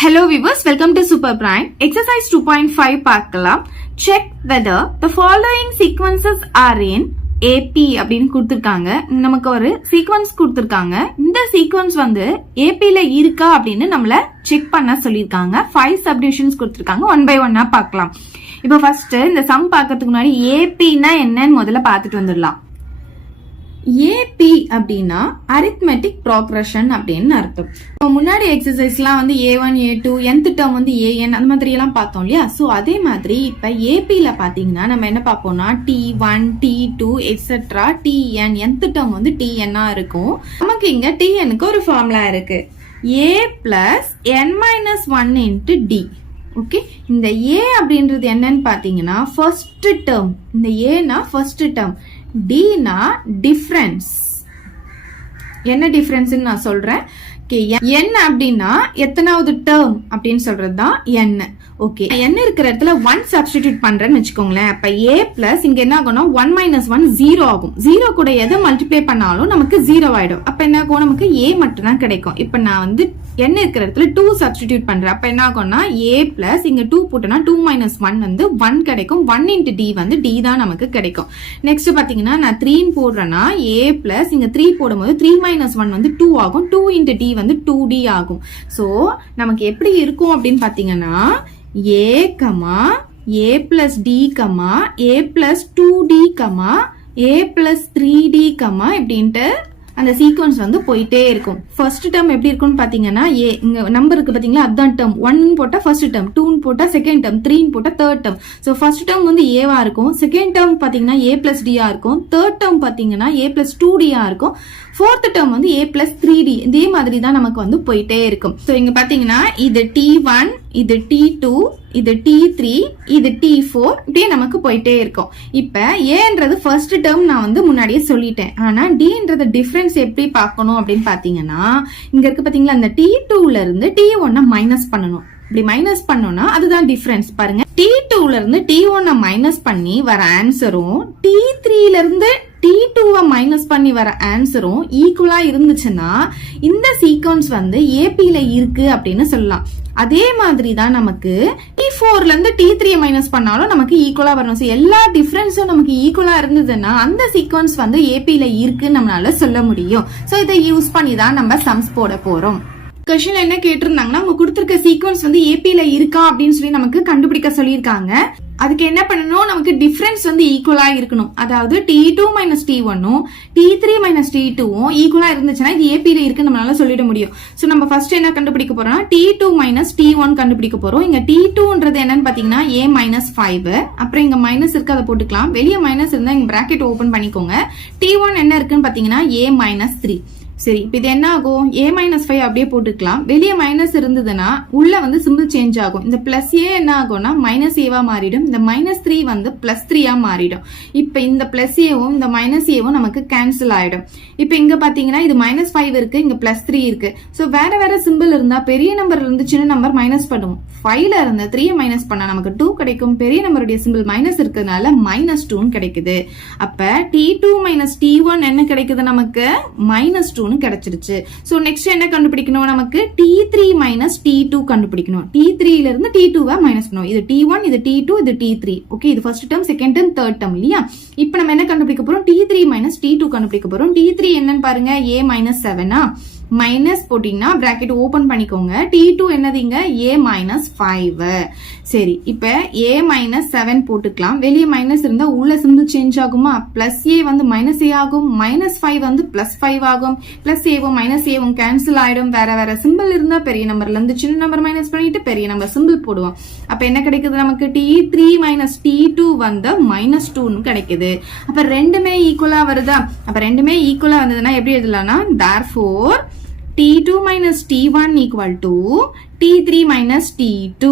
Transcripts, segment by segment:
Hello viewers, welcome to Super Prime. Exercise 2.5 பார்க்கலாம். Check whether the following sequences are in AP அப்படின்னு கொடுத்திருக்காங்க. நமக்கு ஒரு சீக்வன்ஸ் கொடுத்திருக்காங்க. இந்த சீக்வன்ஸ் வந்து APல இருக்கா அப்படின்னு நம்மள செக் பண்ண சொல்லியிருக்காங்க. 5 சப்டிவிஷன்ஸ் கொடுத்திருக்காங்க. ஒன் பை ஒன்னா பார்க்கலாம். இப்போ ஃபர்ஸ்ட் இந்த சம் பார்க்கறதுக்கு முன்னாடி APனா என்னன்னு முதல்ல பார்த்துட்டு வந்துடலாம். AP அப்படின்னா அரித்மெட்டிக் ப்ரோக்ரஷன் அப்படின்னு அர்த்தம். முன்னாடி எக்ஸசைஸ்லாம் வந்து A1 A2 nth டேர்ம் வந்து AN அந்த மாதிரி எல்லாம் பார்த்தோம் இல்லையா. ஸோ அதே மாதிரி இப்ப APல பாத்தீங்கன்னா நம்ம என்ன பார்ப்போம்னா T1 T2 etcetera TN nth term வந்து TN இருக்கும். நமக்கு இங்க TNக்கு ஒரு ஃபார்முலா இருக்கு, A plus N minus 1 into D. Okay, இந்த A அப்படின்றது என்னன்னு பாத்தீங்கன்னா ஃபர்ஸ்ட் டேர்ம். இந்த ஏனா ஃபர்ஸ்ட் டேர்ம், D-னா டிஃபரன்ஸ். என்ன டிஃபரன்ஸ் நான் சொல்றேன். N அப்படின்னா எத்தனாவது டேர்ம் அப்படின்னு சொல்றதுதான் N. ஓகே, N இருக்கிற இடத்துல 1 சப்ஸ்டிடியூட் பண்றேன்னு வச்சுக்கோங்களேன். அப்ப A பிளஸ் இங்க என்ன ஆகும்னா 1 மைனஸ் 1 0 ஆகும். 0 கூட எதை மல்டிப்ளை பண்ணாலும் நமக்கு 0 ஆயிடும். அப்ப என்ன ஆகும், நமக்கு A மட்டும் தான் கிடைக்கும். இப்ப நான் வந்து N இருக்கிற இடத்துல 2 சப்ஸ்டிடியூட் பண்றேன். அப்ப என்ன ஆகும்னா A பிளஸ் இங்க 2 போட்டோம்னா 2 மைனஸ் 1 வந்து 1 கிடைக்கும். 1 இன்ட்டு D வந்து D தான் நமக்கு கிடைக்கும். நெக்ஸ்ட் பாத்தீங்கன்னா நான் 3 போடுறேன்னா A பிளஸ் இங்க 3 போடும்போது 3 மைனஸ் 1 வந்து 2 ஆகும். 2 இன்ட்டு D வந்து 2D ஆகும். சோ நமக்கு எப்படி இருக்கும் அப்படின்னு பாத்தீங்கன்னா A comma A plus D comma A plus 2D comma A plus 3D comma இப்படின்ட்டு அந்த சீக்வன்ஸ் வந்து போயிட்டே இருக்கும். ஃபர்ஸ்ட் டேர்ம் எப்படி இருக்கும்னு பாத்தீங்கன்னா A இங்க நம்பர் இருக்கு பாத்தீங்களா, அதான் டேர்ம். 1 போட்டா ஃபர்ஸ்ட் டேர்ம், 2 போட்டா செகண்ட் டேர்ம், 3 போட்டா third term. So first term வந்து A வா இருக்கும், செகண்ட் டேர்ம் பாத்தீங்கன்னா A பிளஸ் D ஆ இருக்கும், தேர்ட் டேர்ம் பாத்தீங்கன்னா A பிளஸ் 2D ஆ இருக்கும், ஃபோர்த் டேர்ம் வந்து A பிளஸ் 3D. இதே மாதிரி தான் நமக்கு வந்து போயிட்டே இருக்கும். சோ இங்க பாத்தீங்கன்னா இது T1, இது T2, இது T3, இது T4, இப்படியே நமக்கு போயிட்டே இருக்கும். இப்ப ஏன்றது ஃபர்ஸ்ட் டேர்ம் நான் வந்து முன்னாடியே சொல்லிட்டேன். ஆனா Dன்றது டிஃபரன்ஸ் எப்படி பார்க்கணும் அப்படின்னு பாத்தீங்கன்னா இங்க இருக்கு பாத்தீங்களா, இந்த T2ல இருந்து T1 மைனஸ் பண்ணணும். இப்படி மைனஸ் பண்ணோம்னா அதுதான் டிஃபரன்ஸ். பாருங்க, T2ல இருந்து T1 மைனஸ் பண்ணி வர ஆன்சரும் T3ல இருந்து T2 மைனஸ் பண்ணி வர ஆன்சரும் ஈக்குவலா இருந்துச்சுன்னா இந்த சீக்வன்ஸ் வந்து ஏபில இருக்கு அப்படின்னு சொல்லலாம். அதே மாதிரி தான் நமக்கு T4ல இருந்து T3 மைனஸ் பண்ணாலும் நமக்கு ஈக்குவலா வரணும். எல்லா டிஃபரன்ஸும் நமக்கு ஈக்குவலா இருந்ததுன்னா அந்த சீக்வன்ஸ் வந்து ஏபில இருக்குன்னு நம்மளால சொல்ல முடியும். சோ இதை யூஸ் பண்ணி தான் நம்ம சம்ஸ் போட போறோம். கொஸ்டின் என்ன கேட்டிருந்தாங்கன்னா அவங்க கொடுத்திருக்க சீக்வன்ஸ் வந்து ஏபில இருக்கா அப்படின்னு சொல்லி நமக்கு கண்டுபிடிக்க சொல்லியிருக்காங்க. அதுக்கு என்ன பண்ணணும், நமக்கு டிஃபரன்ஸ் வந்து ஈக்குவலா இருக்கணும். அதாவது T2 minus T1 T3 minus T2 ஈக்குவலா இருந்துச்சுன்னா இது ஏபில இருக்குன்னு நம்மளால சொல்லிட முடியும். சோ நம்ம ஃபர்ஸ்ட் என்ன கண்டுபிடிக்க போறோம்னா T2 மைனஸ் T1 கண்டுபிடிக்க போறோம். இங்க T2ன்றது என்னன்னு பாத்தீங்கன்னா A மைனஸ் 5, அப்புறம் இங்க மைனஸ் இருக்கு, அதை போட்டுக்கலாம். வெளியே மைனஸ் இருந்தா இங்க பிராக்கெட் ஓபன் பண்ணிக்கோங்க. T1 என்ன இருக்குன்னு பாத்தீங்கன்னா A மைனஸ் 3. சரி, இப்ப இது என்ன ஆகும், A மைனஸ் 5 அப்படியே போட்டுக்கலாம். வெளியே மைனஸ் இருந்ததுன்னா உள்ள வந்து சிம்பிள் சேஞ்ச் ஆகும். இந்த பிளஸ் A என்ன ஆகும்னா மைனஸ் ஏவா மாறிடும். இந்த மைனஸ் 3 வந்து பிளஸ் 3ஆ மாறிடும். இப்ப இந்த பிளஸ் ஏவும் இந்த மைனஸ் ஏவும் நமக்கு கேன்சல் ஆயிடும். இப்ப இங்க பாத்தீங்கன்னா இது மைனஸ் 5 இருக்கு, இங்க பிளஸ் 3 இருக்கு. சோ வேற வேற சிம்பிள் இருந்தா பெரிய நம்பர் இருந்து சின்ன நம்பர் மைனஸ் பண்ணுவோம். 5ல இருந்த 3 மைனஸ் பண்ணா நமக்கு 2 கிடைக்கும். பெரிய நம்பருடைய சிம்பிள் மைனஸ் இருக்கிறதுனால மைனஸ் 2 கிடைக்குது. அப்ப T2 மைனஸ் T1 என்ன கிடைக்குது, நமக்கு மைனஸ் 2 கிடைச்சிருச்சு. சோ நெக்ஸ்ட் என்ன கண்டுபிடிக்கணும், நமக்கு T3 மைனஸ் T2 கண்டுபிடிக்கணும். T3ல இருந்து T2 மைனஸ் பண்ணுவோம். இது T1, இது T2, இது T3. ஓகே, இது first term, second term, third term இல்லையா. இப்போ நம்ம என்ன கண்டுபிடிக்க போறோம், T3 மைனஸ் T2 கண்டுபிடிக்க போறோம். T3 என்னன்னு பாருங்க, A மைனஸ் 7. மைனஸ் போட்டீங்கன்னா பிராக்கெட் ஓபன் பண்ணிக்கோங்க. T2 என்னதுங்க, A மைனஸ் 5. சரி, இப்ப A மைனஸ் 7 போட்டுக்கலாம். வெளியே மைனஸ் இருந்தா உள்ள சிம்பிள் சேஞ்ச் ஆகுமா, பிளஸ் A வந்து மைனஸ் A ஆகும், மைனஸ் 5 வந்து பிளஸ் 5 ஆகும். பிளஸ் ஏவும் மைனஸ் ஏவும் கேன்சல் ஆயிடும். வேற வேற சிம்பிள் இருந்தா பெரிய நம்பர்ல இருந்து சின்ன நம்பர் மைனஸ் பண்ணிட்டு பெரிய நம்பர் சிம்பிள் போடுவோம். அப்ப என்ன கிடைக்குது, நமக்கு T3 மைனஸ் T2 வந்து மைனஸ் 2 கிடைக்குது. அப்ப ரெண்டுமே ஈக்குவலா வருதா. அப்ப ரெண்டுமே ஈக்குவலா வந்ததுன்னா எப்படி எழுதலாம்னா therefore T2 minus T1 equal to T3 minus T2.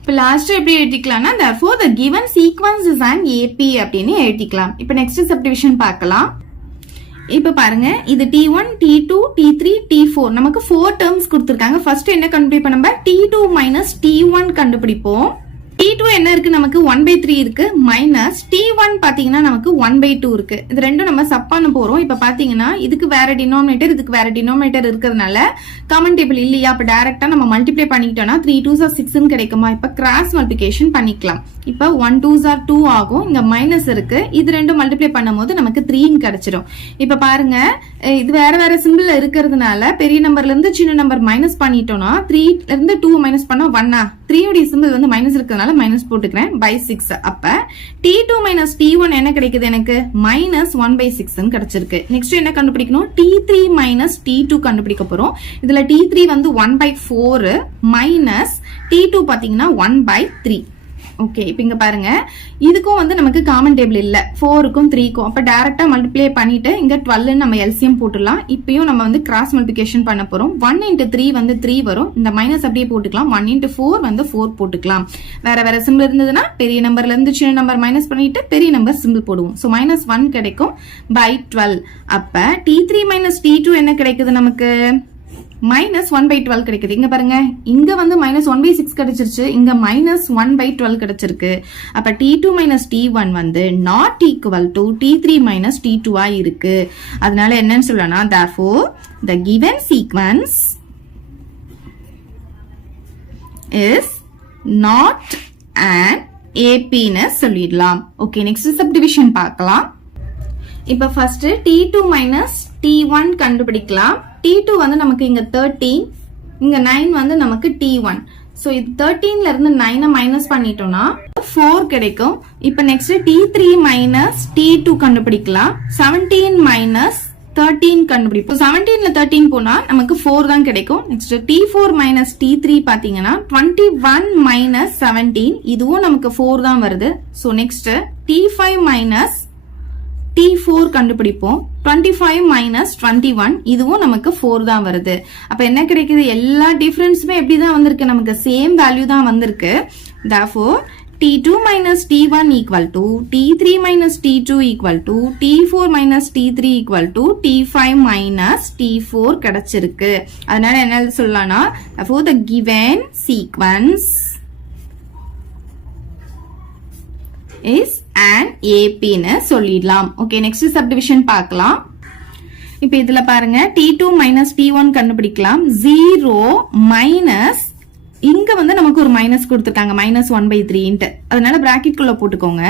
இப்ப லாஸ்ட் எப்படி எழுதிக்கலாம்னா therefore the given sequence is an AP அப்படின்னு எழுதிக்கலாம். இப்ப நெக்ஸ்ட் சப்டிவிஷன் பார்க்கலாம். இப்ப பாருங்க, இது T1 T2 T3 T4 நமக்கு 4 டேர்ம்ஸ் கொடுத்திருக்காங்க. ஃபர்ஸ்ட் என்ன கண்டுபிடிப்போம், நம்ம T2 minus T1 கண்டுபிடிப்போம். T2 T2 என்ன இருக்கு நமக்கு 1/3 இருக்கு மைனஸ் T1 பாத்தீங்கன்னா நமக்கு 1/2 இருக்கு. இது ரெண்டும் நம்ம சப் பண்ண போறோம். இப்ப பாத்தீங்கன்னா இதுக்கு வேற டினாமினேட்டர் இதுக்கு வேற டினாமினேட்டர் இருக்கிறதுனால காமன் டேபிள் இல்லையா, அப்ப டைரக்டா நம்ம மல்டிப்ளை பண்ணிட்டோம்னா 3 2s are 6 கிடைக்குமா. இப்ப கிராஸ் மல்டிப்ளிகேஷன் பண்ணிக்கலாம். இப்ப 1 2s are 2 ஆகும். இங்க மைனஸ் இருக்கு, இது ரெண்டும் மல்டிப்ளை பண்ணும்போது நமக்கு 3 கிடைச்சிடும். இப்ப பாருங்க இது வேற வேற சிம்பிள் இருக்கிறதுனால பெரிய நம்பர்ல இருந்து சின்ன நம்பர் மைனஸ் பண்ணிட்டோம்னா 3 இருந்து 2 மைனஸ் பண்ணா 1 3 உடைய சிம்பிள் வந்து மைனஸ் இருக்கிறதுனால மைனஸ் போட்டுக்கிறேன் by 6. அப்ப T2 minus T1 என்ன கிடைக்குது எனக்கு minus 1/6 கிடைச்சிருக்கு. நெக்ஸ்ட் என்ன கண்டுபிடிக்கணும், T3 minus T2 கண்டுபிடிக்க போறோம். இதுல T3 வந்து 1/4 minus T2 பாத்தீங்கன்னா 1/3. ஓகே, இப்போ இங்க பாருங்க இதுக்கும் வந்து நமக்கு காமன் டேபிள் இல்ல 4க்கும் 3க்கும். அப்ப டைரக்டா மல்டிப்ளை பண்ணிட்டு இங்க 12 நம்ம எல்சிஎம் போட்டுடலாம். இப்பயும் நம்ம வந்து கிராஸ் மல்டிப்ளிகேஷன் பண்ண போறோம். 1 into 3 வந்து 3 வரும். இந்த மைனஸ் அப்படியே போட்டுக்கலாம். 1 into 4 வந்து 4 போட்டுக்கலாம். வேற வேற சிம்பிள் இருந்ததுன்னா பெரிய நம்பர்ல இருந்து சின்ன நம்பர் மைனஸ் பண்ணிட்டு பெரிய நம்பர் சிம்பிள் போடுவோம். சோ -1 கிடைக்கும் by 12. அப்ப T3 minus T2 என்ன கிடைக்குது நமக்கு -1/12 கிடைக்குது. இங்க பாருங்க இங்க வந்து -1/6 கிடைச்சிருச்சு, இங்க -1/12 கிடைச்சிருக்கு. அப்ப T2 minus T1 வந்து not equal to T3 minus T2 ஆ இருக்கு. அதனால என்னன்னு சொல்லலாம், therefore the given sequence is not an AP ன்னு சொல்லிடலாம். ஓகே, நெக்ஸ்ட் சப்டிவிஷன் பார்க்கலாம். இப்ப ஃபர்ஸ்ட் T2 minus T1 கண்டுபிடிக்கலாம். T2 வந்து நமக்கு இங்க 13, இங்க 9 வந்து நமக்கு T1. சோ இது 13ல இருந்து 9 மைனஸ் பண்ணிட்டோம்னா 4 கிடைக்கும். இப்ப நெக்ஸ்ட் T3 minus T2 கண்டுபிடிக்கலாம். 17 minus 13 கண்டுபிடிப்போம். 17ல 13 போனா நமக்கு 4 தான் கிடைக்கும். நெக்ஸ்ட் T4 minus T3 பாத்தீங்கன்னா 21 minus 17, இதுவும் நமக்கு 4 தான் வருது. So next T5 minus T4 கண்டுபிடிப்போம். 25 minus 21, இதுவும் நமக்கு 4 தான் வருது. அப்ப என்ன கிடைக்குது, எல்லா டிஃபரன்ஸுமே எப்படி தான் வந்திருக்கு, நமக்கு சேம் வேல்யூ தான் வந்திருக்கு. therefore T2 minus T1 equal to T3 minus T2 equal to T4 minus T3 equal to T5 minus T4 கிடைச்சிருக்கு. அதனால என்ன சொல்லலாம்னா, therefore the given sequence is an AP ன்னு சொல்லிடலாம். ஓகே, நெக்ஸ்ட் சப்டிவிஷன் பார்க்கலாம். இப்ப இதுல பாருங்க T2 minus T1 கண்டுபிடிக்கலாம். 0 minus இங்க வந்து நமக்கு ஒரு மைனஸ் கொடுத்திருக்காங்க -1/3. அதனால பிராக்கெட் குள்ள போட்டுக்கோங்க.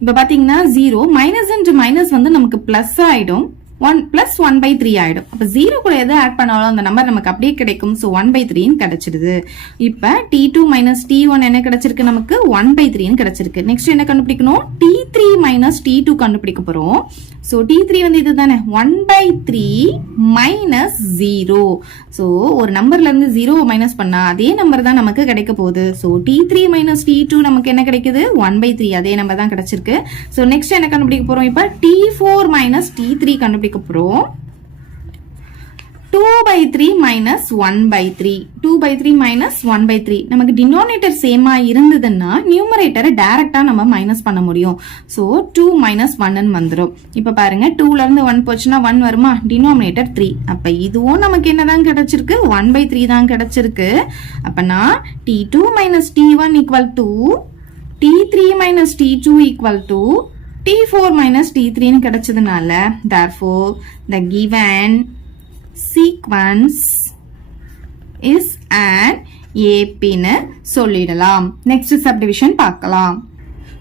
இப்ப பாத்தீங்கன்னா 0 மைனஸ் இன்டு மைனஸ் வந்து நமக்கு பிளஸ் ஆயிடும், 1 plus 1/3 ஆயிடும். அப்ப 0 கூட எதை ஆட் பண்ணாலும் அந்த நம்பர் நமக்கு அப்படியே கிடைக்கும். சோ 1/3 கிடைச்சிடுது. இப்ப T2 minus T1 என்ன கிடைச்சிருக்கு, நமக்கு 1/3 கிடைச்சிருக்கு. நெக்ஸ்ட் என்ன கண்டுபிடிக்கணும், T3 minus T2 கண்டுபிடிக்க போறோம். சோ T3 வந்து இதுதானே 1/3 minus 0. சோ ஒரு நம்பர்ல இருந்து 0 மைனஸ் பண்ணா அதே நம்பர் தான் நமக்கு கிடைக்க போகுது. சோ T3 minus T2 நமக்கு என்ன கிடைக்குது, 1/3, அதே நம்பர் தான் கிடைச்சிருக்கு. சோ நெக்ஸ்ட் என்ன கண்டுபிடிக்க போறோம், இப்ப T4 minus T3 கண்டுபிடிக்க போறோம். 2/3 minus 1/3, 2/3 minus 1/3. நமக்கு டினாமினேட்டர் சேமா இருந்ததுன்னா நியூமரேட்டரை டைரக்டா நம்ம மைனஸ் பண்ண முடியும். சோ 2 minus 1 ன்னு வந்துரும். இப்ப பாருங்க 2ல இருந்து 1 போச்சுன்னா 1 வருமா, டினாமினேட்டர் 3. அப்ப இதுவும் நமக்கு என்னதான் கிடைச்சிருக்கு, 1/3 தான் கிடைச்சிருக்கு. அப்பனா T2 minus T1 equal to T3 minus T2 equal to T4 minus T3 ன்னு கிடைச்சதுனால therefore the given sequence is an AP ன்னு சொல்லிடலாம். நெக்ஸ்ட் சப்டிவிஷன் பார்க்கலாம்.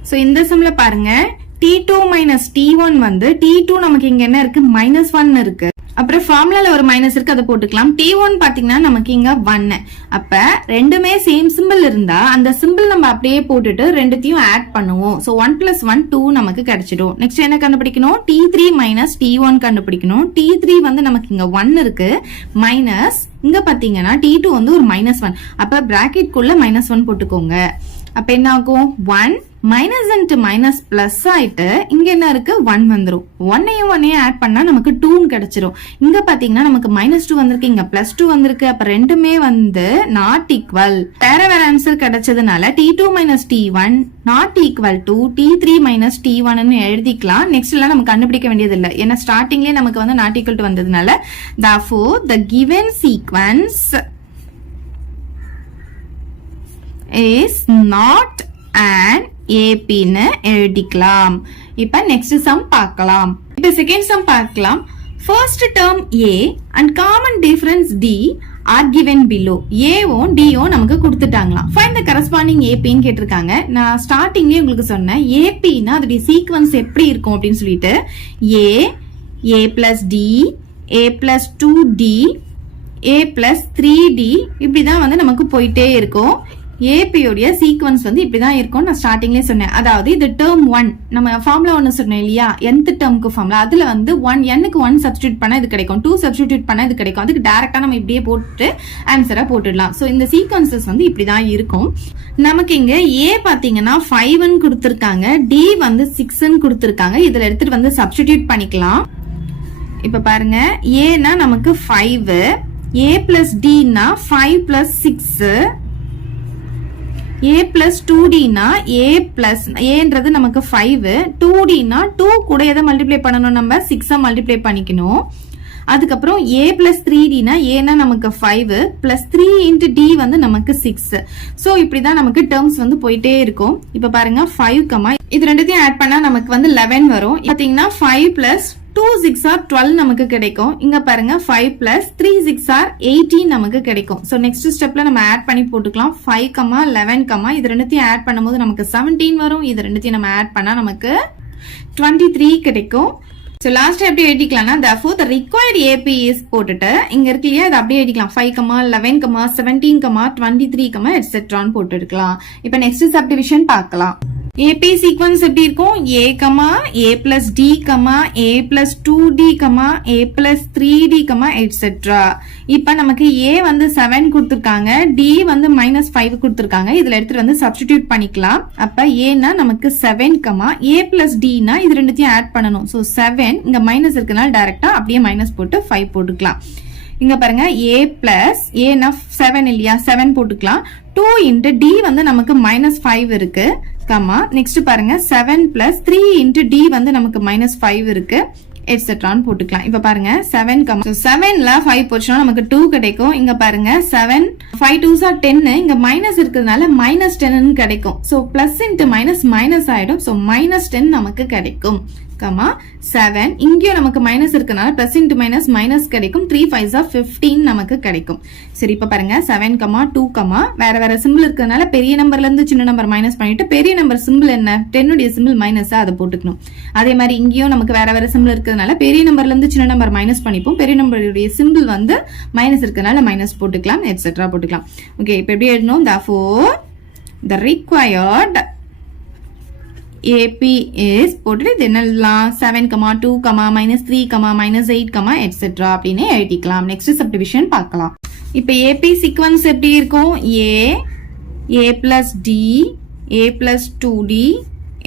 சோ இந்த சம்ல பாருங்க T2 minus T1 வந்து T2 நமக்கு இங்க என்ன இருக்கு, -1 இருக்கு. அப்புறம் ஃபார்முலால ஒரு மைனஸ் இருக்கு, அதை போட்டுக்கலாம். T1 பாத்தீங்கன்னா நமக்கு இங்க 1. அப்ப ரெண்டுமே சேம் சிம்பிள் இருந்தா அந்த சிம்பிள் நம்ம அப்படியே போட்டுட்டு ரெண்டுத்தையும் ஆட் பண்ணுவோம். சோ 1 plus 1 2 நமக்கு கிடைச்சிடும். நெக்ஸ்ட் என்ன கண்டுபிடிக்கணும், T3 minus T1 கண்டுபிடிக்கணும். T3 வந்து நமக்கு இங்க 1 இருக்கு, மைனஸ் இங்க பாத்தீங்கன்னா T2 வந்து ஒரு -1. அப்ப பிராக்கெட் குள்ள -1 போட்டுக்கோங்க. அப்ப என்ன ஆகும், 1 மைனஸ் இன்டு மைனஸ் பிளஸ் ஆயிட்டு இங்க என்ன இருக்கு, 1 வந்துரும். 1ஐயும் ஆட் பண்ணா நமக்கு 2 கிடைச்சிரும். இங்க பாத்தீங்கன்னா நமக்கு -2 வந்திருக்கு, இங்க +2 வந்திருக்கு. அப்ப ரெண்டுமே வந்து நாட் ஈக்குவல். வேற வேற ஆன்சர் கிடைச்சதுனால T2 minus T1 not equal to T3 minus T1 ன்னு எழுதிக்கலாம். நெக்ஸ்ட் எல்லாம் நம்ம கண்டுபிடிக்க வேண்டியது இல்லை, ஏன்னா ஸ்டார்டிங்லயே நமக்கு வந்து நாட் ஈக்குவல் டு வந்ததுனால therefore the given sequence is not and APன்னு எழுதிக்கலாம். இப்ப நெக்ஸ்ட் சம் பார்க்கலாம். இப்ப செகண்ட் சம் பார்க்கலாம். First term A and common difference D are given below. A-வும் D-வும் நமக்கு கொடுத்துட்டாங்களாம். Find the corresponding AP-ன்னு கேட்டிருக்காங்க. நான் ஸ்டார்டிங்லேயே உங்களுக்கு சொன்னேன் AP-னா அதோடைய சீக்வன்ஸ் எப்படி இருக்கும் அப்படின்னு சொல்லிட்டு A plus D, A plus 2D, A plus 3D இப்படிதான் வந்து நமக்கு போயிட்டே இருக்கும். ஏபியோடைய சீக்வன்ஸ் வந்து இப்படிதான் இருக்கும். நான் ஸ்டார்டிங்லேயே சொன்னேன். அதாவது இது டேர்ம் 1 நம்ம ஃபார்முலா ஒன்று சொன்னேன் இல்லையா, nth டேர்முக்கு ஃபார்முலா. அதுல வந்து n-க்கு 1 சப்ஸ்டியூட் பண்ணா இது கிடைக்கும், 2 சப்ஸ்டியூட் பண்ணா இது கிடைக்கும். அதுக்கு டைரக்டா நம்ம இப்படியே போட்டு ஆன்சரை போட்டுடலாம். ஸோ இந்த சீக்வன்சஸ் வந்து இப்படிதான் இருக்கும். நமக்கு இங்க ஏ பாத்தீங்கன்னா 5ன்னு கொடுத்துருக்காங்க, டி வந்து 6ன்னு கொடுத்துருக்காங்க. இதுல எடுத்துட்டு வந்து சப்ஸ்டியூட் பண்ணிக்கலாம். இப்ப பாருங்க, ஏன்னா நமக்கு 5, ஏ பிளஸ் டினா 5 பிளஸ் 6, A plus 2Dனா A plus Aன்றது நமக்கு 5, 2Dனா 2 கூட எதை மல்டிப்ளை பண்ணணும், நம்ம 6 மல்டிப்ளை பண்ணிக்கணும். அதுக்கப்புறம் A plus 3Dனா Aனா நமக்கு 5 plus 3 into D வந்து நமக்கு 6. ஸோ இப்படிதான் நமக்கு டேர்ம்ஸ் வந்து போயிட்டே இருக்கும். இப்ப பாருங்க 5, இது ரெண்டுத்தையும் ஆட் பண்ணா நமக்கு வந்து 11 வரும். பாத்தீங்கன்னா 5 plus 2 6 are 12 நமக்கு கிடைக்கும். இங்க பாருங்க 5 plus 3 6 are 18 நமக்கு கிடைக்கும். சோ நெக்ஸ்ட் ஸ்டெப்ல நம்ம ஆட் பண்ணி போட்டுக்கலாம். 5, 11, இது ரெண்டுத்தையும் ஆட் பண்ணும்போது நமக்கு 17 வரும். இது ரெண்டுத்தையும் நம்ம ஆட் பண்ணா நமக்கு 23 கிடைக்கும். சோ லாஸ்ட் எப்படி எழுதிக்கலாம்னா, therefore the required AP is போட்டுட்டு இங்க இருக்கு இல்லையா, இது அப்படியே எழுதிக்கலாம். 5, 11, 17, 23, etc. போட்டு எடுக்கலாம். இப்ப நெக்ஸ்ட் சப்டிவிஷன் பார்க்கலாம். AP சீக்வன்ஸ் எப்படி இருக்கும்? A, A plus D, A plus 2D, A plus 3D, etc. இப்ப நமக்கு A வந்து 7 கொடுத்திருக்காங்க, D வந்து -5 கொடுத்திருக்காங்க. இதுல எடுத்துட்டு வந்து சப்ஸ்டிடியூட் பண்ணிக்கலாம். அப்ப Aனா நமக்கு 7, A plus Dனா இது ரெண்டுத்தையும் ஆட் பண்ணணும். சோ 7 இங்க மைனஸ் இருக்கனால டைரக்டா அப்படியே மைனஸ் போட்டு 5 போட்டுக்கலாம். இங்க பாருங்க A plus Aனா 7 இல்லையா, 7 போட்டுக்கலாம். 2 into D வந்து நமக்கு -5 இருக்கு, நெக்ஸ்ட் பாருங்க 7 plus 3 into D வந்து நமக்கு -5 இருக்கு, எட்ஸெட்ரான்னு போட்டுக்கலாம். இப்ப பாருங்க 7, 7ல 5 போச்சுன்னா நமக்கு 2 கிடைக்கும். இங்க பாருங்க 7, 5 2s are 10, இங்க மைனஸ் இருக்கிறதுனால -10 கிடைக்கும். So plus into minus minus ஆயிடும். சோ -10 நமக்கு கிடைக்கும். 7 இங்கேயும் நமக்கு மைனஸ் இருக்கனால பிளஸ் இன்டு மைனஸ் மைனஸ் கிடைக்கும். 3 5s are 15 நமக்கு கிடைக்கும். சரி, இப்ப பாருங்க 7, 2, வேற வேற சிம்பிள் இருக்கிறதுனால பெரிய நம்பர்ல இருந்து சின்ன நம்பர் மைனஸ் பண்ணிட்டு பெரிய நம்பர் சிம்பிள் என்ன, 10 உடைய சிம்பிள் மைனஸ், அதை போட்டுக்கணும். அதே மாதிரி இங்கேயும் நமக்கு வேற வேற சிம்பிள் இருக்கிறதுனால பெரிய நம்பர்ல இருந்து சின்ன நம்பர் மைனஸ் பண்ணிப்போம். பெரிய நம்பருடைய சிம்பிள் வந்து மைனஸ் இருக்கிறதுனால மைனஸ் போட்டுக்கலாம், எட்ஸெட்ரா போட்டுக்கலாம். ஓகே, இப்ப எப்படி எழுதணும்? therefore the required AP is போட்டு இது என்னலாம் 7, 2, -3, -8, etc. அப்படின்னு எழுதிக்கலாம். நெக்ஸ்ட் சப்டிவிஷன் பார்க்கலாம். இப்ப AP சீக்வன்ஸ் எப்படி இருக்கும்? A plus D, A plus 2D,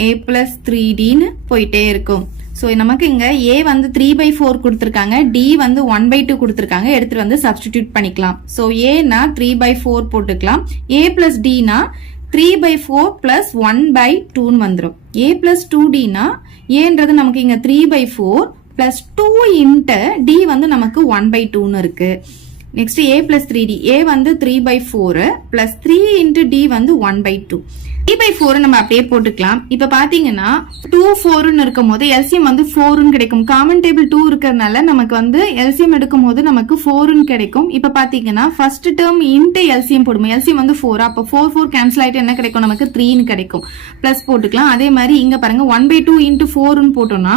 A plus 3Dன்னு போயிட்டே இருக்கும். சோ நமக்கு இங்க A வந்து 3/4 கொடுத்திருக்காங்க, D வந்து 1/2 கொடுத்திருக்காங்க. எடுத்துட்டு வந்து சப்ஸ்டிடியூட் பண்ணிக்கலாம். சோ Aனா 3/4 போட்டுக்கலாம். A plus Dனா 3/4 plus 1/2 வந்துரும். A plus 2Dனா ஏன்றது நமக்கு இங்க 3/4 plus 2 into D வந்து நமக்கு 1/2 இருக்கு. Next A plus 3D, A வந்து 3/4 plus 3 into D வந்து 1/2. 3/4 நம்ம அப்படியே போட்டுக்கலாம். இப்ப பாத்தீங்கன்னா 2 4ன்னு இருக்கும் போது எல்சிஎம் வந்து 4ன்னு கிடைக்கும். காமன் டேபிள் 2 இருக்கிறதுனால நமக்கு வந்து எல்சிஎம் எடுக்கும் போது நமக்கு 4ன்னு கிடைக்கும். இப்ப பாத்தீங்கன்னா ஃபர்ஸ்ட் டேர்ம் இன்ட்டு எல்சிஎம் போடுவோம். எல்சிஎம் வந்து 4, அப்ப 4 4 கேன்சல் ஆயிட்டு என்ன கிடைக்கும்? நமக்கு 3ன்னு கிடைக்கும். பிளஸ் போட்டுக்கலாம். அதே மாதிரி இங்க பாருங்க 1/2 into 4ன்னு போட்டோம்னா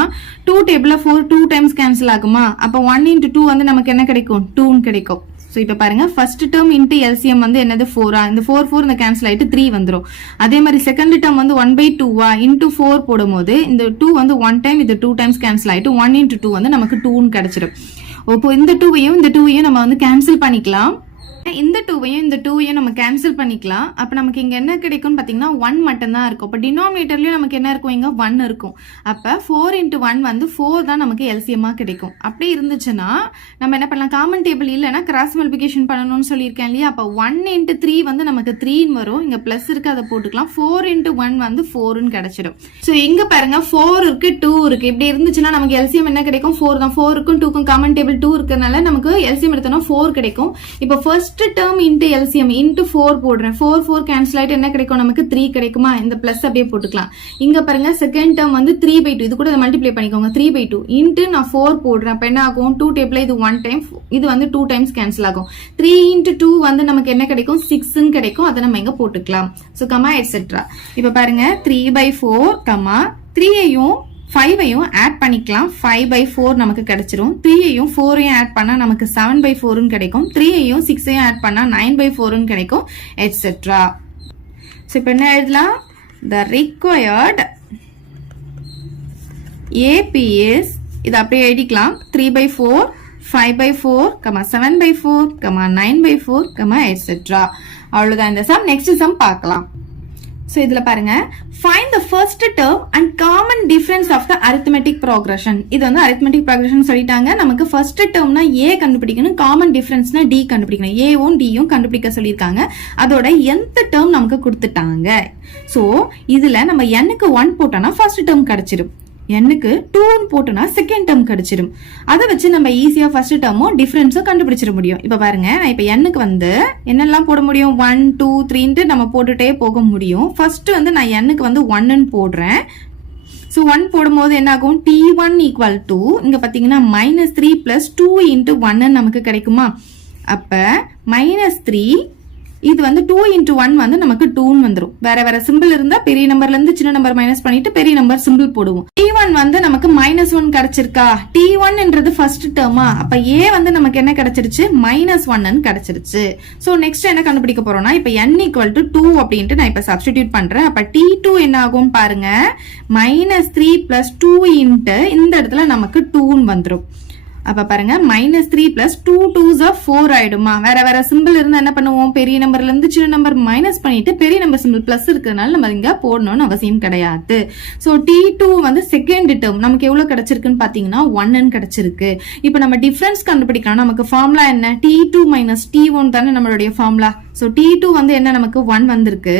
2 டேபிள்ல 4 2 டைம்ஸ் கேன்சல் ஆகுமா? அப்ப 1 into 2 வந்து நமக்கு என்ன கிடைக்கும்? 2ன்னு கிடைக்கும். சோ இப்ப பாருங்க ஃபர்ஸ்ட் டேர்ம் இன்டு எல்சிஎம் வந்து என்னது 4, இந்த 4 4 இந்த கேன்சல் ஆயிட்டு 3 வந்துரும். அதே மாதிரி செகண்ட் டேர்ம் வந்து 1/2 இன்டு 4 போடும்போது இந்த 2 வந்து 1 டைம், இது 2 டைம்ஸ் கேன்சல் ஆயிட்டு 1 into 2 வந்து நமக்கு 2ன்னு கிடைச்சிடும். இப்போ இந்த 2வையும் இந்த 2வையும் நம்ம வந்து கேன்சல் பண்ணிக்கலாம். இந்த 2வையும் இந்த 2வையும் நம்ம கேன்சல் பண்ணிக்கலாம். அப்ப நமக்கு இங்க என்ன கிடைக்கும் பாத்தீங்கன்னா 1 மட்டும் தான் இருக்கும். அப்ப டினாமினேட்டர்லயும் நமக்கு என்ன இருக்கும்? இங்க 1 இருக்கும். அப்ப 4 into 1 வந்து 4 தான் நமக்கு எல்சிஎம்மா கிடைக்கும். அப்படி இருந்துச்சுன்னா நம்ம என்ன பண்ணலாம்? காமன் டேபிள் இல்லைன்னா கிராஸ் மல்டிபிகேஷன் பண்ணணும்னு சொல்லியிருக்கேன் இல்லையா? அப்ப 1 into 3 வந்து நமக்கு 3ன்னு வரும். இங்க பிளஸ் இருக்கு, அதை போட்டுக்கலாம். 4 into 1 வந்து 4ன்னு கிடைச்சிடும். சோ இங்க பாருங்க 4 இருக்கு 2 இருக்கு. இப்படி இருந்துச்சுன்னா நமக்கு எல்சிஎம் என்ன கிடைக்கும்? 4 தான். 4க்கும் 2க்கும் காமன் டேபிள் 2 இருக்கிறதுனால நமக்கு எல்சிஎம் எடுத்தோம்னா 4 கிடைக்கும். இப்ப first first term into LCM into 4 போடுறேன். 4 கேன்சல் ஆயிட்டு என்ன கிடைக்கும் நமக்கு 3 கிடைக்குமா? இந்த பிளஸ் அப்படியே போட்டுக்கலாம். இங்க பாருங்க செகண்ட் டேர்ம் வந்து 3/2, இது கூட மல்டிப்ளை பண்ணிக்கோங்க. 3/2 இன்டு நான் 4 போடுறேன். அப்ப என்ன ஆகும்? 2 டேபிள்ல இது 1 டைம், இது வந்து 2 டைம்ஸ் கேன்சல் ஆகும். 3 × 2 வந்து நமக்கு என்ன கிடைக்கும்? 6 கிடைக்கும். அதை நம்ம இங்க போட்டுக்கலாம். So comma etcetera. இப்ப பாருங்க 3/4 கமா 3ஐயும் 5ஐயும் ஆட் பண்ணிக்கலாம். 5/4 நமக்கு கிடைச்சிரும். 3ஐயும் 4ஐயும் ஆட் பண்ணா நமக்கு 7/4 கிடைக்கும். 3ஐயும் 6ஐயும் ஆட் பண்ணா 9/4 கிடைக்கும், எட்ஸெட்ரா. சோ இப்போ என்ன எழுதலாம்? the required AP is, இது அப்படியே எழுதிக்கலாம். 3/4, 5/4, 7/4, 9/4, எட்ஸெட்ரா. அவ்வளவுதான் இந்த சம். நெக்ஸ்ட் சம் பார்க்கலாம். So இதுல பாருங்க, find the first term and common difference of the arithmetic progression. இது வந்து arithmetic progression சொல்லிட்டாங்க. நமக்கு first termனா A கண்டுபிடிக்கணும், common differenceனா D கண்டுபிடிக்கணும். A-வும் D-யும் கண்டுபிடிக்க சொல்லியிருக்காங்க. அதோட nth term நமக்கு கொடுத்துட்டாங்க. So இதுல நம்ம n-க்கு 1 போட்டோம்னா first term கிடைச்சிடும். n-க்கு 2 போட்டோம்னா செகண்ட் டேர்ம் கிடைச்சிடும். அதை வச்சு நம்ம ஈஸியா ஃபர்ஸ்ட் டேர்மும் டிஃபரன்ஸும் கண்டுபிடிச்சிட முடியும். இப்ப பாருங்க, நான் இப்ப n-க்கு வந்து என்னெல்லாம் போட முடியும்? 1, 2, 3 நம்ம போட்டுட்டே போக முடியும். ஃபர்ஸ்ட் வந்து நான் n-க்கு வந்து 1 போடுறேன். சோ 1 போடும்போது என்ன ஆகும்? t1 = இங்க பாத்தீங்கன்னா -3 + 2 × 1 நமக்கு கிடைக்குமா? அப்ப -3 இது வந்து 2 × 1 வந்து நமக்கு 2 வந்துரும். வேற வேற சிம்பிள் இருந்தா பெரிய நம்பர்ல இருந்து சின்ன நம்பர் மைனஸ் பண்ணிட்டு பெரிய நம்பர் சிம்பிள் போடுவோம். t1 வந்து நமக்கு -1 கிடைச்சிருக்கா? t1ன்றது ஃபர்ஸ்ட் டேர்மா? அப்ப a வந்து நமக்கு என்ன கிடைச்சிருச்சு? -1 கிடைச்சிருச்சு. சோ நெக்ஸ்ட் என்ன கண்டுபிடிக்க போறோம்னா, இப்ப n = 2 அப்படின்ட்டு நான் இப்ப சப்ஸ்டிடியூட் பண்றேன். அப்ப t2 என்ன ஆகும் பாருங்க, -3 + 2 × இந்த இடத்துல நமக்கு 2 வந்துரும். அப்ப பாருங்க, -3 + 2 2s are 4 ஆயிடுமா? வேற வேற சிம்பிள் இருந்தா என்ன பண்ணுவோம்? பெரிய நம்பர்ல இருந்து சின்ன நம்பர் மைனஸ் பண்ணிட்டு பெரிய நம்பர் சிம்பிள் பிளஸ் இருக்கிறதுனால நம்ம இங்க போடணும்னு அவசியம் கிடையாது. சோ t2 வந்து செகண்ட் டேர்ம் நமக்கு எவ்வளவு கிடைச்சிருக்குன்னு பாத்தீங்கன்னா 1 கிடைச்சிருக்கு. இப்ப நம்ம டிஃபரன்ஸ் கண்டுபிடிக்கணும். நமக்கு ஃபார்முலா என்ன? t2 - t1 தானே நம்மளுடைய ஃபார்முலா. சோ t2 வந்து என்ன நமக்கு 1 வந்திருக்கு,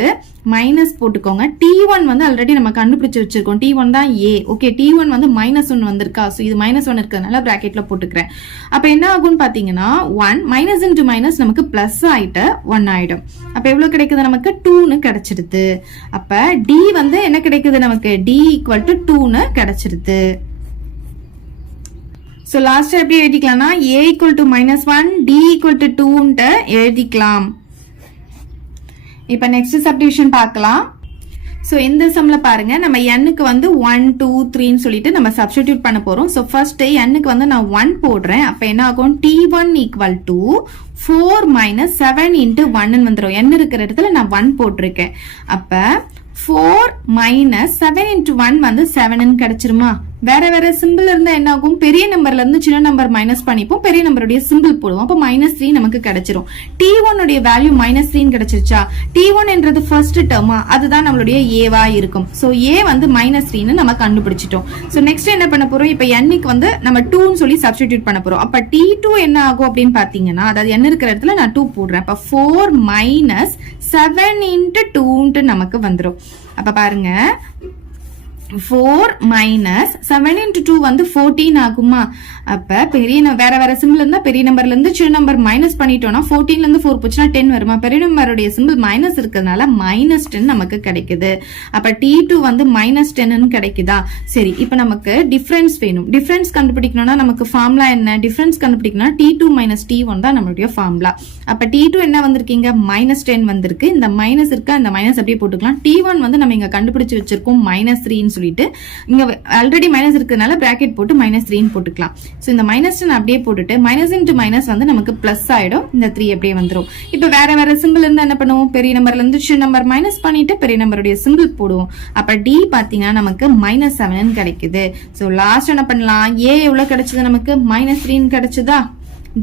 மைனஸ் போட்டுக்கோங்க. t1 வந்து ஆல்ரெடி நம்ம கண்டுபிடிச்சு வச்சிருக்கோம். t1 தான் a. ஓகே, t1 வந்து -1 வந்திருக்கா? சோ இது -1 இருக்கிறதுனால பிராக்கெட்ல போட்டுக்கிறேன். அப்ப என்ன ஆகும்னு பாத்தீங்கன்னா 1 மைனஸ் இன்டு மைனஸ் நமக்கு பிளஸ் ஆயிட்டு 1 ஆயிடும். அப்ப எவ்வளவு கிடைக்குது? நமக்கு 2ன்னு கிடைச்சிருது. அப்ப d வந்து என்ன கிடைக்குது நமக்கு? d = 2ன்னு கிடைச்சிருது. சோ லாஸ்ட் எப்படி எழுதிக்கலாம்னா a = -1 d = 2ன்னு எழுதிக்கலாம். இப்ப நெக்ஸ்ட் சப்டிவிஷன் பார்க்கலாம். சோ இந்த சம்ல பாருங்க, நம்ம n-க்கு வந்து 1, 2, 3ன்னு சொல்லிட்டு நம்ம சப்ஸ்டிடியூட் பண்ண போறோம். சோ ஃபர்ஸ்ட் n-க்கு வந்து நான் 1 போடுறேன். அப்ப என்ன ஆகும்? t1 = 4 - 7 × 1 வந்துரும். n இருக்கிற இடத்துல நான் 1 போட்டிருக்கேன். அப்ப 4 - 7 × 1 வந்து 7ன்னு கிடைச்சிருமா? வேற வேற சிம்பிள் இருந்தா என்ன ஆகும்? பெரிய நம்பர்ல இருந்து சின்ன நம்பர் மைனஸ் பண்ணிப்போம், பெரிய நம்பருடைய சிம்பிள் போடுவோம். அப்ப -3 நமக்கு கிடைச்சிரும். t1 உடைய வேல்யூ -3 கிடைச்சிருச்சா? t1 என்றது ஃபர்ஸ்ட் டேர்மா? அதுதான் நம்மளுடைய a-வா இருக்கும். சோ a வந்து -3ன்னு நம்ம கண்டுபிடிச்சிட்டோம். சோ நெக்ஸ்ட் என்ன பண்ண போறோம்? இப்ப n-க்கு வந்து நம்ம 2ன்னு சொல்லி சப்ஸ்டிடியூட் பண்ண போறோம். அப்ப t2 என்ன ஆகும் அப்படின்னு பாத்தீங்கன்னா, அதாவது n இருக்கிற இடத்துல நான் 2 போடுறேன். அப்ப 4 - 7 × 2 நமக்கு வந்துரும். அப்ப பாருங்க, 4 - 7 × 2 வந்து 14 ஆகுமா? அப்ப பெரிய வேற வேற சிம்பிள் இருந்தா பெரிய நம்பர்ல இருந்து சின்ன நம்பர் மைனஸ் பண்ணிட்டோம்னா 14ல இருந்து 4 போச்சுன்னா 10 வருமா? பெரிய நம்பருடைய சிம்பிள் மைனஸ் இருக்கிறதுனால -10 நமக்கு கிடைக்குது. அப்ப t2 வந்து -10ன்னு கிடைக்குதா? சரி, இப்ப நமக்கு டிஃபரன்ஸ் வேணும். டிஃபரன்ஸ் கண்டுபிடிக்கணும்னா நமக்கு ஃபார்முலா என்ன? டிஃபரன்ஸ் கண்டுபிடிக்கணும்னா t2 - t1 தான் நம்மளுடைய ஃபார்முலா. அப்ப t2 என்ன வந்திருக்கீங்க? -10 வந்திருக்கு. இந்த மைனஸ் இருக்கா? இந்த மைனஸ் அப்படியே போட்டுக்கலாம். t1 வந்து நம்ம இங்க கண்டுபிடிச்சு வச்சிருக்கோம் -3ன்னு சொல்லிட்டு, இங்க ஆல்ரெடி மைனஸ் இருக்கிறதுனால பிராக்கெட் போட்டு -3ன்னு போட்டுக்கலாம். சோ இந்த மைனஸ் அப்படியே போட்டுட்டு மைனஸ் இன்டு மைனஸ் வந்து நமக்கு பிளஸ் ஆயிடும். இந்த 3 அப்படியே வந்துரும். இப்ப வேற வேற சிம்பிள் இருந்தா என்ன பண்ணுவோம்? பெரிய நம்பர்ல இருந்து சின்ன நம்பர் மைனஸ் பண்ணிட்டு பெரிய நம்பருடைய சிம்பிள் போடுவோம். அப்ப d பாத்தீங்கன்னா நமக்கு -7ன்னு கிடைக்குது. சோ லாஸ்ட் என்ன பண்ணலாம்? a எவ்வளவு கிடைச்சது நமக்கு? -3ன்னு கிடைச்சதா?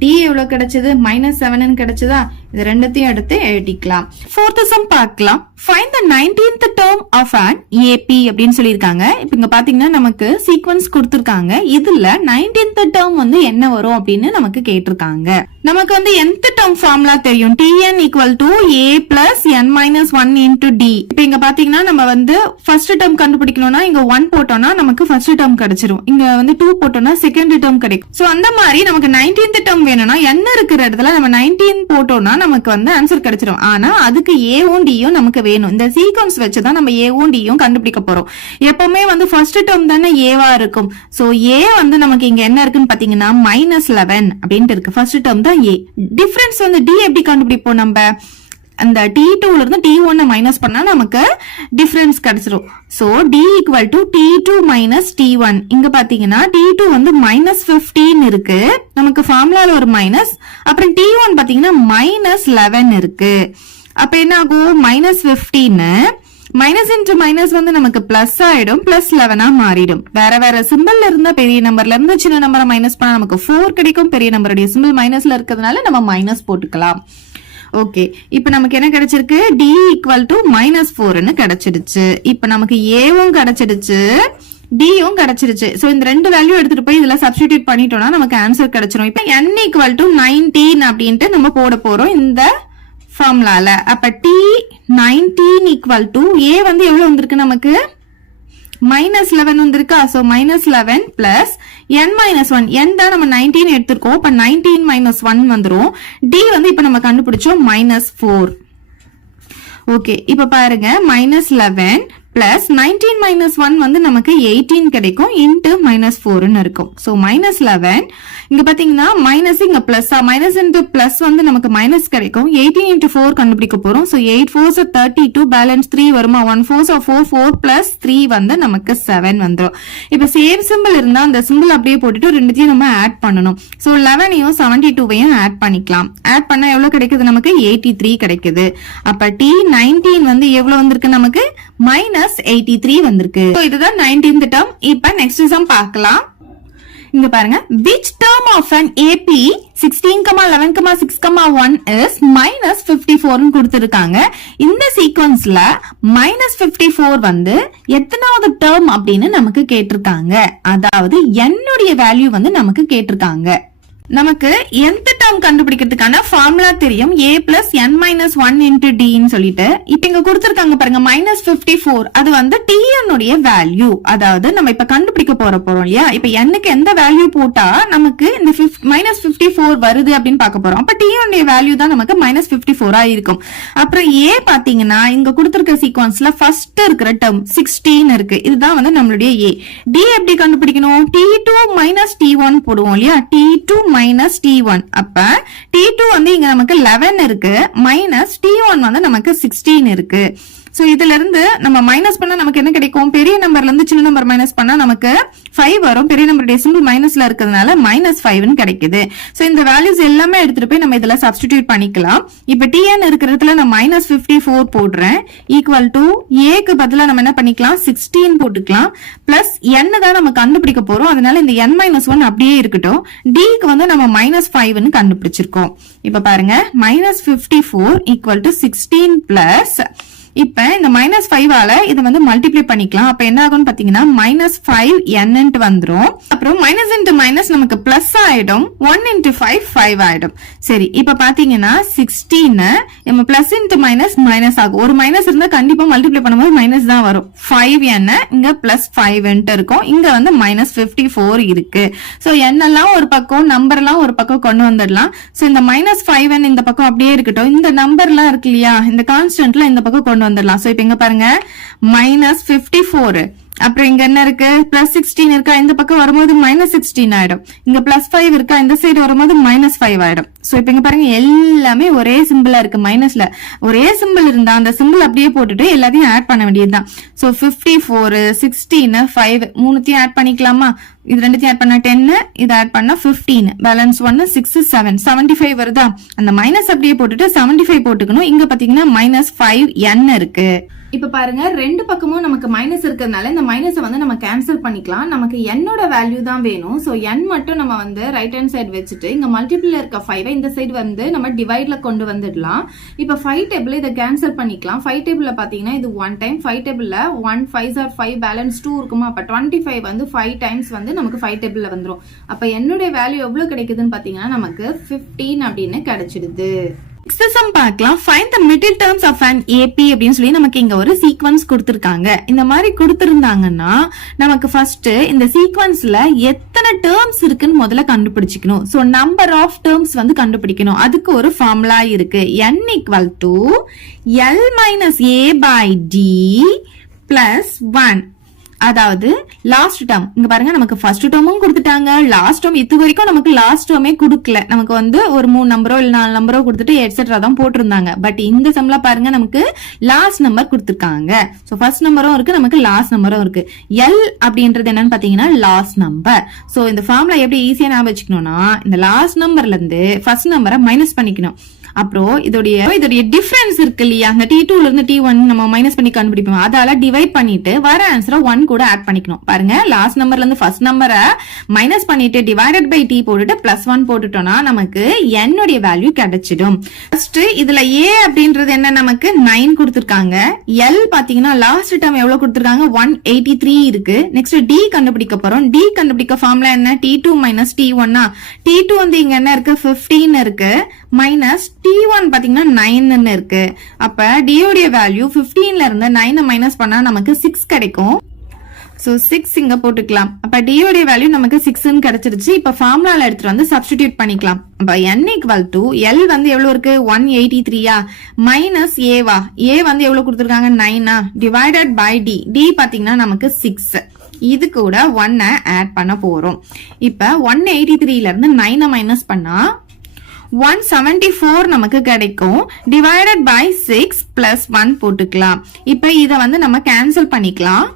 d எவ்வளவு கிடைச்சது? -7ன்னு கிடைச்சதா? இது ரெண்டுத்தையும் எடுத்து எழுதிக்கலாம். ஃபோர்த் சம் பார்க்கலாம். Find the 19th term of an AP அப்படின்னு சொல்லிருக்காங்க. இப்போ இங்க பாத்தீங்கன்னா நமக்கு சீக்வென்ஸ் கொடுத்திருக்காங்க. இதுல 19th term வந்து என்ன வரும் அப்படின்னு நமக்கு கேட்டிருக்காங்க. நமக்கு வந்து nth term ஃபார்முலா தெரியும். tn = a + n - 1 × d. இப்போ இங்க பாத்தீங்கன்னா நம்ம வந்து ஃபர்ஸ்ட் டேர்ம் கண்டுபிடிக்கணும்னா இங்க 1 போட்டோம்னா நமக்கு ஃபர்ஸ்ட் டேர்ம் கிடைச்சிரும். இங்க வந்து 2 போட்டோம்னா செகண்ட் டேர்ம் கிடைக்கும். சோ அந்த மாதிரி நமக்கு 19th term வேணும்னா n இருக்கிற இடத்துல நம்ம 19 போட்டோம்னா நமக்கு வந்து ஆன்சர் கிடைச்சிடும். ஆனா அதுக்கு ஏவும் டியும் நமக்கு வேணும். இந்த சீக்வன்ஸ் வச்சுதான் நம்ம ஏவும் டியும் கண்டுபிடிக்க போறோம். எப்பவுமே வந்து ஃபர்ஸ்ட் டேர்ம் தானே ஏவா இருக்கும். சோ ஏ வந்து நமக்கு இங்க என்ன இருக்குன்னு பாத்தீங்கன்னா -11 அப்படின்ட்டு இருக்கு. ஃபர்ஸ்ட் டேர்ம் தான் ஏ. டிஃபரன்ஸ் வந்து டி எப்படி கண்டுபிடிப்போம் நம்ம? அந்த T2ல இருந்து T1 மைனஸ் பண்ணா நமக்கு டிஃபரன்ஸ் கிடைச்சிரும். So D equal to T2 minus T1. இங்க பாத்தீங்கன்னா T2 வந்து -15 இருக்கு, நமக்கு ஃபார்முலால ஒரு மைனஸ். அப்புறம் T1 பாத்தீங்கன்னா -11 இருக்கு. அப்ப என்ன ஆகும்? -15 மைனஸ் இன்டு மைனஸ் வந்து நமக்கு பிளஸ் ஆயிடும், +11 மாறிடும். வேற வேற சிம்பிள்ல இருந்தா பெரிய நம்பர்ல இருந்து சின்ன நம்பரை மைனஸ் பண்ணா நமக்கு 4 கிடைக்கும். பெரிய நம்பருடைய சிம்பிள் மைனஸ்ல இருக்கிறதுனால நம்ம மைனஸ் போட்டுக்கலாம். ஓகே, இப்ப நமக்கு என்ன கிடைச்சிருக்கு? D ஈக்குவல் டு -4ன்னு கிடைச்சிடுச்சு. இப்ப நமக்கு ஏவும் கிடைச்சிடுச்சு, டியும் கிடைச்சிருச்சு. சோ இந்த ரெண்டு வேல்யூ எடுத்துட்டு போய் இதுல சப்ஸ்டிடியூட் பண்ணிட்டோம்னா நமக்கு ஆன்சர் கிடைச்சிரும். இப்ப n ஈக்குவல் டு 19 அப்படின்ட்டு நம்ம போட போறோம் இந்த ஃபார்முலால. அப்ப T19 ஈக்குவல் டு a வந்து எவ்வளவு வந்திருக்கு நமக்கு? -11 வந்திருக்கா? So -11 plus n-1. n தான் நம்ம 19 எடுத்திருக்கோம். இப்ப 19 - 1 வந்துரும். d வந்து இப்ப நம்ம கண்டுபிடிச்சோம் -4. ஓகே, இப்ப பாருங்க -11 பிளஸ் 19 - 1 வந்து நமக்கு 18 கிடைக்கும். இன்டு -4ன்னு இருக்கும். சோ -11 இங்க பாத்தீங்கன்னா மைனஸ், இங்க பிளஸ், மைனஸ் இன்டு பிளஸ் வந்து நமக்கு மைனஸ் கிடைக்கும். 18 × 4 கண்டுபிடிக்க போறோம். சோ 8 4s 32, பேலன்ஸ் 3 வருமா? 1 4s 4, 4 பிளஸ் 3 வந்து நமக்கு 7 வந்துரும். இப்ப சேம் சிம்பிள் இருந்தா அந்த சிம்பிள் அப்படியே போட்டுட்டு ரெண்டுத்தையும் நம்ம ஆட் பண்ணணும். சோ 11ஐயும் 72வையும் ஆட் பண்ணிக்கலாம். ஆட் பண்ணா எவ்வளவு கிடைக்குது நமக்கு? 83 கிடைக்குது. அப்ப T19 வந்து எவ்வளவு வந்திருக்கு நமக்கு? -83 வந்திருக்கு. சோ இதுதான் 19th டேர்ம். இப்ப நெக்ஸ்ட் சம் பார்க்கலாம். இங்க பாருங்க, which term of an AP 16, 11, 6, 1 is -54 ன்னு கொடுத்திருக்காங்க. இந்த சீக்வன்ஸ்ல -54 வந்து எத்தனாவது டேர்ம் அப்படின்னு நமக்கு கேட்டிருக்காங்க. அதாவது என்னுடைய வேல்யூ வந்து நமக்கு கேட்டிருக்காங்க. நமக்கு nth டேர்ம் கண்டுபிடிக்கிறதுக்கான ஃபார்முலா தெரியும், a plus n minus 1 into d ன்னு சொல்லிட்டு. இப்ப இங்க கொடுத்திருக்காங்க பாருங்க -54. அது வந்து t உடைய வேல்யூ. அதாவது நம்ம இப்ப கண்டுபிடிக்க போறோம் இல்லையா? இப்ப n க்கு எந்த வேல்யூ போட்டா நமக்கு இந்த -54 வருது அப்படின்னு பார்க்க போறோம். அப்ப t உடைய வேல்யூ தான் நமக்கு -54 இருக்கும். அப்புறம் a பாத்தீங்கன்னா இங்க கொடுத்திருக்க சீக்வன்ஸ்ல ஃபர்ஸ்ட் இருக்கிற டேர்ம் 16 இருக்கு. இதுதான் வந்து நம்மளுடைய a. d எப்படி கண்டுபிடிக்கணும்? T2 - T1 போடுவோம் இல்லையா? T2 - T1. அப்ப T2 வந்து இங்க நமக்கு 11 இருக்கு, மைனஸ் T1 வந்து நமக்கு 16 இருக்கு. சோ இதுல இருந்து நம்ம மைனஸ் பண்ணா நமக்கு என்ன கிடைக்கும்? பெரிய நம்பர்ல இருந்து சின்ன நம்பர் மைனஸ் பண்ணா நமக்கு 5 வரும். பெரிய நம்பருடைய சிம்பிள் மைனஸ்ல இருக்கிறதுனால -5ன்னு கிடைக்குது. சோ இந்த வேல்யூஸ் எல்லாமே எடுத்துட்டு போய் நம்ம இதுல சப்ஸ்டிடியூட் பண்ணிக்கலாம். இப்ப Tn இருக்கிறதுல நான் -54 போடுறேன். ஈக்குவல் டு a க்கு பதிலா நம்ம என்ன பண்ணிக்கலாம்? 16 போட்டுக்கலாம். பிளஸ் n தான் நம்ம கண்டுபிடிக்க போறோம். அதனால இந்த n-1 அப்படியே இருக்கட்டும். d க்கு வந்து நம்ம -5ன்னு கண்டுபிடிச்சிருக்கோம். இப்ப பாருங்க, -54 ஈக்குவல் டு 16 பிளஸ், இப்ப இந்த -5ஆல இதை வந்து மல்டிப்ளை பண்ணிக்கலாம். அப்ப என்ன ஆகும்னு பாத்தீங்கன்னா -5n வந்துரும். அப்புறம் மைனஸ் இன்டு மைனஸ் நமக்கு பிளஸ் ஆயிடும். 1 × 5 5 ஆயிடும். சரி, இப்ப பாத்தீங்கன்னா 16 நம்ம பிளஸ் இன்டு மைனஸ் ஆகும். ஒரு மைனஸ் இருந்தா கண்டிப்பா மல்டிப்ளை பண்ணும்போது மைனஸ் தான் வரும். 5n இங்க +5 இருக்கும். இங்க வந்து -54 இருக்கு. சோ n எல்லாம் ஒரு பக்கம், நம்பர் எல்லாம் ஒரு பக்கம் கொண்டு வந்துடலாம். சோ இந்த -5n இந்த பக்கம் அப்படியே இருக்கட்டும். இந்த நம்பர் எல்லாம் இருக்கு இல்லையா, இந்த கான்ஸ்டன்ட்ல இந்த பக்கம் கொண்டு வந்துடலாம். சோ இப்ப இங்க பாருங்க, -54, அப்புறம் இங்க என்ன இருக்கு? +16 இருக்கா? இந்த பக்கம் வரும்போது -16 ஆயிடும். இங்க +5 இருக்கா? இந்த சைடு வரும்போது -5 ஆயிடும். சோ இப்ப இங்க பாருங்க, எல்லாமே ஒரே சிம்பிளா இருக்கு. மைனஸ்ல ஒரே சிம்பிள் இருந்தா அந்த சிம்பிள் அப்படியே போட்டுட்டு எல்லாத்தையும் ஆட் பண்ண வேண்டியதுதான். சோ 54, 16, 5 மூணுத்தையும் ஆட் பண்ணிக்கலாமா? இது ரெண்டுத்தையும் ஆட் பண்ணா 10, இது ஆட் பண்ணா 15, பேலன்ஸ் 1, 6, 7, 75 வருதா? அந்த மைனஸ் அப்படியே போட்டுட்டு 75 போட்டுக்கணும். இங்க பாத்தீங்கன்னா -5n இருக்கு. இப்ப பாருங்க, ரெண்டு பக்கமும் நமக்கு மைனஸ் இருக்கிறதுனால இந்த மைனஸை வந்து நம்ம கேன்சல் பண்ணிக்கலாம். நமக்கு என்னோட வேல்யூ தான் வேணும். சோ n மட்டும் நம்ம வந்து ரைட் ஹேண்ட் சைடு வச்சுட்டு இங்க மல்டிபிள்ல இருக்க 5 இந்த சைடு வந்து நம்ம டிவைட்ல கொண்டு வந்துடலாம். இப்ப 5 டேபிள் இதை கேன்சல் பண்ணிக்கலாம். 5 டேபிள்ல பாத்தீங்கன்னா இது 1 டைம், 5 டேபிள்ல 1 5s are 5, பேலன்ஸ் 2 இருக்குமா? அப்ப 25 வந்து 5 டைம்ஸ் வந்து நமக்கு 5 டேபிள்ல வந்துரும். அப்ப என்னோட வேல்யூ எவ்வளவு கிடைக்குதுன்னு பாத்தீங்கன்னா நமக்கு 15 அப்படின்னு கிடைச்சிடுது. Next sum பார்க்கலாம். Find the middle terms of an AP அப்படின்னு சொல்லி நமக்கு இங்க ஒரு சீக்வன்ஸ் கொடுத்திருக்காங்க. இந்த மாதிரி கொடுத்திருந்தாங்கன்னா நமக்கு ஃபர்ஸ்ட் இந்த சீக்வன்ஸ்ல எத்தனை டேர்ம்ஸ் இருக்குன்னு முதல்ல கண்டுபிடிச்சிக்கணும். சோ நம்பர் ஆஃப் டேர்ம்ஸ் வந்து கண்டுபிடிக்கணும். அதுக்கு ஒரு ஃபார்முலா இருக்கு. n equal to L minus A by D plus 1. அதாவது லாஸ்ட் டேர்ம் இங்க பாருங்க நமக்கு ஃபர்ஸ்ட் டேர்மும் கொடுத்துட்டாங்க, லாஸ்ட் டேர்ம் இது வரைக்கும் நமக்கு லாஸ்ட் டேர்மே கொடுக்கல. நமக்கு வந்து ஒரு 3 நம்பரோ இல்ல 4 நம்பரோ கொடுத்துட்டு எட்ஸெட்ரா தான் போட்டிருந்தாங்க. பட் இந்த சம்ல பாருங்க நமக்கு லாஸ்ட் நம்பர் கொடுத்துருக்காங்க. சோ ஃபர்ஸ்ட் நம்பரும் இருக்கு, நமக்கு லாஸ்ட் நம்பரும் இருக்கு. எல் அப்படின்றது என்னன்னு பாத்தீங்கன்னா லாஸ்ட் நம்பர். சோ இந்த ஃபார்முலா எப்படி ஈஸியா ஞாபகம் வச்சுக்கணும்னா இந்த லாஸ்ட் நம்பர்ல இருந்து ஃபர்ஸ்ட் நம்பரை மைனஸ் பண்ணிக்கணும். அப்புறம் இதோடைய டிஃபரன்ஸ் இருக்கு இல்லையா, அந்த T2 ல இருந்து T1 நம்ம மைனஸ் பண்ணி கண்டுபிடிப்போம். அதால டிவைட் பண்ணிட்டு வர ஆன்சரை 1 கூட ஆட் பண்ணிக்கணும். பாருங்க லாஸ்ட் நம்பர்ல இருந்து ஃபர்ஸ்ட் நம்பரை மைனஸ் பண்ணிட்டு டிவைடட் பை T போட்டுட்டு +1 போட்டுட்டோம்னா நமக்கு n உடைய வேல்யூ கிடைச்சிடும். ஃபர்ஸ்ட் இதுல A அப்படின்றது என்ன, நமக்கு 9 கொடுத்திருக்காங்க. L பாத்தீங்கன்னா லாஸ்ட் டேர்ம் எவ்வளவு கொடுத்திருக்காங்க, 183 இருக்கு. நெக்ஸ்ட் D கண்டுபிடிக்க போறோம். D கண்டுபிடிக்க ஃபார்முலா என்ன, T2 மைனஸ் T1. T2 வந்து இங்க என்ன இருக்கு, 15 இருக்கு, மைனஸ் T1 பாத்தீங்கன்னா 9 இருக்கு. அப்ப D உடைய வேல்யூ 15ல இருந்து 9 மைனஸ் பண்ணா நமக்கு 6 கிடைக்கும். சோ 6 இங்க போட்டுக்கலாம். அப்ப D உடைய வேல்யூ நமக்கு 6ன்னு கிடைச்சிருச்சு. இப்ப ஃபார்முலால எடுத்துட்டு வந்து சப்ஸ்டிடியூட் பண்ணிக்கலாம். அப்ப n equal to L வந்து எவ்வளவு இருக்கு, 183 மைனஸ் A வா, A வந்து எவ்வளவு கொடுத்திருக்காங்க, 9 டிவைடட் பை D. D பாத்தீங்கன்னா நமக்கு 6. இது கூட 1 ஆட் பண்ண போறோம். இப்ப 183ல இருந்து 9 மைனஸ் பண்ணா 174 நமக்கு கிடைக்கும். டிவைடட் பை 6 பிளஸ் 1 போட்டுக்கலாம். இப்ப இத வந்து நம்ம கேன்சல் பண்ணிக்கலாம்.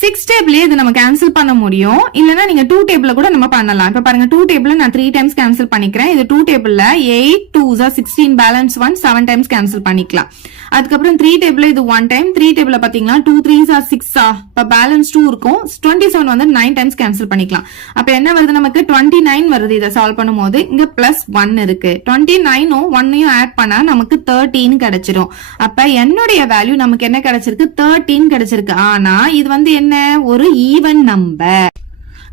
6 டேபிளே இது நம்ம கேன்சல் பண்ண முடியும், இல்லனா நீங்க 2 டேபிள்ல கூட நம்ம பண்ணலாம். இப்ப பாருங்க 2 டேபிள்ல நான் 3 டைம்ஸ் கேன்சல் பண்ணிக்கிறேன். இது 2 டேபிள்ல 8 2s 16 பேலன்ஸ் 1 7 டைம்ஸ் கேன்சல் பண்ணிக்கலாம். அதுக்கப்புறம் 3 டேபிள்ல இது 1 டைம், 3 டேபிள்ல பாத்தீங்கன்னா 2 3s 6 இப்ப பேலன்ஸ் 2 இருக்கும். 27 வந்து 9 டைம்ஸ் கேன்சல் பண்ணிக்கலாம். அப்ப என்ன வருது, நமக்கு 29 வருது. இதை சால்வ் பண்ணும்போது இங்க பிளஸ் 1 இருக்கு. 29ம் 1யும் ஆட் பண்ணா நமக்கு 13 கிடைச்சிடும். அப்ப என்னுடைய வேல்யூ நமக்கு என்ன கிடைச்சிருக்கு, 13 கிடைச்சிருக்கு. ஆனா இது வந்து என்ன, ஒரு ஈவன் நம்பர்.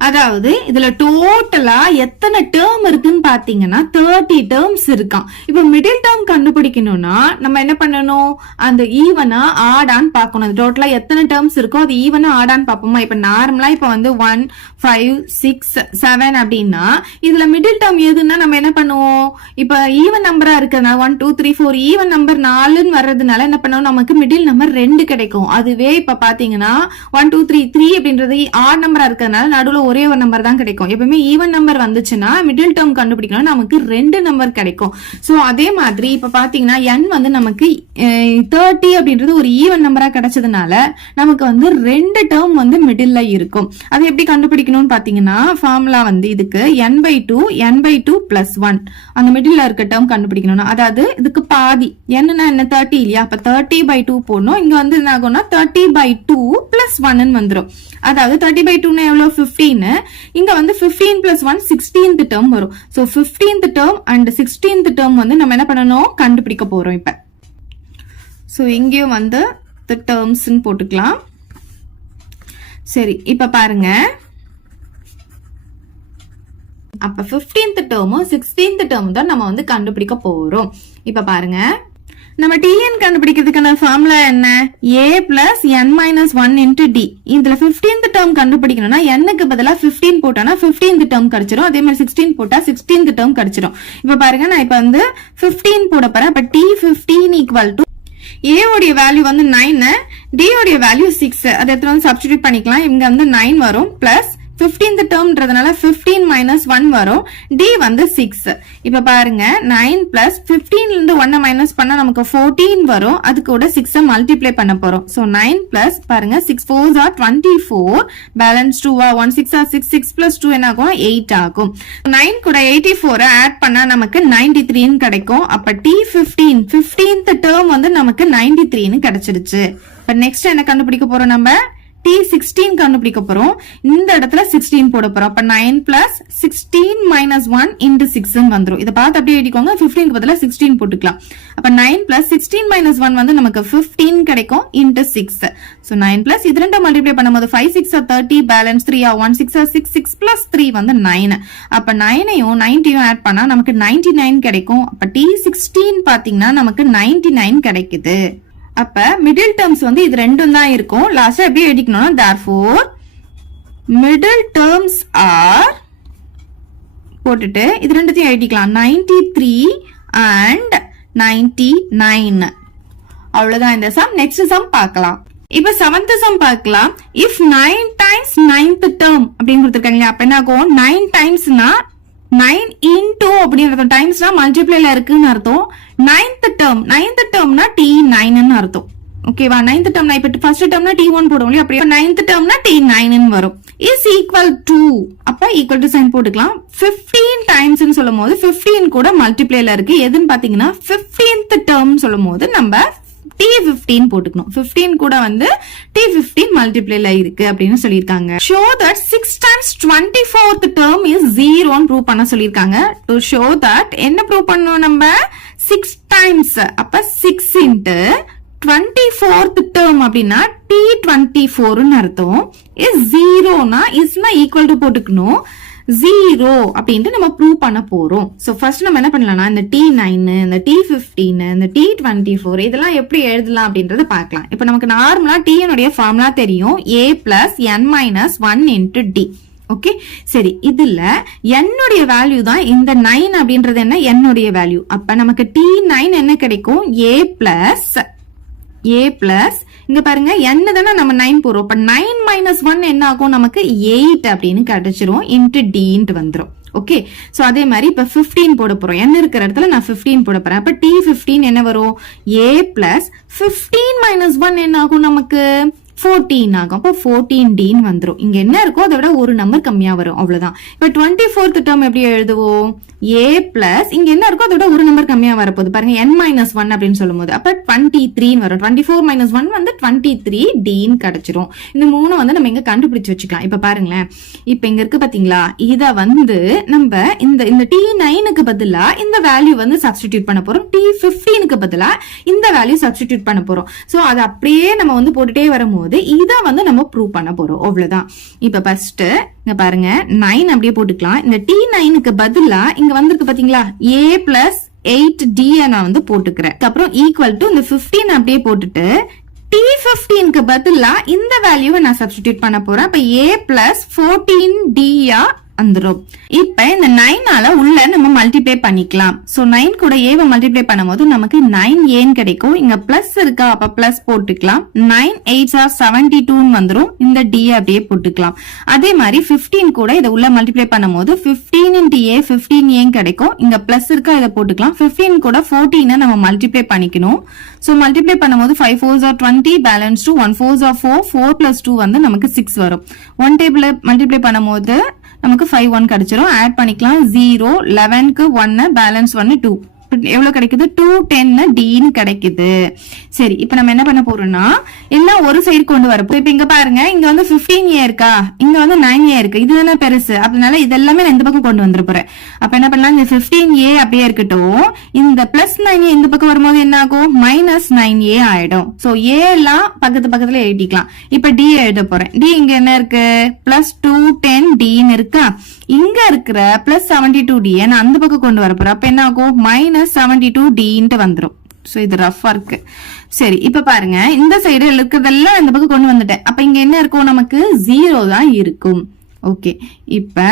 அதாவது இதுல டோட்டலா எத்தனை டேர்ம் இருக்குன்னு பாத்தீங்கன்னா 30 டேர்ம்ஸ் இருக்காம். இப்ப மிடில் டேர்ம் கண்டுபிடிக்கணும்னா நம்ம என்ன பண்ணணும், அந்த ஈவனா ஆடான்னு பாக்கணும். அது டோட்டலா எத்தனை டேர்ம்ஸ் இருக்கோ அது ஈவனா ஆடான்னு பாப்போமா. இப்ப நார்மலா இப்ப வந்து 1 5 6 7 அப்படின்னா இதுல மிடில் டேர்ம் எதுன்னா நம்ம என்ன பண்ணுவோம், இப்ப ஈவன் நம்பரா இருக்கிறதுனால 1 2 3 4 ஈவன் நம்பர் 4ன்னு வர்றதுனால என்ன பண்ணுவோம், நமக்கு மிடில் நம்பர் 2 கிடைக்கும். அதுவே இப்ப பாத்தீங்கன்னா 1 2 3 3 அப்படின்றது ஆட் நம்பரா இருக்கிறதுனால நடுவுல ஒரே ஒரு நம்பர் தான் கிடைக்கும். எப்பவுமே ஈவன் நம்பர் வந்துச்சுன்னா மிடில் டேர்ம் கண்டுபிடிக்கணும், நமக்கு 2 நம்பர் கிடைக்கும். சோ அதே மாதிரி இப்ப பாத்தீங்கன்னா n வந்து நமக்கு 30 அப்படின்றது ஒரு ஈவன் நம்பரா கிடைச்சதுனால நமக்கு வந்து 2 டேர்ம் வந்து மிடில்ல இருக்கும். அதை எப்படி கண்டுபிடிக்கணும்னு பாத்தீங்கன்னா ஃபார்முலா வந்து இதுக்கு n/2 பிளஸ் 1 அந்த மிடில்ல இருக்க டேர்ம் கண்டுபிடிக்கணும். அதாவது இதுக்கு பாதி என்னன்னா என்ன 30 இல்லையா, அப்ப 30/2 போடணும். இங்க வந்து என்ன ஆகும்னா 30/2 பிளஸ் 1 வந்துடும். அதாவது 30/2 எவ்வளவு 15, இங்க வந்து 15 பிளஸ் 1 16th டேர்ம் வரும். So 15th term and 16th term வந்து நம்ம என்ன பண்ணணும், கண்டுபிடிக்க போறோம் இப்ப. சோ இங்கேயும் வந்து the terms போட்டுக்கலாம். சரி இப்ப பாருங்க, அப்ப 15th டேர்மும் 16th டேர்ம் தான் நம்ம வந்து கண்டுபிடிக்க போறோம். இப்ப பாருங்க, நம்ம Tn கண்டுபிடிக்கிறதுக்கான ஃபார்முலா என்ன, a plus n minus 1 into d. இதுல 15th டேர்ம் கண்டுபிடிக்கணும்னா n-க்கு பதிலா 15 போட்டோம்னா 15th டேர்ம் கிடைச்சிரும். அதே மாதிரி 16 போட்டா 16th டேர்ம் கிடைச்சிரும். இப்ப பாருங்க, நான் இப்ப வந்து 15 போட போறேன். அப்ப T15 equal to a உடைய வேல்யூ வந்து 9, d உடைய வேல்யூ 6. அதை எடுத்து வந்து சப்ஸ்டிடியூட் பண்ணிக்கலாம். இங்க வந்து 9 வரும் பிளஸ் 15th டேர்ம்ன்றதுனால 15 minus 1 வரும். D வந்து 6. இப்ப பாருங்க 9 plus 15ல இருந்து 1 மைனஸ் பண்ணா நமக்கு 14 வரும். அது கூட 6 மல்டிப்ளை பண்ண போறோம். சோ 9 plus பாருங்க 6 4s are 24, balance 2 1 6 are 6 6 plus 2 என்ன ஆகும் 8 ஆகும். 9 கூட 84 ஆட் பண்ணா நமக்கு 93 ன்னு கிடைக்கும். அப்ப T15 15th டேர்ம் வந்து நமக்கு 93 ன்னு கிடைச்சிருச்சு. இப்ப நெக்ஸ்ட் என்ன கண்டுபிடிக்க போறோம், நம்ம T16 கண்டுபிடிக்க போறோம். இந்த இடத்துல 16 போட போறோம். அப்ப 9 plus 16 minus 1 into 6 வந்துரும். இத பார்த்து அப்படியே எழுதிக்கோங்க. 15 க்கு பதிலா 16 போட்டுக்கலாம். அப்ப 9 plus 16 minus 1 வந்து நமக்கு 15 கிடைக்கும் into 6. So 9 plus இது ரெண்ட மல்டிப்ளை பண்ணும்போது 5 6 are 30 balance 3 are 1 6 are 6 6 plus 3 வந்து 9. அப்ப 9ஐயும் 90யும் ஆட் பண்ணா நமக்கு 99 கிடைக்கும். அப்ப T16 பாத்தீங்கன்னா நமக்கு 99 கிடைக்குது. அப்ப மிடில் டேர்ம்ஸ் வந்து இது ரெண்டும் தான் இருக்கும். லாஸ்டா எப்படி எழுதிக்கணும்? therefore middle terms are போட்டுட்டு இது ரெண்டுத்தையும் எழுதிக்கலாம் 93 and 99. அவ்வளவுதான் இந்த சம். நெக்ஸ்ட் சம் பார்க்கலாம். இப்ப 7th சம் பார்க்கலாம். if 9 times 9th term அப்படின்னு கொடுத்திருக்காங்க. அப்ப என்ன ஆகும்? 9 timesனா 9 into அப்படின்ற டைம்ஸ்னா மல்டிப்ளைல இருக்குன்னு அர்த்தம். 9th termனா T9 ன்னு அர்த்தம். ஓகேவா? 9th termனா இப்ப ஃபர்ஸ்ட் termனா T1 போடுவோம் இல்லையா? அப்படியே 9th termனா T9 ன்னு வரும். is equal to அப்ப equal to sign போட்டுக்கலாம். 15 times ன்னு சொல்லும்போது 15 கூட மல்டிப்ளைல இருக்கு. எதுன்னு பாத்தீங்கன்னா 15th term சொல்லும்போது நம்ம T15 போட்டுக்கணும். 15 கூட வந்து T15 மல்டிப்ளைல இருக்கு அப்படின்னு சொல்லிருக்காங்க. show that 6 times 24th term is 0 ன்னு ப்ரூவ் பண்ண சொல்லிருக்காங்க. to show that என்ன ப்ரூவ் பண்ணணும் நம்ம? 6 times அப்ப 6 into 24th term அப்படின்னா T24 ன்னு அர்த்தம். is 0னா isனா equal to போட்டுக்கணும். 0 அப்படின்ட்டு நம்ம ப்ரூவ் பண்ண போறோம். சோ ஃபர்ஸ்ட் நம்ம என்ன பண்ணலாம்னா இந்த T9 இந்த T15 இந்த T24 இதெல்லாம் எப்படி எழுதலாம் அப்படின்றத பார்க்கலாம். இப்போ நமக்கு நார்மலா T னுடைய ஃபார்முலா தெரியும். a plus n minus 1 into d. Okay, சரி. இதுல என்னுடைய வேல்யூ தான் இந்த 9 அப்படின்றது என்ன? என்னுடைய வேல்யூ. அப்ப நமக்கு T9 என்ன கிடைக்கும்? a plus இங்க பாருங்க n தானே நம்ம 9 போறோம். அப்ப 9 minus 1 என்ன ஆகும்? நமக்கு 8 அப்படின்னு கிடைச்சிரும். into d ன்னு வந்துரும். ஓகே, சோ அதே மாதிரி இப்ப 15 போட போறோம். n இருக்கிற இடத்துல நான் 15 போட போறேன். அப்ப T15 என்ன வரும்? a plus 15 minus 1 என்ன ஆகும்? நமக்கு 14 ஆகும். அப்போ 14d ன்னு வந்துரும். இங்க என்ன இருக்கோ அதை விட ஒரு நம்பர் கம்மியா வரும். அவ்வளவுதான். இப்ப 24th term எப்படி எழுதுவோம்? a plus இங்க என்ன இருக்கோ அதை விட ஒரு நம்பர் கம்மியா வரப்போகுது. பாருங்க n minus 1 அப்படின்னு சொல்லும்போது அப்ப 23 வரும். 24 minus 1 வந்து 23d ன்னு கிடைச்சிரும். இந்த மூணு வந்து நம்ம இங்க கண்டுபிடிச்சு வச்சுக்கலாம். இப்ப பாருங்களேன், இப்ப இங்க இருக்கு பாத்தீங்களா? இத வந்து நம்ம இந்த T9க்கு பதிலா இந்த வேல்யூ வந்து சப்ஸ்டிடியூட் பண்ண போறோம். T15க்கு பதிலா இந்த வேல்யூ சப்ஸ்டிடியூட் பண்ண போறோம். சோ அது அப்படியே நம்ம வந்து போட்டுட்டே வரும்போது இத வந்து நம்ம ப்ரூவ் பண்ண போறோம். அவ்வளவுதான். இப்ப ஃபர்ஸ்ட் இங்க பாருங்க 9 அப்படியே போட்டுக்கலாம். இந்த T9க்கு பதிலா இங்க வந்திருக்கு பாத்தீங்களா? a plus 8d நான் வந்து போட்டுக்கிறேன். அப்புறம் ஈக்குவல் டு இந்த 15 அப்படியே போட்டுட்டு T15க்கு பதிலா இந்த வேல்யூவை நான் சப்ஸ்டிடியூட் பண்ண போறேன். அப்ப a plus 14d வந்துரும். இப்ப இந்த 9ஆல உள்ள நம்ம மல்டிப்ளை பண்ணிக்கலாம். சோ 9 கூட a மல்டிப்ளை பண்ணும்போது நமக்கு 9a கிடைக்கும். இங்க பிளஸ் இருக்கா? அப்ப பிளஸ் போட்டுக்கலாம். 9 8s are 72 வந்துரும். இந்த d அப்படியே போட்டுக்கலாம். அதே மாதிரி 15 கூட இத உள்ள மல்டிப்ளை பண்ணும்போது 15 into a 15a கிடைக்கும். இங்க பிளஸ் இருக்கா? இத போட்டுக்கலாம். 15 கூட 14 நம்ம மல்டிப்ளை பண்ணிக்கணும். சோ மல்டிப்ளை பண்ணும்போது 5 4s are 20 balance 2 1 4s are 4 4 plus 2 வந்து நமக்கு 6 வரும். 1 டேபிள் மல்டிப்ளை பண்ணும்போது நமக்கு 5 1 கிடைச்சிரும். ஆட் பண்ணிக்கலாம். 0 11க்கு 1 பேலன்ஸ் 1 2 எவ்வளவு கிடைக்குது? 2 10 d ன்னு கிடைக்குது. சரி, இப்ப நம்ம என்ன பண்ண போறோம்னா எல்லாம் ஒரு சைடு கொண்டு வரப்போ இப்ப இங்க பாருங்க, இங்க வந்து 15a இருக்கா, இங்க வந்து 9a இருக்கு. இது தானே பெருசு. அதனால இதெல்லாமே நான் இந்த பக்கம் கொண்டு வந்துட போறேன். அப்ப என்ன பண்ணலாம்? இந்த 15a அப்படியே இருக்கட்டும். இந்த பிளஸ் 9a இந்த பக்கம் வரும்போது என்ன ஆகும்? மைனஸ் 9a ஆயிடும். சோ a எல்லாம் பக்கத்துல எழுதிக்கலாம். இப்ப d எழுத போறேன். d இங்க என்ன இருக்கு? பிளஸ் 210 d ன்னு இருக்கா? இங்க இருக்கிற பிளஸ் 72d நான் அந்த பக்கம் கொண்டு வர போறேன். அப்ப என்ன ஆகும்? மைனஸ் 72d வந்துரும். சோ இது ரஃபா இருக்கு. சரி, இப்ப பாருங்க, இந்த சைடு இருக்கிறதெல்லாம் இந்த பக்கம் கொண்டு வந்துட்டேன். அப்ப இங்க என்ன இருக்கும்? நமக்கு 0 தான் இருக்கும். ஓகே, இப்ப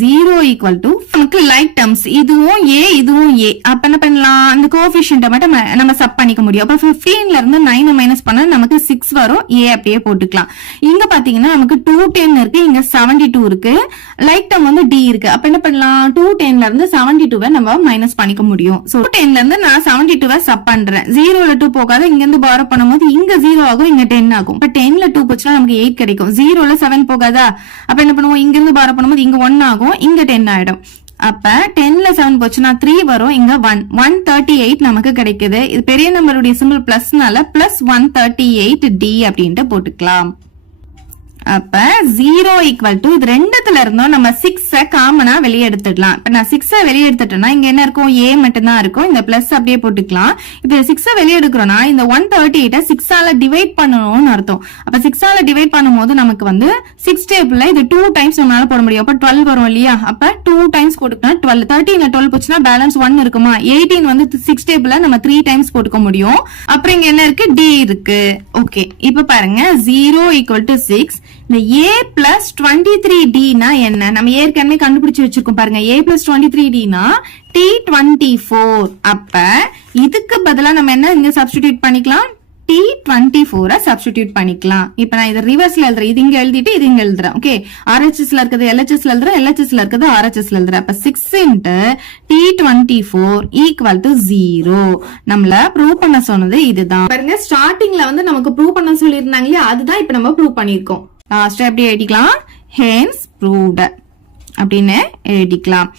0 equal to நமக்கு லைக் டர்ம்ஸ் இதுவும் a இதுவும் a. அப்ப என்ன பண்ணலாம்? அந்த கோஎஃபிஷியன்ட் மட்டும் நம்ம சப் பண்ணிக்க முடியும். அப்ப 15ல இருந்து 9 மைனஸ் பண்ணா நமக்கு 6 வரும். a அப்படியே போட்டுக்கலாம். இங்க பாத்தீங்கன்னா நமக்கு 210 இருக்கு, இங்க 72 இருக்கு. லைக் டர்ம் வந்து d இருக்கு. அப்ப என்ன பண்ணலாம்? 210ல இருந்து 72 நம்ம மைனஸ் பண்ணிக்க முடியும். சோ 210ல இருந்து நான் 72 சப் பண்றேன். 0ல 2 போகாத, இங்க இருந்து பாரோ பண்ணும்போது இங்க 0 ஆகும், இங்க 10 ஆகும். இப்ப 10ல 2 போச்சுன்னா நமக்கு 8 கிடைக்கும். 0ல 7 போகாதா? அப்ப என்ன பண்ணுவோம்? இங்க இருந்து பாரோ பண்ணும்போது இங்க 1 ஆகும், இங்க 10 ஆயிடும். அப்ப 10ல 7 போச்சுன்னா 3 வரும், இங்க 138 நமக்கு கிடைக்குது. இது பெரிய நம்பருடைய சிம்பிள் பிளஸ்னால பிளஸ் 138d அப்படின்ட்டு போட்டுக்கலாம். அப்ப 0 ஈக்குவல் டு இது ரெண்டுத்துல இருந்தும் நம்ம 6 காமனா வெளியே எடுத்துடலாம். இப்ப நான் 6 வெளியே எடுத்துட்டேன்னா இங்க என்ன இருக்கும், a மட்டும் தான் இருக்கும். இந்த பிளஸ் அப்படியே போட்டுக்கலாம். இப்ப 6 வெளியே எடுக்கிறோம்னா இந்த 138 6 ஆல டிவைட் பண்ணணும்னு அர்த்தம். அப்ப 6 ஆல டிவைட் பண்ணும்போது நமக்கு வந்து 6 டேபிள்ல இது 2 டைம்ஸ் நம்மளால போட முடியும். அப்ப 12 வரும் இல்லையா, அப்ப 2 டைம்ஸ் போட்டுக்கிட்டா 12 13 12 போச்சுன்னா பேலன்ஸ் 1 இருக்குமா, 18 வந்து 6 டேபிள்ல நம்ம 3 டைம்ஸ் போட்டுக்க முடியும். அப்புறம் இங்க என்ன இருக்கு, d இருக்கு. ஓகே, இப்ப பாருங்க 0 ஈக்குவல் டு 6. இந்த a பிளஸ் 23d னா என்ன, நம்ம ஏற்கனவே கண்டுபிடிச்சு வச்சிருக்கோம் பாருங்க. a பிளஸ் 23d னா t24. அப்ப இதுக்கு பதிலா நம்ம என்ன இங்க சப்ஸ்டிடியூட் பண்ணிக்கலாம், t24 சப்ஸ்டிடியூட் பண்ணிக்கலாம். இப்ப நான் இதை ரிவர்ஸ்ல எழுதுறேன். இது இங்க எழுதிட்டு இது இங்க எழுதுறேன். ஓகே, RHS ல இருக்குது LHS ல எழுதுறேன், LHS ல இருக்குது RHS ல எழுதுறேன். அப்ப 6 into t24 ஈக்குவல் டு 0. நம்மள ப்ரூவ் பண்ண சொன்னது இதுதான். பாருங்க, ஸ்டார்டிங்ல வந்து நமக்கு ப்ரூவ் பண்ண சொல்லியிருந்தாங்க இல்லையா, அதுதான் இப்ப நம்ம ப்ரூவ் பண்ணிருக்கோம். லாஸ்ட் எப்படி எழுதிக்கலாம், hence proved அப்படின்னு எழுதிக்கலாம்.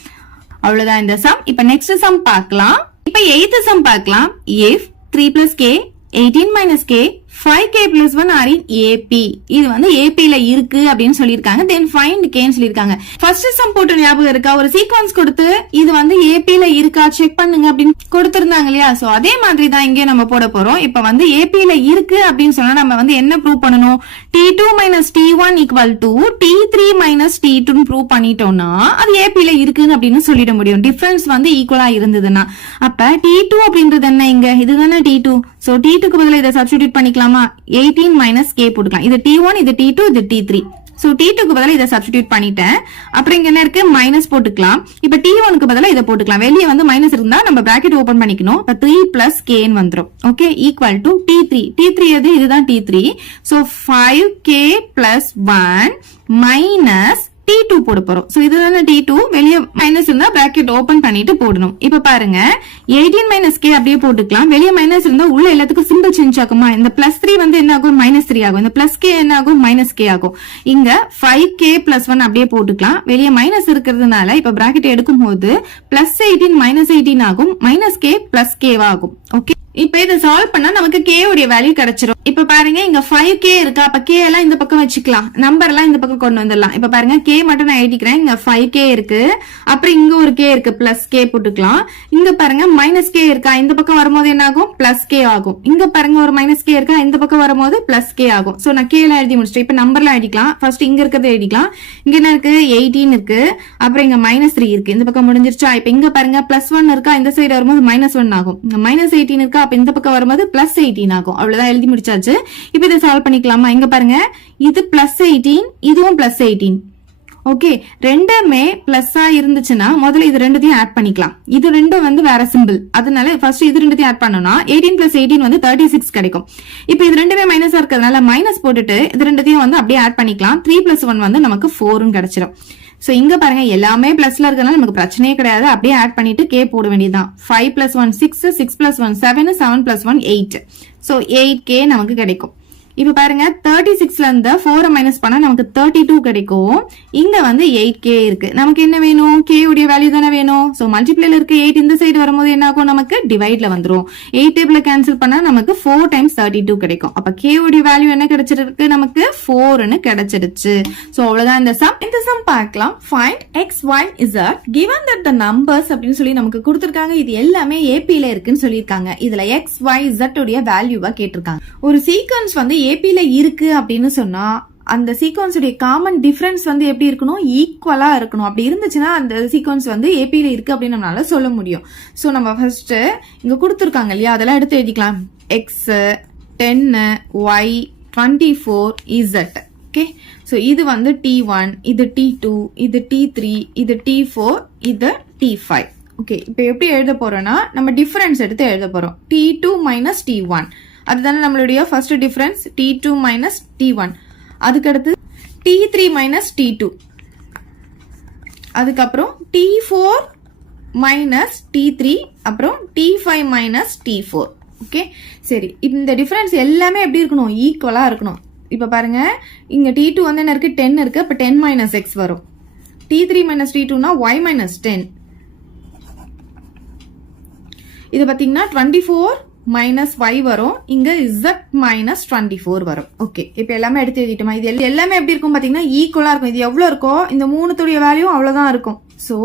அவ்வளவுதான் இந்த சம். இப்ப நெக்ஸ்ட் சம் பார்க்கலாம். இப்ப 8th சம் பார்க்கலாம். if 3 plus k 18 minus k 5k plus 1 are in AP. இது வந்து AP ல இருக்கு அப்படின்னு சொல்லியிருக்காங்க. then find k ன்னு சொல்லியிருக்காங்க. ஃபர்ஸ்ட் சம் போட்டு ஞாபகம் இருக்கா, ஒரு சீக்வன்ஸ் கொடுத்து இது வந்து AP ல இருக்கா செக் பண்ணுங்க அப்படின்னு கொடுத்திருந்தாங்க இல்லையா. சோ அதே மாதிரி தான் இங்கே நம்ம போட போறோம். இப்ப வந்து AP ல இருக்கு அப்படின்னு சொன்னா நம்ம வந்து என்ன ப்ரூவ் பண்ணணும், t2 minus t1 equal to t3 minus t2 prove பண்ணிட்டோம்னா அது AP ல இருக்குன்னு அப்படின்னு சொல்லிட முடியும். டிஃபரன்ஸ் வந்து ஈக்குவலா இருந்ததுன்னா. அப்ப t2 அப்படின்றது என்ன, இங்க இதுதானே t2. சோ t2க்கு பதிலா இதை சப்ஸ்டிடியூட் பண்ணிக்கலாமா, 18 minus k போட்டுக்கலாம். இது t1, இது t2, இது t3. சோ t2க்கு பதிலா இதை சப்ஸ்டிடியூட் பண்ணிட்டேன். அப்புறம் இங்க என்ன இருக்கு, மைனஸ் போட்டுக்கலாம். இப்ப t1க்கு பதிலா இதை போட்டுக்கலாம். வெளியே வந்து மைனஸ் இருந்தா நம்ம பிராக்கெட் ஓபன் பண்ணிக்கணும். இப்ப 3 plus k ன்னு வந்துரும். Okay, equal to t3. t3 எது, இதுதான் t3. So 5k plus 1 minus t2 போட போறோம். சோ இதுதானே t2, வெளியே மைனஸ் இருந்தா பிராக்கெட் ஓபன் பண்ணிட்டு போடணும். இப்ப பாருங்க 18 minus k அப்படியே போட்டுக்கலாம். வெளியே மைனஸ் இருந்தா உள்ள எல்லாத்துக்கும் சிம்பிள் சேஞ்ச் ஆகுமா, இந்த பிளஸ் 3 வந்து என்ன ஆகும், மைனஸ் 3 ஆகும். இந்த பிளஸ் k என்ன ஆகும், மைனஸ் k ஆகும். இங்க 5k plus 1 அப்படியே போட்டுக்கலாம். வெளியே மைனஸ் இருக்கிறதுனால இப்ப பிராக்கெட் எடுக்கும் போது பிளஸ் 18 மைனஸ் 18 ஆகும், மைனஸ் k பிளஸ் k ஆகும். ஓகே, இப்ப இதை சால்வ் பண்ணா நமக்கு k உடைய வேல்யூ கிடைச்சிரும். இப்ப பாருங்க இங்க 5k இருக்கா, அப்ப k எல்லாம் இந்த பக்கம் வச்சுக்கலாம், நம்பர் எல்லாம் இந்த பக்கம் கொண்டு வந்துடலாம். இப்ப பாருங்க k மட்டும் நான் எழுதிக்கிறேன். இங்க 5k இருக்கு, அப்புறம் இங்க ஒரு k இருக்கு, பிளஸ் k போட்டுக்கலாம். இங்க பாருங்க மைனஸ் k இருக்கா, இந்த பக்கம் வரும்போது என்ன ஆகும், பிளஸ் k ஆகும். இங்க பாருங்க ஒரு மைனஸ் k இருக்கா, இந்த பக்கம் வரும்போது பிளஸ் k ஆகும். சோ நான் k எல்லாம் எழுதி முடிச்சிட்டேன். இப்ப நம்பர்லாம் எழுதிக்கலாம். ஃபர்ஸ்ட் இங்க இருக்கிறத எழுதிக்கலாம். இங்க என்ன இருக்கு, 18 இருக்கு, அப்புறம் இங்க மைனஸ் 3 இருக்கு, இந்த பக்கம் முடிஞ்சிருச்சா. இப்ப இங்க பாருங்க பிளஸ் 1 இருக்கா, இந்த சைடு வரும்போது மைனஸ் 1 ஆகும். இங்க மைனஸ் 18 இருக்கா, அப்ப இந்த பக்கம் வரும்போது பிளஸ் 18 ஆகும். அவ்வளவுதான், எழுதி முடிச்சாச்சு. இப்ப இதை சால்வ் பண்ணிக்கலாமா. இங்க பாருங்க இது பிளஸ் 18, இதுவும் பிளஸ் 18. ஓகே, ரெண்டுமே பிளஸ்ஸா இருந்துச்சுன்னா முதல்ல இது ரெண்டுத்தையும் ஆட் பண்ணிக்கலாம். இது ரெண்டும் வந்து வேற சிம்பிள், அதனால ஃபர்ஸ்ட் இது ரெண்டுத்தையும் ஆட் பண்ணோம்னா 18 plus 18 வந்து 36 கிடைக்கும். இப்போ இது ரெண்டுமே மைனஸா இருக்கிறதுனால மைனஸ் போட்டுட்டு இது ரெண்டுத்தையும் வந்து அப்படியே ஆட் பண்ணிக்கலாம். 3 plus 1 வந்து நமக்கு 4 கிடைச்சிடும். சோ இங்க பாருங்க எல்லாமே பிளஸ்ல இருக்கனால நமக்கு பிரச்சனையே கிடையாது. அப்படியே ஆட் பண்ணிட்டு k போட வேண்டியதுதான். 5 plus 1 6, 6 plus 1 7, 7 plus 1 8. So 8k நமக்கு கிடைக்கும். இப்ப பாருங்க 36ல இருந்து 4 மைனஸ் பண்ணா நமக்கு 32 கிடைக்கும். இங்க வந்து 8k இருக்கு. நமக்கு என்ன வேணும், k உடைய வேல்யூ தானே வேணும். சோ மல்டிப்ளைல இருக்க 8 இந்த சைடு வரும்போது என்ன ஆகும், நமக்கு டிவைட்ல வந்துரும். 8 டேபிள்ல கேன்சல் பண்ணா நமக்கு 4 times 32 கிடைக்கும். அப்ப k உடைய வேல்யூ என்ன கிடைச்சிருக்கு, நமக்கு 4 ன்னு கிடைச்சிருச்சு. சோ அவ்வளவுதான் இந்த சம். இந்த சம் பார்க்கலாம். find x, y, z given that the numbers அப்படின்னு சொல்லி நமக்கு கொடுத்திருக்காங்க. இது எல்லாமே AP ல இருக்குன்னு சொல்லியிருக்காங்க. இதுல x, y, z உடைய வேல்யூவா கேட்டிருக்காங்க. ஒரு சீக்வன்ஸ் வந்து AP ல இருக்கு அப்படின்னு சொன்னா அந்த சீக்வன்ஸ் உடைய காமன் டிஃபரன்ஸ் வந்து எப்படி இருக்கணும், ஈக்குவலா இருக்கணும். அப்படி இருந்துச்சுன்னா அந்த சீக்வன்ஸ் வந்து AP ல இருக்கு அப்படின்னு நம்மளால சொல்ல முடியும். சோ நம்ம ஃபர்ஸ்ட் இங்க கொடுத்திருக்காங்க இல்லையா, அதெல்லாம் எடுத்து எழுதிக்கலாம். x 10 y 24 z. Okay, so இது வந்து t1, இது t2, இது t3, இது t4, இது t5. ஓகே, இப்போ எப்படி எழுத போறோம்னா நம்ம டிஃபரன்ஸ் எடுத்து எழுத போறோம். t2 மைனஸ் t1 அதுதானே நம்மளுடைய first difference. t2 minus t1, அதுக்கடுத்து t3 மைனஸ் t2, அதுக்கப்புறம் t4 மைனஸ் t3, அப்புறம் t5 மைனஸ் t4. ஓகே, சரி, இந்த டிஃபரன்ஸ் எல்லாமே எப்படி இருக்கணும், ஈக்குவலா இருக்கணும். இப்ப பாருங்க இங்க t2 வந்து என்ன இருக்கு, 10 இருக்கு, அப்ப 10 மைனஸ் x வரும். t3 minus t2னா y minus 10. இது பாத்தீங்கன்னா 24 மைனஸ் y வரும், இங்க z மைனஸ் 24 வரும். ஓகே, இப்ப எல்லாமே எடுத்து எழுதிட்டோமா? இது எல்லாமே எப்படி இருக்கும் பாத்தீங்கன்னா ஈக்குவலா இருக்கும். இது எவ்வளவு இருக்கோ இந்த மூணுத்துடைய வேல்யூ அவ்வளவுதான் இருக்கும். சோ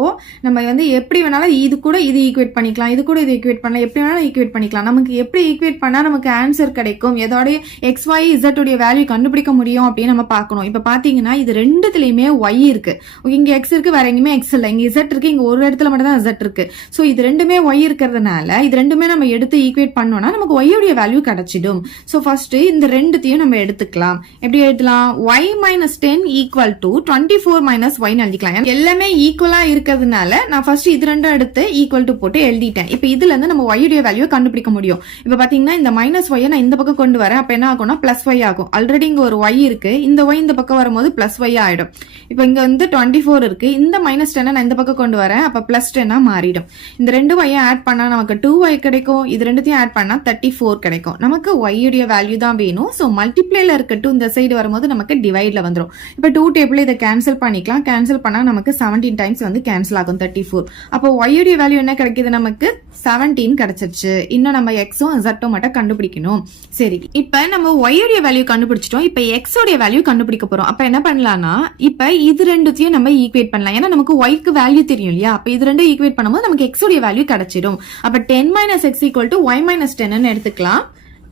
நம்ம வந்து எப்படி வேணாலும் இது கூட இது ஈக்குவேட் பண்ணிக்கலாம், இது கூட இது ஈக்குவேட் பண்ணலாம், எப்படி வேணாலும் ஈக்குவேட் பண்ணிக்கலாம். நமக்கு எப்படி ஈக்குவேட் பண்ணா நமக்கு ஆன்சர் கிடைக்கும், எதோடைய எக்ஸ் ஒய் இசட் உடைய வேல்யூ கண்டுபிடிக்க முடியும் அப்படின்னு நம்ம பார்க்கணும். இப்ப பாத்தீங்கன்னா இது ரெண்டுத்துலயுமே ஒய் இருக்கு, இங்க எக்ஸ் இருக்கு, வேற எங்கேயுமே எக்ஸ் இல்ல, இங்க இசட் இருக்கு, இங்க ஒரு இடத்துல மட்டும் தான் இசட் இருக்கு. சோ இது ரெண்டுமே ஒய் இருக்கிறதுனால இது ரெண்டுமே நம்ம எடுத்து ஈக்குவேட் பண்ணோம்னா நமக்கு ஒய் உடைய வேல்யூ கிடைச்சிடும். சோ ஃபர்ஸ்ட் இந்த ரெண்டுத்தையும் நம்ம எடுத்துக்கலாம். எப்படி எழுதலாம்? Y minus 10 equal to 24 minus y எழுதிக்கலாம். எல்லாமே ஈக்குவலா இருக்கிறதுனால நான் ஃபர்ஸ்ட் இது ரெண்டும் எடுத்து ஈக்குவல் டு போட்டு எழுதிட்டேன். இப்ப இதுல இருந்து நம்ம y உடைய வேல்யூ கண்டுபிடிக்க முடியும். இப்ப பாத்தீங்கன்னா இந்த மைனஸ் ஒய் நான் இந்த பக்கம் கொண்டு வரேன், அப்ப என்ன ஆகும்னா பிளஸ் ஒய் ஆகும். ஆல்ரெடி இங்க ஒரு y இருக்கு, இந்த y இந்த பக்கம் வரும்போது பிளஸ் ஒய் ஆயிடும். இப்ப இங்க வந்து 24 இருக்கு, இந்த மைனஸ் 10 நான் இந்த பக்கம் கொண்டு வரேன், அப்ப பிளஸ் 10 மாறிடும். இந்த ரெண்டு y ஆட் பண்ணா நமக்கு 2y கிடைக்கும், இது ரெண்டுத்தையும் ஆட் பண்ணா 34 கிடைக்கும். நமக்கு y உடைய வேல்யூ தான் வேணும். சோ மல்டிப்ளைல இருக்கட்டும், இந்த சைடு வரும்போது நமக்கு டிவைட்ல வந்துடும். இப்ப 2 டேபிள் இதை கேன்சல் பண்ணிக்கலாம். கேன்சல் பண்ணா நமக்கு 17 டைம்ஸ் வந்து கேன்சல் ஆகும் 34. அப்போ y உடைய வேல்யூ என்ன கிடைக்குது? நமக்கு 17 கிடைச்சிருச்சு. இன்னும் நம்ம எக்ஸும் z மட்டும் கண்டுபிடிக்கணும். சரி, இப்ப நம்ம y உடைய வேல்யூ கண்டுபிடிச்சிட்டோம். இப்ப x உடைய வேல்யூ கண்டுபிடிக்க போறோம். அப்ப என்ன பண்ணலாம்னா இப்ப இது ரெண்டுத்தையும் நம்ம ஈக்குவேட் பண்ணலாம். ஏன்னா நமக்கு y க்கு வேல்யூ தெரியும் இல்லையா? அப்ப இது ரெண்டும் ஈக்குவேட் பண்ணும்போது நமக்கு x உடைய வேல்யூ கிடைச்சிடும். அப்ப 10 minus x equal to y minus 10 எடுத்துக்கலாம்.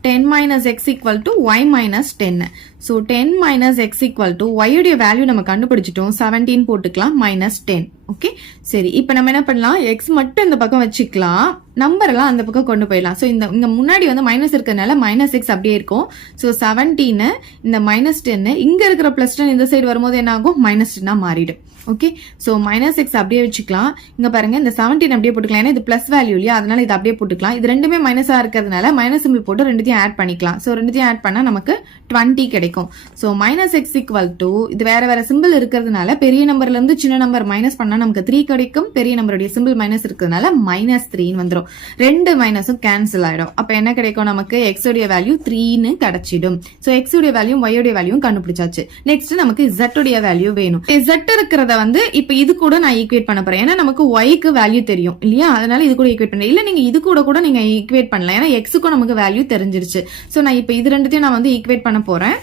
10 minus x equal to y minus 10. So 10 minus x equal to y உடைய வேல்யூ நம்ம கண்டுபிடிச்சிட்டோம். 17 போட்டுக்கலாம் minus 10. ஓகே, சரி, இப்ப நம்ம என்ன பண்ணலாம்? x மட்டும் இந்த பக்கம் வச்சுக்கலாம், நம்பர் எல்லாம் அந்த பக்கம் கொண்டு போயிடலாம். சோ இந்த முன்னாடி வந்து மைனஸ் இருக்கிறதுனால மைனஸ் எக்ஸ் அப்படியே இருக்கும். சோ 17 இந்த மைனஸ் 10 இங்க இருக்கிற பிளஸ் 10 இந்த சைடு வரும்போது என்ன ஆகும்? மைனஸ் 10 மாறிடும். ஓகே, சோ மைனஸ் எக்ஸ் அப்படியே வச்சுக்கலாம். இங்க பாருங்க இந்த 17 அப்படியே போட்டுக்கலாம், ஏன்னா இது பிளஸ் வேல்யூ இல்லையா, அதனால இது அப்படியே போட்டுக்கலாம். இது ரெண்டுமே மைனஸா இருக்கிறதுனால மைனஸ் சிம்பிள் போட்டு ரெண்டுத்தையும் ஆட் பண்ணிக்கலாம். சோ ரெண்டுத்தையும் ஆட் பண்ணா நமக்கு 20 கிடைக்கும். So minus x equal to, இது வேற வேற சிம்பிள் இருக்கிறதுனால பெரிய நம்பர்ல இருந்து சின்ன நம்பர் மைனஸ் பண்ணா நமக்கு 3 கிடைக்கும். பெரிய நம்பருடைய சிம்பிள் மைனஸ் இருக்கிறதுனால மைனஸ் 3 வந்துடும். ரெண்டு மைனஸும் கேன்சல் ஆயிடும். அப்ப என்ன கிடைக்கும்? நமக்கு எக்ஸ் உடைய வேல்யூ 3 கிடைச்சிடும். சோ எக்ஸ் உடைய வேல்யூ y உடைய வேல்யூ கண்டுபிடிச்சாச்சு. நெக்ஸ்ட் நமக்கு z உடைய வேல்யூ வேணும். z இருக்கிறத வந்து இப்ப இது கூட நான் ஈக்குவேட் பண்ண போறேன். ஏன்னா நமக்கு y க்கு வேல்யூ தெரியும் இல்லையா, அதனால இது கூட ஈக்குவேட் பண்ண. இல்ல நீங்க இது கூட நீங்க ஈக்குவேட் பண்ணலாம், ஏன்னா x க்கும் நமக்கு வேல்யூ தெரிஞ்சிருச்சு. சோ நான் இப்ப இது ரெண்டுத்தையும் நான் வந்து ஈக்குவேட் பண்ண போறேன்.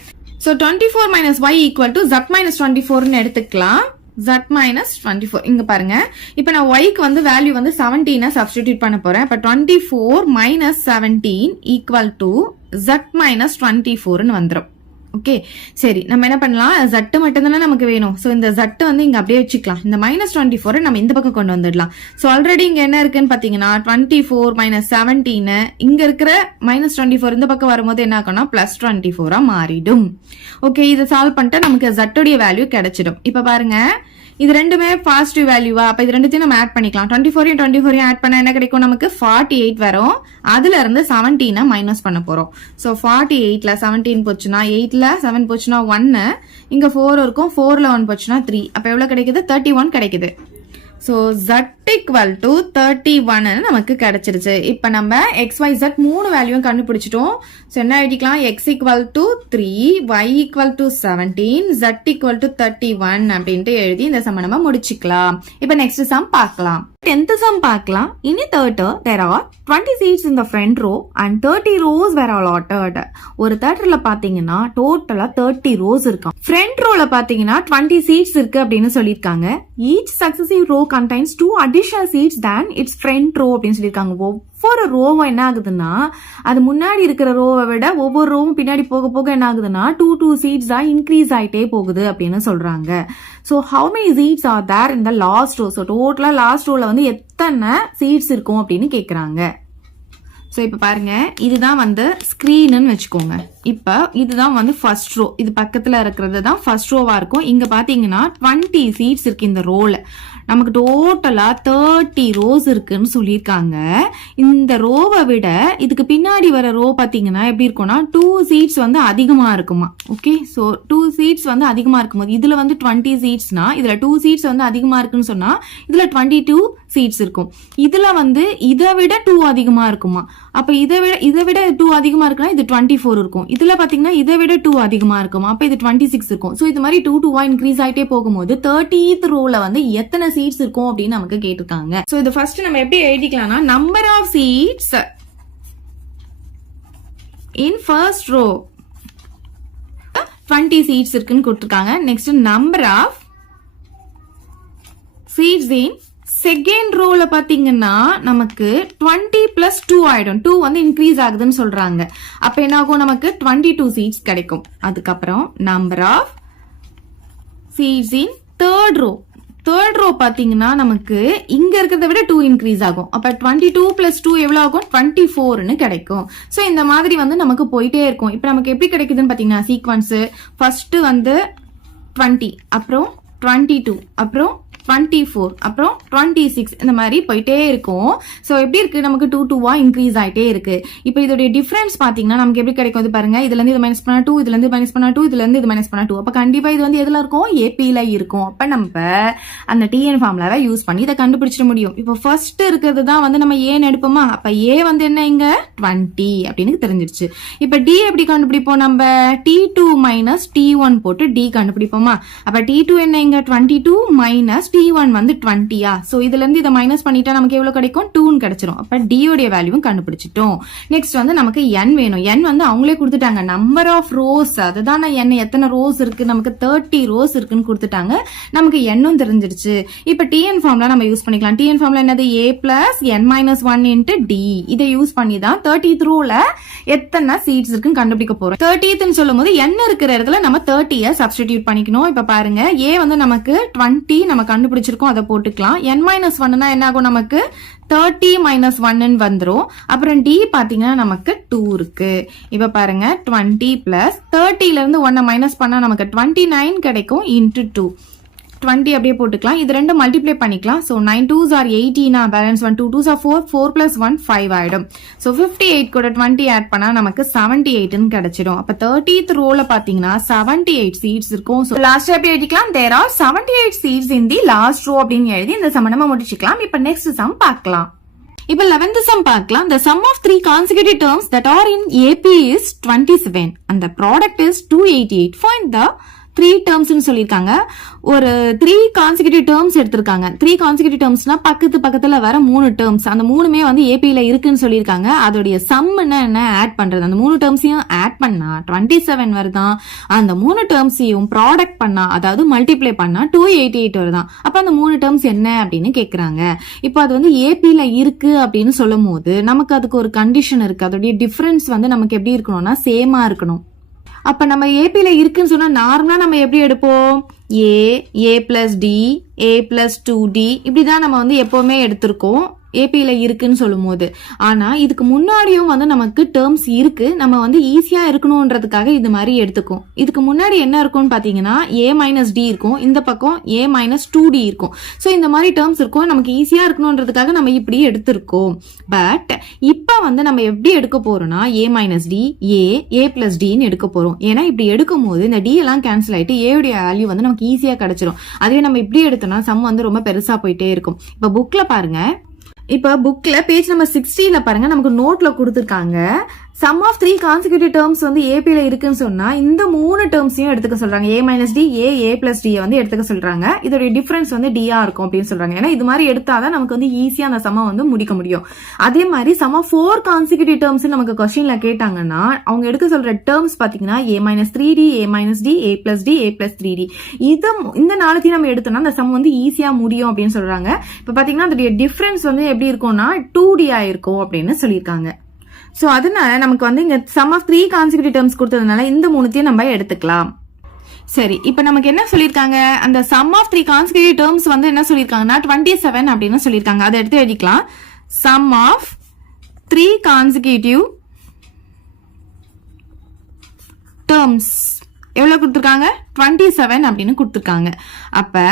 So 24 minus y equal to z minus 24 ன்னு எடுத்துக்கலாம். z minus 24 இங்க பாருங்க. இப்ப நான் y க்கு வந்து வேல்யூ வந்து 17 சப்ஸ்டிடியூட் பண்ண போறேன். அப்ப 24 minus 17 equal to z minus 24 ன்னு வந்துரும். ஓகே, சரி, நம்ம என்ன பண்ணலாம்? z மட்டும் தானே நமக்கு வேணும். சோ இந்த z வந்து இங்க அப்படியே வச்சுக்கலாம். இந்த மைனஸ் 24 நம்ம இந்த பக்கம் கொண்டு வந்துடலாம். சோ ஆல்ரெடி இங்க என்ன இருக்குன்னு பாத்தீங்கன்னா 24 minus 17 இங்க இருக்கிற மைனஸ் 24 இந்த பக்கம் வரும்போது என்ன ஆகும்னா பிளஸ் 24 மாறிடும். ஓகே, இதை சால்வ் பண்ணிட்டு நமக்கு z உடைய வேல்யூ கிடைச்சிடும். இப்ப பாருங்க, இது ரெண்டுமே பாசிட்டிவ் வேல்யூவா, அப்ப இது ரெண்டுத்தையும் நம்ம ஆட் பண்ணிக்கலாம். 24 ஆட் பண்ணா என்ன கிடைக்கும்? நமக்கு 48 வரும். அதுல இருந்து 17 மைனஸ் பண்ண போறோம். சோ 48ல 17 போச்சுன்னா 8ல 7 போச்சுன்னா 1, இங்க 4 இருக்கும், 4ல 1 போச்சுன்னா 3. அப்ப எவ்வளவு கிடைக்குது? 31 கிடைக்குது. சோ z equal to 31 நமக்கு கிடைச்சிருச்சு. இப்ப நம்ம xyz மூணு வேல்யூவும் கண்டுபிடிச்சிட்டோம். சோ என்ன எழுதிக்கலாம்? x equal to 3, y equal to 17, z equal to 31 அப்படின்ட்டு எழுதி இந்த சம்ம நம்ம முடிச்சுக்கலாம். இப்ப நெக்ஸ்ட் சம் பார்க்கலாம். 10th sum பார்க்கலாம். In a theatre, there are 20 seats in the front row and 30 rows were allotted. ஒரு theatreல பாத்தீங்கன்னா டோட்டலா 30 rows இருக்கும். Front rowல பாத்தீங்கன்னா 20 seats இருக்கு அப்படின்னு சொல்லிருக்காங்க. Each successive row contains 2 additional seats than its front row அப்படின்னு சொல்லிருக்காங்க. ஒவ்வொரு ரோவும் என்ன ஆகுதுன்னா அது முன்னாடி இருக்கிற ரோவை விட ஒவ்வொரு ரோவும் பின்னாடி போக போக என்ன ஆகுதுன்னா 2 சீட்ஸா இன்க்ரீஸ் ஆயிட்டே போகுது அப்படின்னு சொல்றாங்க. So how many seats are there in the last row? So டோட்டலா லாஸ்ட் ரோல வந்து எத்தனை சீட்ஸ் இருக்கும் அப்படின்னு கேக்குறாங்க. சோ இப்ப பாருங்க, இதுதான் வந்து ஸ்கிரீன்னு வச்சுக்கோங்க. இப்ப இதுதான் வந்து ஃபர்ஸ்ட் ரோ, இது பக்கத்துல இருக்கிறது தான் ஃபர்ஸ்ட் ரோவா இருக்கும். இங்க பாத்தீங்கன்னா 20 சீட்ஸ் இருக்கு இந்த ரோல. நமக்கு டோட்டலா 30 ரோஸ் இருக்குன்னு சொல்லியிருக்காங்க. இந்த ரோவை விட இதுக்கு பின்னாடி வர ரோ பாத்தீங்கன்னா எப்படி இருக்கும்னா 2 சீட்ஸ் வந்து அதிகமா இருக்குமா. ஓகே, சோ 2 சீட்ஸ் வந்து அதிகமா இருக்கும்போது இதுல வந்து 20 சீட்ஸ்னா இதுல 2 சீட்ஸ் வந்து அதிகமா இருக்குன்னு சொன்னா இதுல 22 சீட்ஸ் இருக்கும். இதுல வந்து இதை விட 2 அதிகமா இருக்குமா. அப்ப இதை விட 2 அதிகமா இருக்குன்னா இது 24 இருக்கும். இதுல பாத்தீங்கன்னா இதை விட 2 அதிகமா இருக்குமா, அப்ப இது 26 இருக்கும். சோ இது மாதிரி 2 இன்க்ரீஸ் ஆயிட்டே போகும்போது 30th ரோல வந்து எத்தனை சீட்ஸ் இருக்கும் அப்படின்னு நமக்கு கேட்டிருக்காங்க. சோ இது ஃபர்ஸ்ட் நம்ம எப்படி எழுதிக்கலாம்னா number of seeds in first row 20 seeds இருக்குன்னு கொடுத்திருக்காங்க. Next number of seeds in second ரோல பாத்தீங்கன்னா நமக்கு 20 plus 2 ஆயிடும். 2 வந்து இன்க்ரீஸ் ஆகுதுன்னு சொல்றாங்க. அப்ப என்ன ஆகும், நமக்கு 22 சீட்ஸ் கிடைக்கும். அதுக்கப்புறம் number of seats in third row. Third row பாத்தீங்கன்னா நமக்கு இங்க இருக்கிறத விட 2 இன்க்ரீஸ் ஆகும். அப்ப 22 plus 2 எவ்வளவு ஆகும், 24ன்னு கிடைக்கும். சோ இந்த மாதிரி வந்து நமக்கு போயிட்டே இருக்கும். இப்ப நமக்கு எப்படி கிடைக்குதுன்னு பாத்தீங்கன்னா சீக்வன்ஸ் ஃபர்ஸ்ட் வந்து 20, அப்புறம் 22, அப்புறம் 24, அப்புறம் 26 இந்த மாதிரி போயிட்டே இருக்கும். சோ எப்படி இருக்கு, நமக்கு 2 இன்க்ரீஸ் ஆயிட்டே இருக்கு. இப்போ இதோட டிஃபரன்ஸ் பாத்தீங்கன்னா நமக்கு எப்படி கிடைக்கும், இது பாருங்க, இதுல இருந்து இது மைனஸ் பண்ணா 2, இதுல இருந்து மைனஸ் பண்ணா 2, இதுல இருந்து இது மைனஸ் பண்ணா 2. அப்ப கண்டிப்பா இது வந்து எதுல இருக்கும், ஏபில இருக்கும். அப்ப நம்ம அந்த டிஎன் ஃபார்முலாவை யூஸ் பண்ணி இதை கண்டுபிடிச்சிட முடியும். இப்போ ஃபர்ஸ்ட் இருக்கிறது தான் வந்து நம்ம ஏன்னு எடுப்போமா, அப்ப ஏ வந்து என்ன, இங்க 20 அப்படின்னு தெரிஞ்சிருச்சு. இப்ப டி எப்படி கண்டுபிடிப்போம், நம்ம T2 மைனஸ் T1 போட்டு டி கண்டுபிடிப்போமா. அப்ப T2 என்ன, இங்க 22 மைனஸ் T1 வந்து 20யா. சோ இதுல இருந்து இதை மைனஸ் பண்ணிட்டா நமக்கு எவ்வளவு கிடைக்கும், 2 கிடைச்சிரும். அப்ப D உடைய வேல்யூவும் கண்டுபிடிச்சிட்டோம். நெக்ஸ்ட் வந்து நமக்கு n வேணும். n வந்து அவங்களே கொடுத்துட்டாங்க, நம்பர் ஆஃப் ரோஸ். அதுதான் n எத்தனை ரோஸ் இருக்கு, நமக்கு 30 ரோஸ் இருக்குன்னு கொடுத்துட்டாங்க. நமக்கு n தெரிஞ்சிருச்சு. இப்ப TN ஃபார்முலா நம்ம யூஸ் பண்ணிக்கலாம். TN ஃபார்முலா என்னது, a plus n minus 1 into D. இதை யூஸ் பண்ணி தான் 30th ரோல எத்தனை சீட்ஸ் இருக்குன்னு கண்டுபிடிக்க போறோம். 30th சொல்லும் போது n இருக்கிற இடத்துல நம்ம 30 சப்ஸ்டிடியூட் பண்ணிக்கணும். இப்ப பாருங்க, a வந்து நமக்கு 20 நம்ம கண்டுபிடிச்சிருக்கோம், அதை போட்டுக்கலாம். n மைனஸ் 1 என்ன ஆகும், நமக்கு 30 மைனஸ் 1 வந்துரும். அப்புறம் டி பாத்தீங்கன்னா நமக்கு 2 இருக்கு. இப்ப பாருங்க, 20 பிளஸ் 30ல இருந்து 1 மைனஸ் பண்ணா நமக்கு 29 கிடைக்கும் இன்டு 2. 20 அப்படியே போட்டுக்கலாம். இது ரெண்டும் மல்டிப்ளை பண்ணிக்கலாம். So 9 2s are 18, balance 1 2 2s are 4, 4 plus 1 5 ஆயிடும். சோ 58 கூட 20 ஆட் பண்ணா நமக்கு 78 ன்னு கிடைச்சிடும். அப்ப 30th ரோல பாத்தீங்கன்னா 78 சீட்ஸ் இருக்கும். சோ லாஸ்ட் எப்படி எழுதிக்கலாம், there are 78 seeds in the last row அப்படின்னு எழுதி இந்த சம் நம்ம முடிச்சுக்கலாம். இப்ப நெக்ஸ்ட் சம் பார்க்கலாம். இப்ப 11th sum பார்க்கலாம். The sum of 3 consecutive terms that are in AP is 27 and the product is 288. Find the 3 terms சொல்லிருக்காங்க. ஒரு 3 கான்சிக்யூட்டிவ் டேர்ம்ஸ் எடுத்திருக்காங்க. 3 கான்சிக்யூட்டிவ் டேர்ம்ஸ்னா பக்கத்துல வர 3 டேர்ம்ஸ், அந்த மூணுமே வந்து ஏபில இருக்குன்னு சொல்லியிருக்காங்க. அதோடைய சம் என்ன ஆட் பண்றது, அந்த 3 டேர்ம்ஸையும் ஆட் பண்ணா 27 வருதான். அந்த 3 டேர்ம்ஸையும் ப்ராடக்ட் பண்ணா, அதாவது மல்டிப்ளை பண்ணா 288 வருதான். அப்ப அந்த 3 டேர்ம்ஸ் என்ன அப்படின்னு கேக்குறாங்க. இப்போ அது வந்து ஏபில இருக்கு அப்படின்னு சொல்லும் போது நமக்கு அதுக்கு ஒரு கண்டிஷன் இருக்கு. அதோடைய டிஃபரன்ஸ் வந்து நமக்கு எப்படி இருக்கணும்னா சேமா இருக்கணும். அப்ப நம்ம ஏபில இருக்குன்னு சொன்னா நார்மலா நம்ம எப்படி எடுப்போம், a plus D, a plus 2d இப்படிதான் நம்ம வந்து எப்பவுமே எடுத்திருக்கோம் ஏபில இருக்குன்னு சொல்லும் போது. ஆனா இதுக்கு முன்னாடியும் வந்து நமக்கு டேர்ம்ஸ் இருக்கு, நம்ம வந்து ஈஸியா இருக்கணும்ன்றதுக்காக இது மாதிரி எடுத்துக்கும். இதுக்கு முன்னாடி என்ன இருக்கும்னு பாத்தீங்கன்னா a மைனஸ் டி இருக்கும், இந்த பக்கம் a மைனஸ் 2d இருக்கும். சோ இந்த மாதிரி டேர்ம்ஸ் இருக்கும், நமக்கு ஈஸியா இருக்கணும்ன்றதுக்காக நம்ம இப்படி எடுத்திருக்கோம். பட் இப்ப வந்து நம்ம எப்படி எடுக்க போறோம்னா a minus D, a plus டின்னு எடுக்க போறோம். ஏன்னா இப்படி எடுக்கும் போது இந்த டி எல்லாம் கேன்சல் ஆயிட்டு a உடைய வேல்யூ வந்து நமக்கு ஈஸியா கிடைச்சிரும். அதுவே நம்ம இப்படி எடுத்தோம்னா சம் வந்து ரொம்ப பெருசா போயிட்டே இருக்கும். இப்ப புக்ல பாருங்க, இப்ப புக்ல பேஜ் நம்பர் 60ல பாருங்க, நமக்கு நோட்ல கொடுத்திருக்காங்க. சம் ஆஃப் 3 கான்சிக்யூட்டிவ் டேர்ம்ஸ் வந்து ஏபில இருக்குன்னு சொன்னா இந்த 3 டேர்ம்ஸையும் எடுத்துக்க சொல்றாங்க. a minus D, a plus D வந்து எடுத்துக்க சொல்றாங்க. இதோட டிஃபரன்ஸ் வந்து டியா இருக்கும் அப்படின்னு சொல்றாங்க. ஏன்னா இது மாதிரி எடுத்தாதான் நமக்கு வந்து ஈஸியா அந்த சம்ம வந்து முடிக்க முடியும். அதே மாதிரி சம் ஆஃப் 4 கான்சிக்யூட்டிவ் டேர்ம்ஸ் நமக்கு கொஸ்டின்ல கேட்டாங்கன்னா அவங்க எடுக்க சொல்ற டேர்ம்ஸ் பாத்தீங்கன்னா a minus 3d, a minus D, a plus D, a plus 3d. இந்த நாளைக்கு நம்ம எடுத்தோம்னா அந்த சம் வந்து ஈஸியா முடியும் அப்படின்னு சொல்றாங்க. இப்ப பாத்தீங்கன்னா அதோட டிஃபரன்ஸ் வந்து எப்படி இருக்கும்னா 2d ஆயிருக்கும் அப்படின்னு சொல்லியிருக்காங்க. சோ அதனால நமக்கு வந்து இங்க சம் ஆஃப் 3 கான்சிக்யூட்டிவ் டேர்ம்ஸ் கொடுத்ததுனால இந்த மூணுத்தையும் நம்ம எடுத்துக்கலாம். சரி, இப்ப நமக்கு என்ன சொல்லிருக்காங்க, அந்த சம் ஆஃப் 3 கான்சிக்யூட்டிவ் டேர்ம்ஸ் வந்து என்ன சொல்லிருக்காங்கன்னா 27 அப்படின்னு சொல்லிருக்காங்க. அதை எடுத்து எழுதிக்கலாம். சம் ஆஃப் 3 கான்சிக்யூட்டிவ் டேர்ம்ஸ் எவ்வளவு கொடுத்திருக்காங்க, 27 அப்படின்னு கொடுத்திருக்காங்க. அப்ப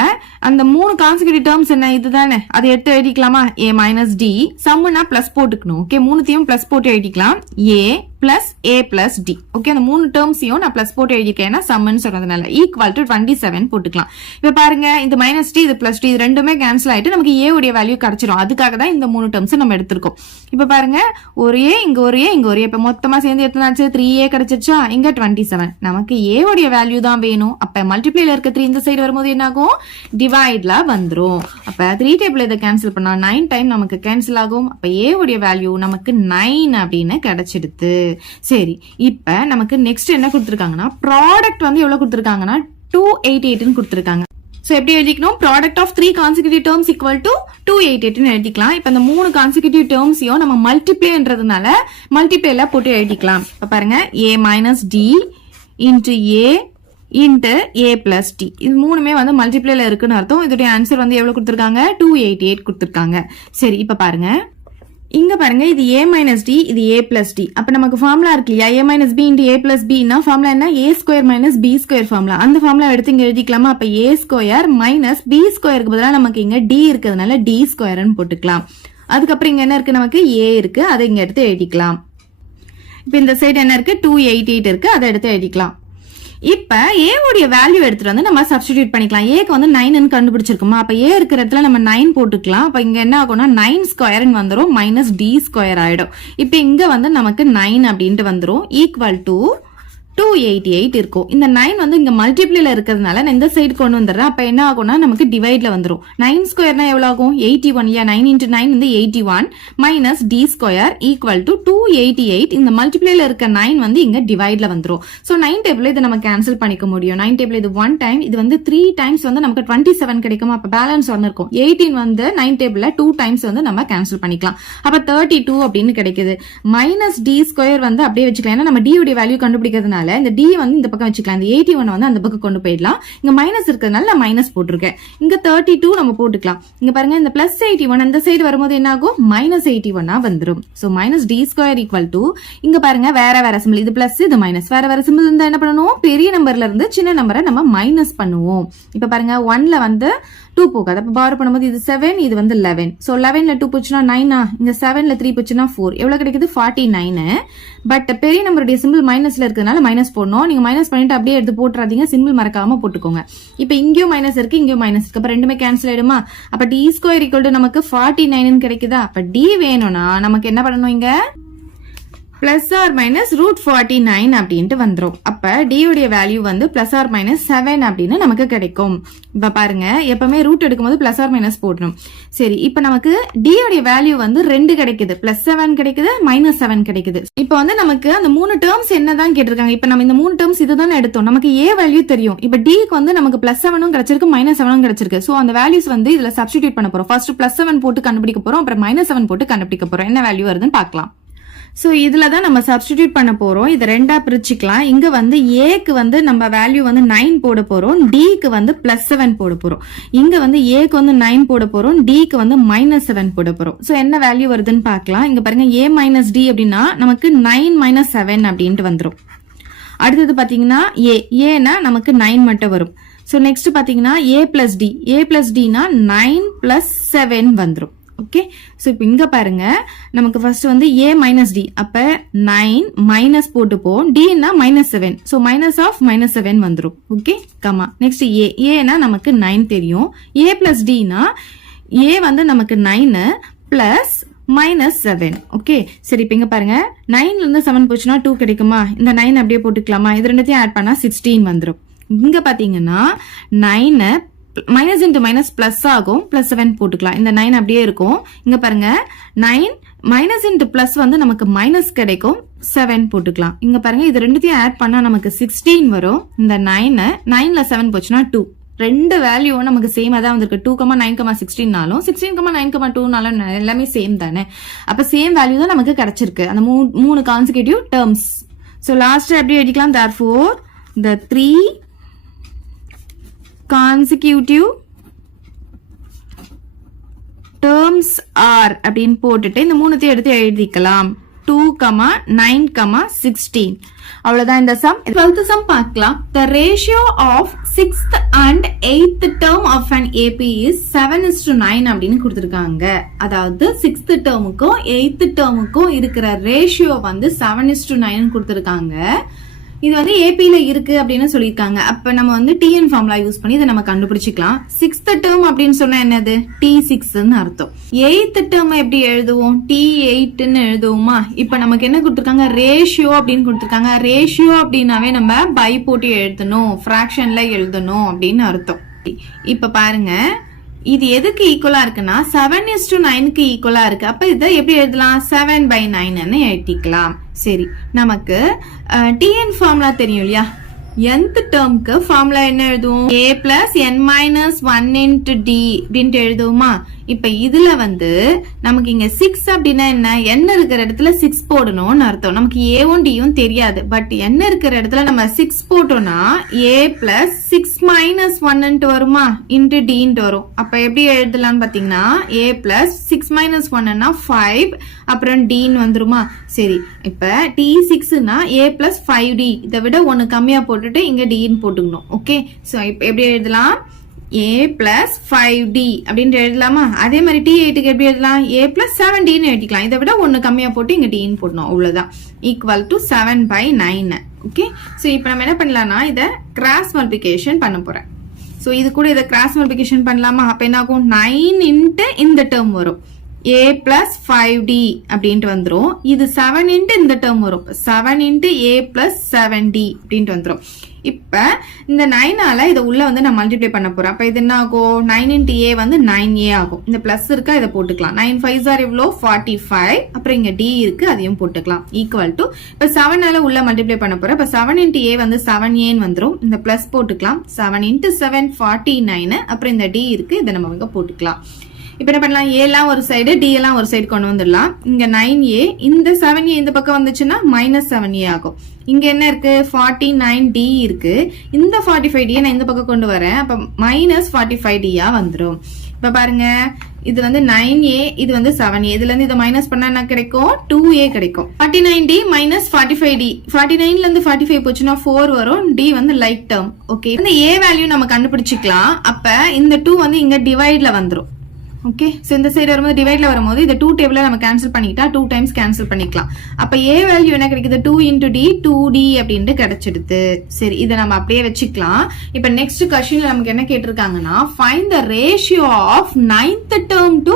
அந்த 3 கான்சிக்யூட்டிவ் டேர்ம்ஸ் என்ன, இதுதானே, அதை எடுத்து எழுதிக்கலாமா. a மைனஸ் டி, சம்னா பிளஸ் போட்டுக்கணும். ஓகே, மூணுத்தையும் பிளஸ் போட்டு எழுதிக்கலாம். a plus a plus D. Okay, அந்த 3 டேர்ம்ஸையும் நான் பிளஸ் போட்டு எழுதிருக்கேன், சம்னு சொல்றதுனால ஈக்குவல் டு 27 போட்டுக்கலாம். இப்ப பாருங்க, இந்த மைனஸ் டி, இது பிளஸ் டி, இது ரெண்டுமே கேன்சல் ஆயிட்டு நமக்கு a உடைய வேல்யூ கிடைச்சிரும். அதுக்காக தான் இந்த 3 டேர்ம்ஸ் நம்ம எடுத்திருக்கோம். இப்ப பாருங்க, ஒரு a இங்க ஒரு a இங்க ஒரு a, இப்ப மொத்தமா சேர்ந்து எத்தனாச்சு, 3a கிடைச்சிருச்சா. இங்க 27, நமக்கு a உடைய வேல்யூ தான் வேணும். அப்ப மல்டிப்ளைல இருக்க 3 இந்த சைடு வரும்போது என்ன ஆகும், டிவைட்ல வந்துரும். அப்ப 3 டேபிள் இதை கேன்சல் பண்ணா 9 டைம் நமக்கு கேன்சல் ஆகும். அப்ப a உடைய வேல்யூ நமக்கு 9 அப்படின்னு கிடைச்சிடுது. சரி, இப்ப நமக்கு நெக்ஸ்ட் என்ன கொடுத்திருக்காங்கன்னா ப்ராடக்ட் வந்து எவ்வளவு கொடுத்திருக்காங்கன்னா 288 கொடுத்திருக்காங்க. சோ எப்படி எழுதிக்கணும்? Product of 3 consecutive terms equal to 288 எழுதிக்கலாம். இப்ப இந்த 3 கான்சிக்யூட்டிவ் டேர்ம்ஸையும் நம்ம மல்டிப்ளைன்றதுனால மல்டிப்ளைல போட்டு எழுதிக்கலாம். இப்ப பாருங்க, a minus d into a into a plus d. இது மூணுமே வந்து மல்டிப்ளைல இருக்குன்னு அர்த்தம். இதோட ஆன்சர் வந்து எவ்வளவு கொடுத்திருக்காங்க? 288 கொடுத்திருக்காங்க. சரி, இப்ப பாருங்க, இங்க பாருங்க, இது a minus d, இது a plus d. அப்ப நமக்கு ஃபார்முலா இருக்கு இல்லையா? a minus b into a plus b னா ஃபார்முலா என்ன? a square minus b square formula. அந்த ஃபார்முலா எடுத்து இங்க எழுதிக்கலாமா? அப்ப a square minus b squareக்கு பதிலா நமக்கு இங்க d இருக்கிறதுனால d square ன்னு போட்டுக்கலாம். அதுக்கப்புறம் இங்க என்ன இருக்கு? நமக்கு a இருக்கு, அதை இங்க எடுத்து எழுதிக்கலாம். இப்ப இந்த சைடு என்ன இருக்கு? 288 இருக்கு, அதை எடுத்து எழுதிக்கலாம். இப்ப a உடைய வேல்யூ எடுத்துட்டு வந்து நம்ம சப்ஸ்டிடியூட் பண்ணிக்கலாம். ஏக்கு வந்து 9 கண்டுபிடிச்சிருக்கோமா? அப்ப a இருக்கிற இடத்துல நம்ம 9 போட்டுக்கலாம். அப்ப இங்க என்ன ஆகும்னா 9 ஸ்கொயர்னு வந்துரும், மைனஸ் d ஸ்கொயர் ஆயிடும். இப்ப இங்க வந்து நமக்கு 9 அப்படின்ட்டு வந்துரும், ஈக்குவல் டு 288 இருக்கும். இந்த 9 வந்து இங்க மல்டிப்ளைல இருக்கிறதுனால நான் இந்த சைடு கொண்டு வந்துடுறேன். அப்ப என்ன ஆகும்னா நமக்கு டிவைட்ல வந்துரும். 9 ஸ்கொயர்னா எவ்வளவு ஆகும்? 81 இல்லையா? 9 into 9 வந்து 81 minus d square equal to 288. இந்த மல்டிப்ளைல இருக்க 9 வந்து இங்க டிவைட்ல வந்துரும். சோ 9 டேபிள் இதை நம்ம கேன்சல் பண்ணிக்க முடியும். 9 டேபிள் இது 1 டைம், இது வந்து 3 டைம்ஸ் வந்து நமக்கு 27 கிடைக்கும். அப்ப பேலன்ஸ் 1 இருக்கும். 18 வந்து 9 டேபிள்ல 2 டைம்ஸ் வந்து நம்ம கேன்சல் பண்ணிக்கலாம். அப்ப 32 அப்படின்னு கிடைக்குது. மைனஸ் d ஸ்கொயர் வந்து அப்படியே வச்சுக்கலாம். ஏன்னா நம்ம d உடைய வேல்யூ கண்டுபிடிக்கிறதுனால இந்த d வந்து இந்த பக்கம் வச்சுக்கலாம். இந்த 81 வந்து அந்த பக்கம் கொண்டு போயிடலாம். இங்க மைனஸ் இருக்கிறதுனால நான் மைனஸ் போட்டிருக்கேன். இங்க 32 நம்ம போட்டுக்கலாம். இங்க பாருங்க, இந்த பிளஸ் 81 அந்த சைடு வரும்போது என்ன ஆகும்? மைனஸ் 81 வந்துரும். So minus d square equal to, இங்க பாருங்க வேற வேற சிம்பிள், இது பிளஸ் இது மைனஸ், வேற வேற சிம்பிள் இருந்தா என்ன பண்ணுவோம்? பெரிய நம்பர்ல இருந்து சின்ன நம்பரை நம்ம மைனஸ் பண்ணுவோம். இப்ப பாருங்க, 1ல வந்து 2 போகாது. அப்ப பார் பண்ணும்போது இது 7, இது வந்து 11. சோ 11ல 2 போச்சுன்னா 9, இங்க 7ல 3 போச்சுன்னா 4. எவ்வளவு கிடைக்குது? 49. பட் பெரிய நம்பருடைய சிம்பிள் மைனஸ்ல இருக்கிறதுனால மைனஸ் போடணும். நீங்க மைனஸ் பண்ணிட்டு அப்படியே எடுத்து போட்டுறாதீங்க, சிம்பிள் மறக்காம போட்டுக்கோங்க. இப்ப இங்கேயும் மைனஸ் இருக்கு, இங்கேயும் மைனஸ் இருக்கு. அப்ப ரெண்டுமே கேன்சல் ஆயிடுமா? அப்ப d ஸ்கொயர் ஈக்குவல் டு நமக்கு 49 கிடைக்குதா? அப்ப d வேணும்னா நமக்கு என்ன பண்ணணும்? இங்க பிளஸ் ஆர் மைனஸ் √49 அப்படின்ட்டு வந்துரும். அப்ப d உடைய வேல்யூ வந்து பிளஸ் ஆர் மைனஸ் 7 அப்படின்னு நமக்கு கிடைக்கும். இப்ப பாருங்க, எப்பவுமே ரூட் எடுக்கும்போது பிளஸ் ஆர் மைனஸ் போடணும். சரி, இப்ப நமக்கு d உடைய வேல்யூ வந்து 2 கிடைக்குது, பிளஸ் 7 கிடைக்குது, மைனஸ் 7 கிடைக்குது. இப்ப வந்து நமக்கு அந்த 3 டேர்ம்ஸ் என்னதான் கேட்டிருக்காங்க. இப்ப நம்ம இந்த 3 டேர்ம்ஸ் இதுதான் எடுத்தோம். நமக்கு a வேல்யூ தெரியும். இப்ப d க்கு வந்து நமக்கு பிளஸ் 7 கிடைச்சிருக்கு, மைனஸ் 7 கிடைச்சிருக்கு. சோ அந்த வேல்யூஸ் வந்து இதுல சப்ஸ்டிடியூட் பண்ண போறோம். ஃபர்ஸ்ட் பிளஸ் 7 போட்டு கண்டுபிடிக்க போறோம், அப்புறம் மைனஸ் 7 போட்டு கண்டுபிடிக்க போறோம். என்ன வேல்யூ வருதுன்னு பார்க்கலாம். சோ இதுல தான் நம்ம சப்ஸ்டிடியூட் பண்ண போறோம். இதை ரெண்டா பிரிச்சுக்கலாம். இங்க வந்து ஏக்கு வந்து நம்ம வேல்யூ வந்து 9 போட போறோம், டிக்கு வந்து பிளஸ் 7 போட போறோம். இங்க வந்து ஏக்கு வந்து 9 போட போறோம், டிக்கு வந்து மைனஸ் 7 போட போறோம். சோ என்ன வேல்யூ வருதுன்னு பார்க்கலாம். இங்க பாருங்க, ஏ மைனஸ் டி அப்படின்னா நமக்கு 9 மைனஸ் 7 அப்படின்ட்டு வந்துரும். அடுத்தது பாத்தீங்கன்னா ஏனா நமக்கு 9 மட்டும் வரும். சோ நெக்ஸ்ட் பாத்தீங்கன்னா ஏ பிளஸ் டினா 9 பிளஸ் 7 வந்துரும். ஓகே, சோ இப்போ இங்க பாருங்க, நமக்கு ஃபர்ஸ்ட் வந்து a மைனஸ் டி, அப்ப 9 மைனஸ் போட்டுப்போம், dனா minus 7, so minus of minus 7 வந்துரும். Okay, comma. நெக்ஸ்ட் ஏனா நமக்கு 9 தெரியும், a பிளஸ் டினா a வந்து நமக்கு 9 பிளஸ் மைனஸ் 7. ஓகே, சரி, இப்ப இங்க பாருங்க, 9ல இருந்து 7 போச்சுன்னா 2 கிடைக்குமா? இந்த 9 அப்படியே போட்டுக்கலாமா? இது ரெண்டுத்தையும் ஆட் பண்ணா 16 வந்துரும். இங்க பாத்தீங்கன்னா 9 மைனஸ் இன்டு மைனஸ் பிளஸ் ஆகும், பிளஸ் 7 போட்டுக்கலாம். இந்த 9 அப்படியே இருக்கும். இங்க பாருங்க, 9 மைனஸ் இன்டு பிளஸ் வந்து நமக்கு மைனஸ் கிடைக்கும், 7 போட்டுக்கலாம். இங்க பாருங்க, இது ரெண்டுத்தையும் ஆட் பண்ணா நமக்கு 16 வரும். இந்த 9ல 7 போச்சுன்னா 2. ரெண்டு வேல்யூவும் நமக்கு சேமா தான் வந்திருக்கு. 2,9,16 16,9,2 எல்லாமே சேம் தானே. அப்ப சேம் வேல்யூ தான் நமக்கு கிடைச்சிருக்கு, அந்த மூணு கான்சிக்யூட்டிவ் டேர்ம்ஸ். சோ லாஸ்ட் எப்படி எழுதிக்கலாம்? therefore the 3 consecutive terms are அப்படின்னு போட்டுட்டு இந்த மூணுத்தையும் எடுத்து எழுதிக்கலாம். 2, 9, 16. அவ்வளவுதான் இந்த சம். 12th sum பார்க்கலாம். The ratio of 6th and 8th term of an AP is 7:9 அப்படின்னு கொடுத்திருக்காங்க. அதாவது 6th termக்கும் 8th termக்கும் இருக்கிற ரேஷியோ வந்து 7:9 கொடுத்திருக்காங்க. இது வந்து ஏபில இருக்கு அப்படின்னு சொல்லியிருக்காங்க. அப்ப நம்ம வந்து TN ஃபார்முலா யூஸ் பண்ணி இதை நம்ம கண்டுபிடிச்சிக்கலாம். 6th term அப்படின்னு சொன்னா என்னது? T6ன்னு அர்த்தம். 8th term எப்படி எழுதுவோம்? T8ன்னு எழுதுவோமா? இப்ப நமக்கு என்ன கொடுத்திருக்காங்க? ரேஷியோ அப்படின்னு கொடுத்திருக்காங்க. ரேஷியோ அப்படின்னாவே நம்ம பை போட்டு எழுதணும், ஃபிராக்ஷன்ல எழுதணும் அப்படின்னு அர்த்தம். இப்ப பாருங்க, இது எதுக்கு ஈக்குவலா இருக்குன்னா 7:9க்கு ஈக்குவலா இருக்கு. அப்ப இதை எப்படி எழுதலாம்? 7/9 எழுதிக்கலாம். சரி, நமக்கு TN ஃபார்முலா தெரியும் இல்லையா? nth டேர்முக்கு ஃபார்முலா என்ன எழுதுவோம்? a plus n minus 1 into d அப்படின்ட்டு எழுதுவோமா? இப்ப இதுல நமக்கு இங்க 6 அப்படின்னா என்ன? n இருக்கிற இடத்துல 6 போடணும்னு அர்த்தம். நமக்கு a-வும் d-யும் தெரியாது. பட் n இருக்கிற இடத்துல நம்ம 6 போட்டோம்னா a plus 6 minus 1 வருமா? into d வரும். அப்ப எப்படி எழுதலாம்னு பாத்தீங்கன்னா a plus 6 minus 1னா 5 அப்புறம் d வந்துருமா? சரி, இப்ப t6னா a plus 5d, இதை விட 1 கம்மியா போட்டுட்டு இங்க d போட்டுக்கணும். ஓகே, சோ இப்ப எப்படி எழுதலாம்? a plus 5d அப்படின்னு எழுதலாமா? அதே மாதிரி t8க்கு எப்படி எழுதலாம்? a plus 7d எழுதிக்கலாம். இதை விட 1 கம்மியா போட்டு இங்க d போடணும். அவ்வளவுதான். Equal to 7/9. ஓகே, சோ இப்போ நம்ம என்ன பண்ணலாம்னா இதை கிராஸ் மல்டிப்ளிகேஷன் பண்ண போறேன். சோ இது கூட இதை கிராஸ் மல்டிப்ளிகேஷன் பண்ணலாமா? அப்ப என்ன ஆகும்? 9 இன்ட்டு இந்த டேர்ம் வரும், a plus 5d அப்படின்ட்டு வந்துரும். இது 7 இன்ட்டு இந்த டேர்ம் வரும், 7 இன்ட்டு a plus 7d அப்படின்ட்டு வந்துரும். இப்ப இந்த 9ஆல இதை உள்ள நான் மல்டிப்ளை பண்ண போறேன். அப்ப இது என்ன ஆகும்? 9 இன்ட்டு a 9a ஆகும். இந்த பிளஸ் இருக்கா, இதை போட்டுக்கலாம். 9 5s are எவ்வளோ? 45. அப்புறம் இங்க d இருக்கு, அதையும் போட்டுக்கலாம். ஈக்குவல் டு இப்ப 7ஆல உள்ள மல்டிப்ளை பண்ண போறேன். இப்ப 7 இன்ட்டு a 7a வந்துரும். இந்த பிளஸ் போட்டுக்கலாம். 7 இன்ட்டு 7 49. அப்புறம் இந்த d இருக்கு, இதை நம்ம போட்டுக்கலாம். இப்ப என்ன பண்ணலாம்? a எல்லாம் ஒரு சைடு, d எல்லாம் ஒரு சைடு கொண்டு வந்துடலாம். இங்க 9a, இந்த 7a இந்த பக்கம் வந்துச்சுன்னா -7a ஆகும். இங்க என்ன இருக்கு? 49d இருக்கு. இந்த 45d நான் இந்த பக்கம் கொண்டு வரேன். அப்ப -45d வந்துரும். இப்ப பாருங்க, இது 9a, இது 7a. இதுல இருந்து இதை மைனஸ் பண்ணா என்ன கிடைக்கும்? 2a கிடைக்கும். 49d minus 45d, 49ல இருந்து 45 போச்சுன்னா 4 வரும். d like term. ஓகே, இந்த a வேல்யூ நம்ம கண்டுபிடிச்சிக்கலாம். அப்ப இந்த 2 இங்க டிவைட்ல வந்துரும். ஓகே, சோ இந்த சைடு வரும்போது டிவைட்ல வரும்போது இந்த 2 டேபிள நம்ம கேன்சல் பண்ணிட்டா 2 டைம்ஸ் கேன்சல் பண்ணிக்கலாம். அப்ப a வேல்யூ என்ன கிடைக்குது? 2 into d 2d அப்படினு கிடைச்சிடுது. சரி, இத நம்ம அப்படியே வெச்சுக்கலாம். இப்போ நெக்ஸ்ட் क्वेश्चनல நமக்கு என்ன கேட்டிருக்காங்கன்னா find the ratio of 9th term to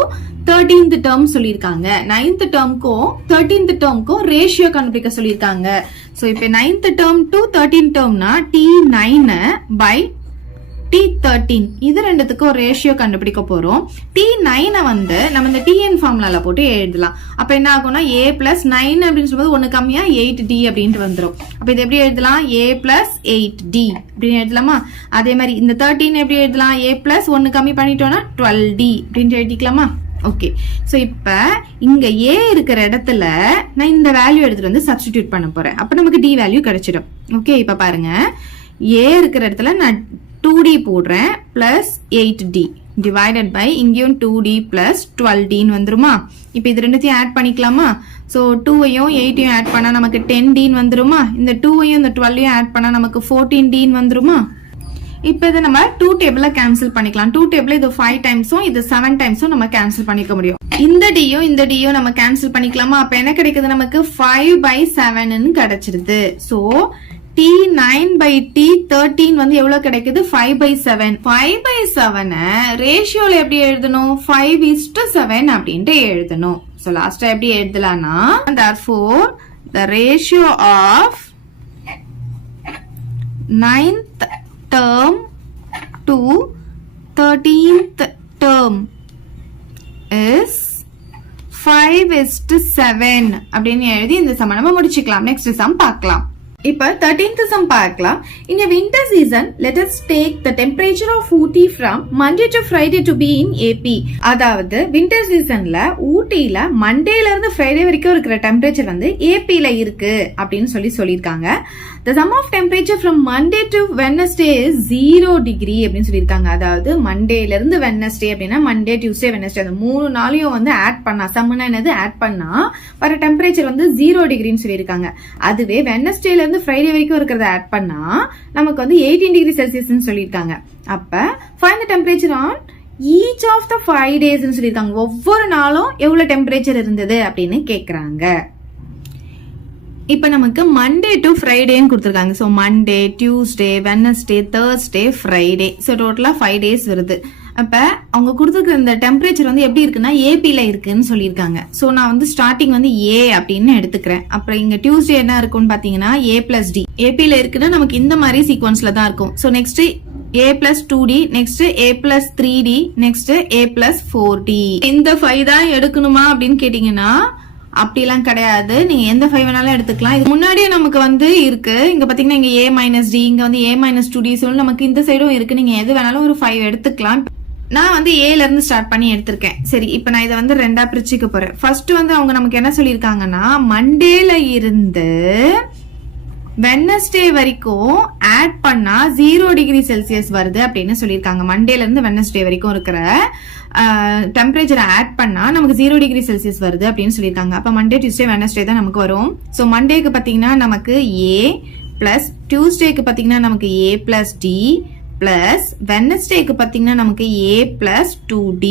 13th term சொல்லிருக்காங்க. 9th termக்கும் 13th termக்கும் ரேஷியோ கண்டுபிடிக்க சொல்லிருக்காங்க. சோ இப்போ 9th term to 13th termனா t9 by T13 இது ரெண்டுத்துக்கும் ஒரு ரேஷியோ கண்டுபிடிக்க போறோம். T9 நம்ம இந்த TN ஃபார்முலால போட்டு எழுதலாம். அப்ப என்ன ஆகும்னா a plus 9 அப்படின்னு சொல்லும்போது 1 கம்மியா 8d அப்படின்ட்டு வந்துரும். அப்ப இது எப்படி எழுதலாம்? a plus 8d அப்படின்னு எழுதலாமா? அதே மாதிரி இந்த 13 எப்படி எழுதலாம்? a plus 1 கம்மி பண்ணிட்டோம்னா 12d அப்படின்னு எழுதிக்கலாமா? ஓகே, சோ இப்ப இங்க a இருக்கிற இடத்துல நான் இந்த வேல்யூ எடுத்துட்டு சப்ஸ்டிடியூட் பண்ண போறேன். அப்ப நமக்கு d வேல்யூ கிடைச்சிடும். ஓகே, இப்ப பாருங்க, a இருக்கிற இடத்துல நான் 2d போடுறேன் plus 8d divided by இங்கேயும் 2d plus 12d வந்துருமா? இப்போ இது ரெண்டுத்தையும் ஆட் பண்ணிக்கலாமா? ஸோ 2ஐயும் 8ஐயும் ஆட் பண்ணா நமக்கு 10d வந்துருமா? இந்த 2ஐயும் இந்த 12ஐயும் ஆட் பண்ணா நமக்கு 14d வந்துருமா? இப்போ இதை நம்ம 2 டேபிள கேன்சல் பண்ணிக்கலாம். 2 டேபிள் இது 5 டைம்ஸும் இது 7 டைம்ஸும் நம்ம கேன்சல் பண்ணிக்க முடியும். இந்த d-யும் இந்த d-யும் நம்ம கேன்சல் பண்ணிக்கலாமா? அப்ப என்ன கிடைக்குது? நமக்கு 5/7 கிடைச்சிருது. ஸோ T9 by T13 எவ்வளவு கிடைக்குது? 5/7. 5/7 ரேஷியோல எப்படி எழுதணும்? 5:7 அப்படின்ட்டு எழுதணும். So லாஸ்டா எப்படி எழுதலாம்னா therefore the ratio of 9th term to 13th term is 5:7 அப்படின்னு எழுதி இந்த சம்ம நம்ம முடிச்சுக்கலாம். நெக்ஸ்ட் சம் பார்க்கலாம். இப்ப 13th sum பார்க்கலாம். In a winter season, let us take the temperature of Ooty from Monday to Friday to be in AP. அதாவது winter seasonல ஊட்டியில மண்டேல இருந்து ஃப்ரைடே வரைக்கும் இருக்கிற டெம்பரேச்சர் ஏபில இருக்கு அப்படின்னு சொல்லியிருக்காங்க. The sum of temperature from Monday to Wednesday is 0 degree அப்படின்னு சொல்லியிருக்காங்க. அதாவது மண்டேல இருந்து வெட்னஸ்டே அப்படின்னா மண்டே டியூஸ்டே வெட்னஸ்டே அந்த 3 நாளையும் ஆட் பண்ணா சம்னா என்னது ஆட் பண்ணா வர டெம்பரேச்சர் 0 டிகிரின்னு சொல்லியிருக்காங்க. அதுவே வெட்னஸ்டேல இருந்து ஃப்ரைடே வரைக்கும் இருக்கிறத ஆட் பண்ணா நமக்கு 18 டிகிரி செல்சியஸ்ன்னு சொல்லியிருக்காங்க. அப்ப find the temperature on each of the 5 days ன்னு சொல்லியிருக்காங்க. ஒவ்வொரு நாளும் எவ்வளவு டெம்பரேச்சர் இருந்தது அப்படின்னு கேக்குறாங்க. இப்ப நமக்கு மண்டே டு ஃப்ரைடேன்னு கொடுத்துருக்காங்க. So Monday, Tuesday, Wednesday, Thursday, Friday. So டோட்டலா 5 days வருது. அப்ப அவங்க கொடுத்துருக்க இந்த டெம்பரேச்சர் எப்படி இருக்குன்னா ஏபில இருக்குன்னு சொல்லியிருக்காங்க. ஸோ நான் ஸ்டார்டிங் ஏ அப்படின்னு எடுத்துக்கிறேன். அப்புறம் இங்க டியூஸ்டே என்ன இருக்கும்னு பாத்தீங்கன்னா a plus d. ஏபில இருக்குன்னா நமக்கு இந்த மாதிரி சீக்வன்ஸ்ல தான் இருக்கும். So next a plus 2d next a plus 3d next a plus 4d. இந்த 5 தான் எடுக்கணுமா அப்படின்னு கேட்டீங்கன்னா அப்படிலாம் கிடையாது. நீங்க எந்த 5 வேணாலும் எடுத்துக்கலாம். இது முன்னாடியே நமக்கு வந்து இருக்கு. இங்க பாத்தீங்கன்னா இங்க a minus d, இங்க வந்து a minus 2d சொல்லி நமக்கு இந்த சைடும் இருக்கு. நீங்க எது வேணாலும் ஒரு 5 எடுத்துக்கலாம். நான் வந்து ஏல இருந்து ஸ்டார்ட் பண்ணி எடுத்திருக்கேன். சரி, இப்ப நான் இதை வந்து ரெண்டா பிரிச்சுக்க போறேன். ஃபர்ஸ்ட் வந்து அவங்க நமக்கு என்ன சொல்லியிருக்காங்கன்னா மண்டேல இருந்து வெட்னஸ்டே வரைக்கும் ஆட் பண்ணா 0 டிகிரி செல்சியஸ் வருது அப்படின்னு சொல்லியிருக்காங்க. மண்டேல இருந்து வெட்னஸ்டே வரைக்கும் இருக்கிற டெம்பரேச்சரை ஆட் பண்ணா நமக்கு 0 டிகிரி செல்சியஸ் வருது அப்படின்னு சொல்லியிருக்காங்க. அப்ப மண்டே டியூஸ்டே வெட்னஸ்டே தான் நமக்கு வரும். ஸோ மண்டேக்கு பாத்தீங்கன்னா நமக்கு a பிளஸ் டியூஸ்டேக்கு பாத்தீங்கன்னா நமக்கு a பிளஸ் d பிளஸ் வெட்னஸ்டேக்கு பாத்தீங்கன்னா நமக்கு a பிளஸ் 2d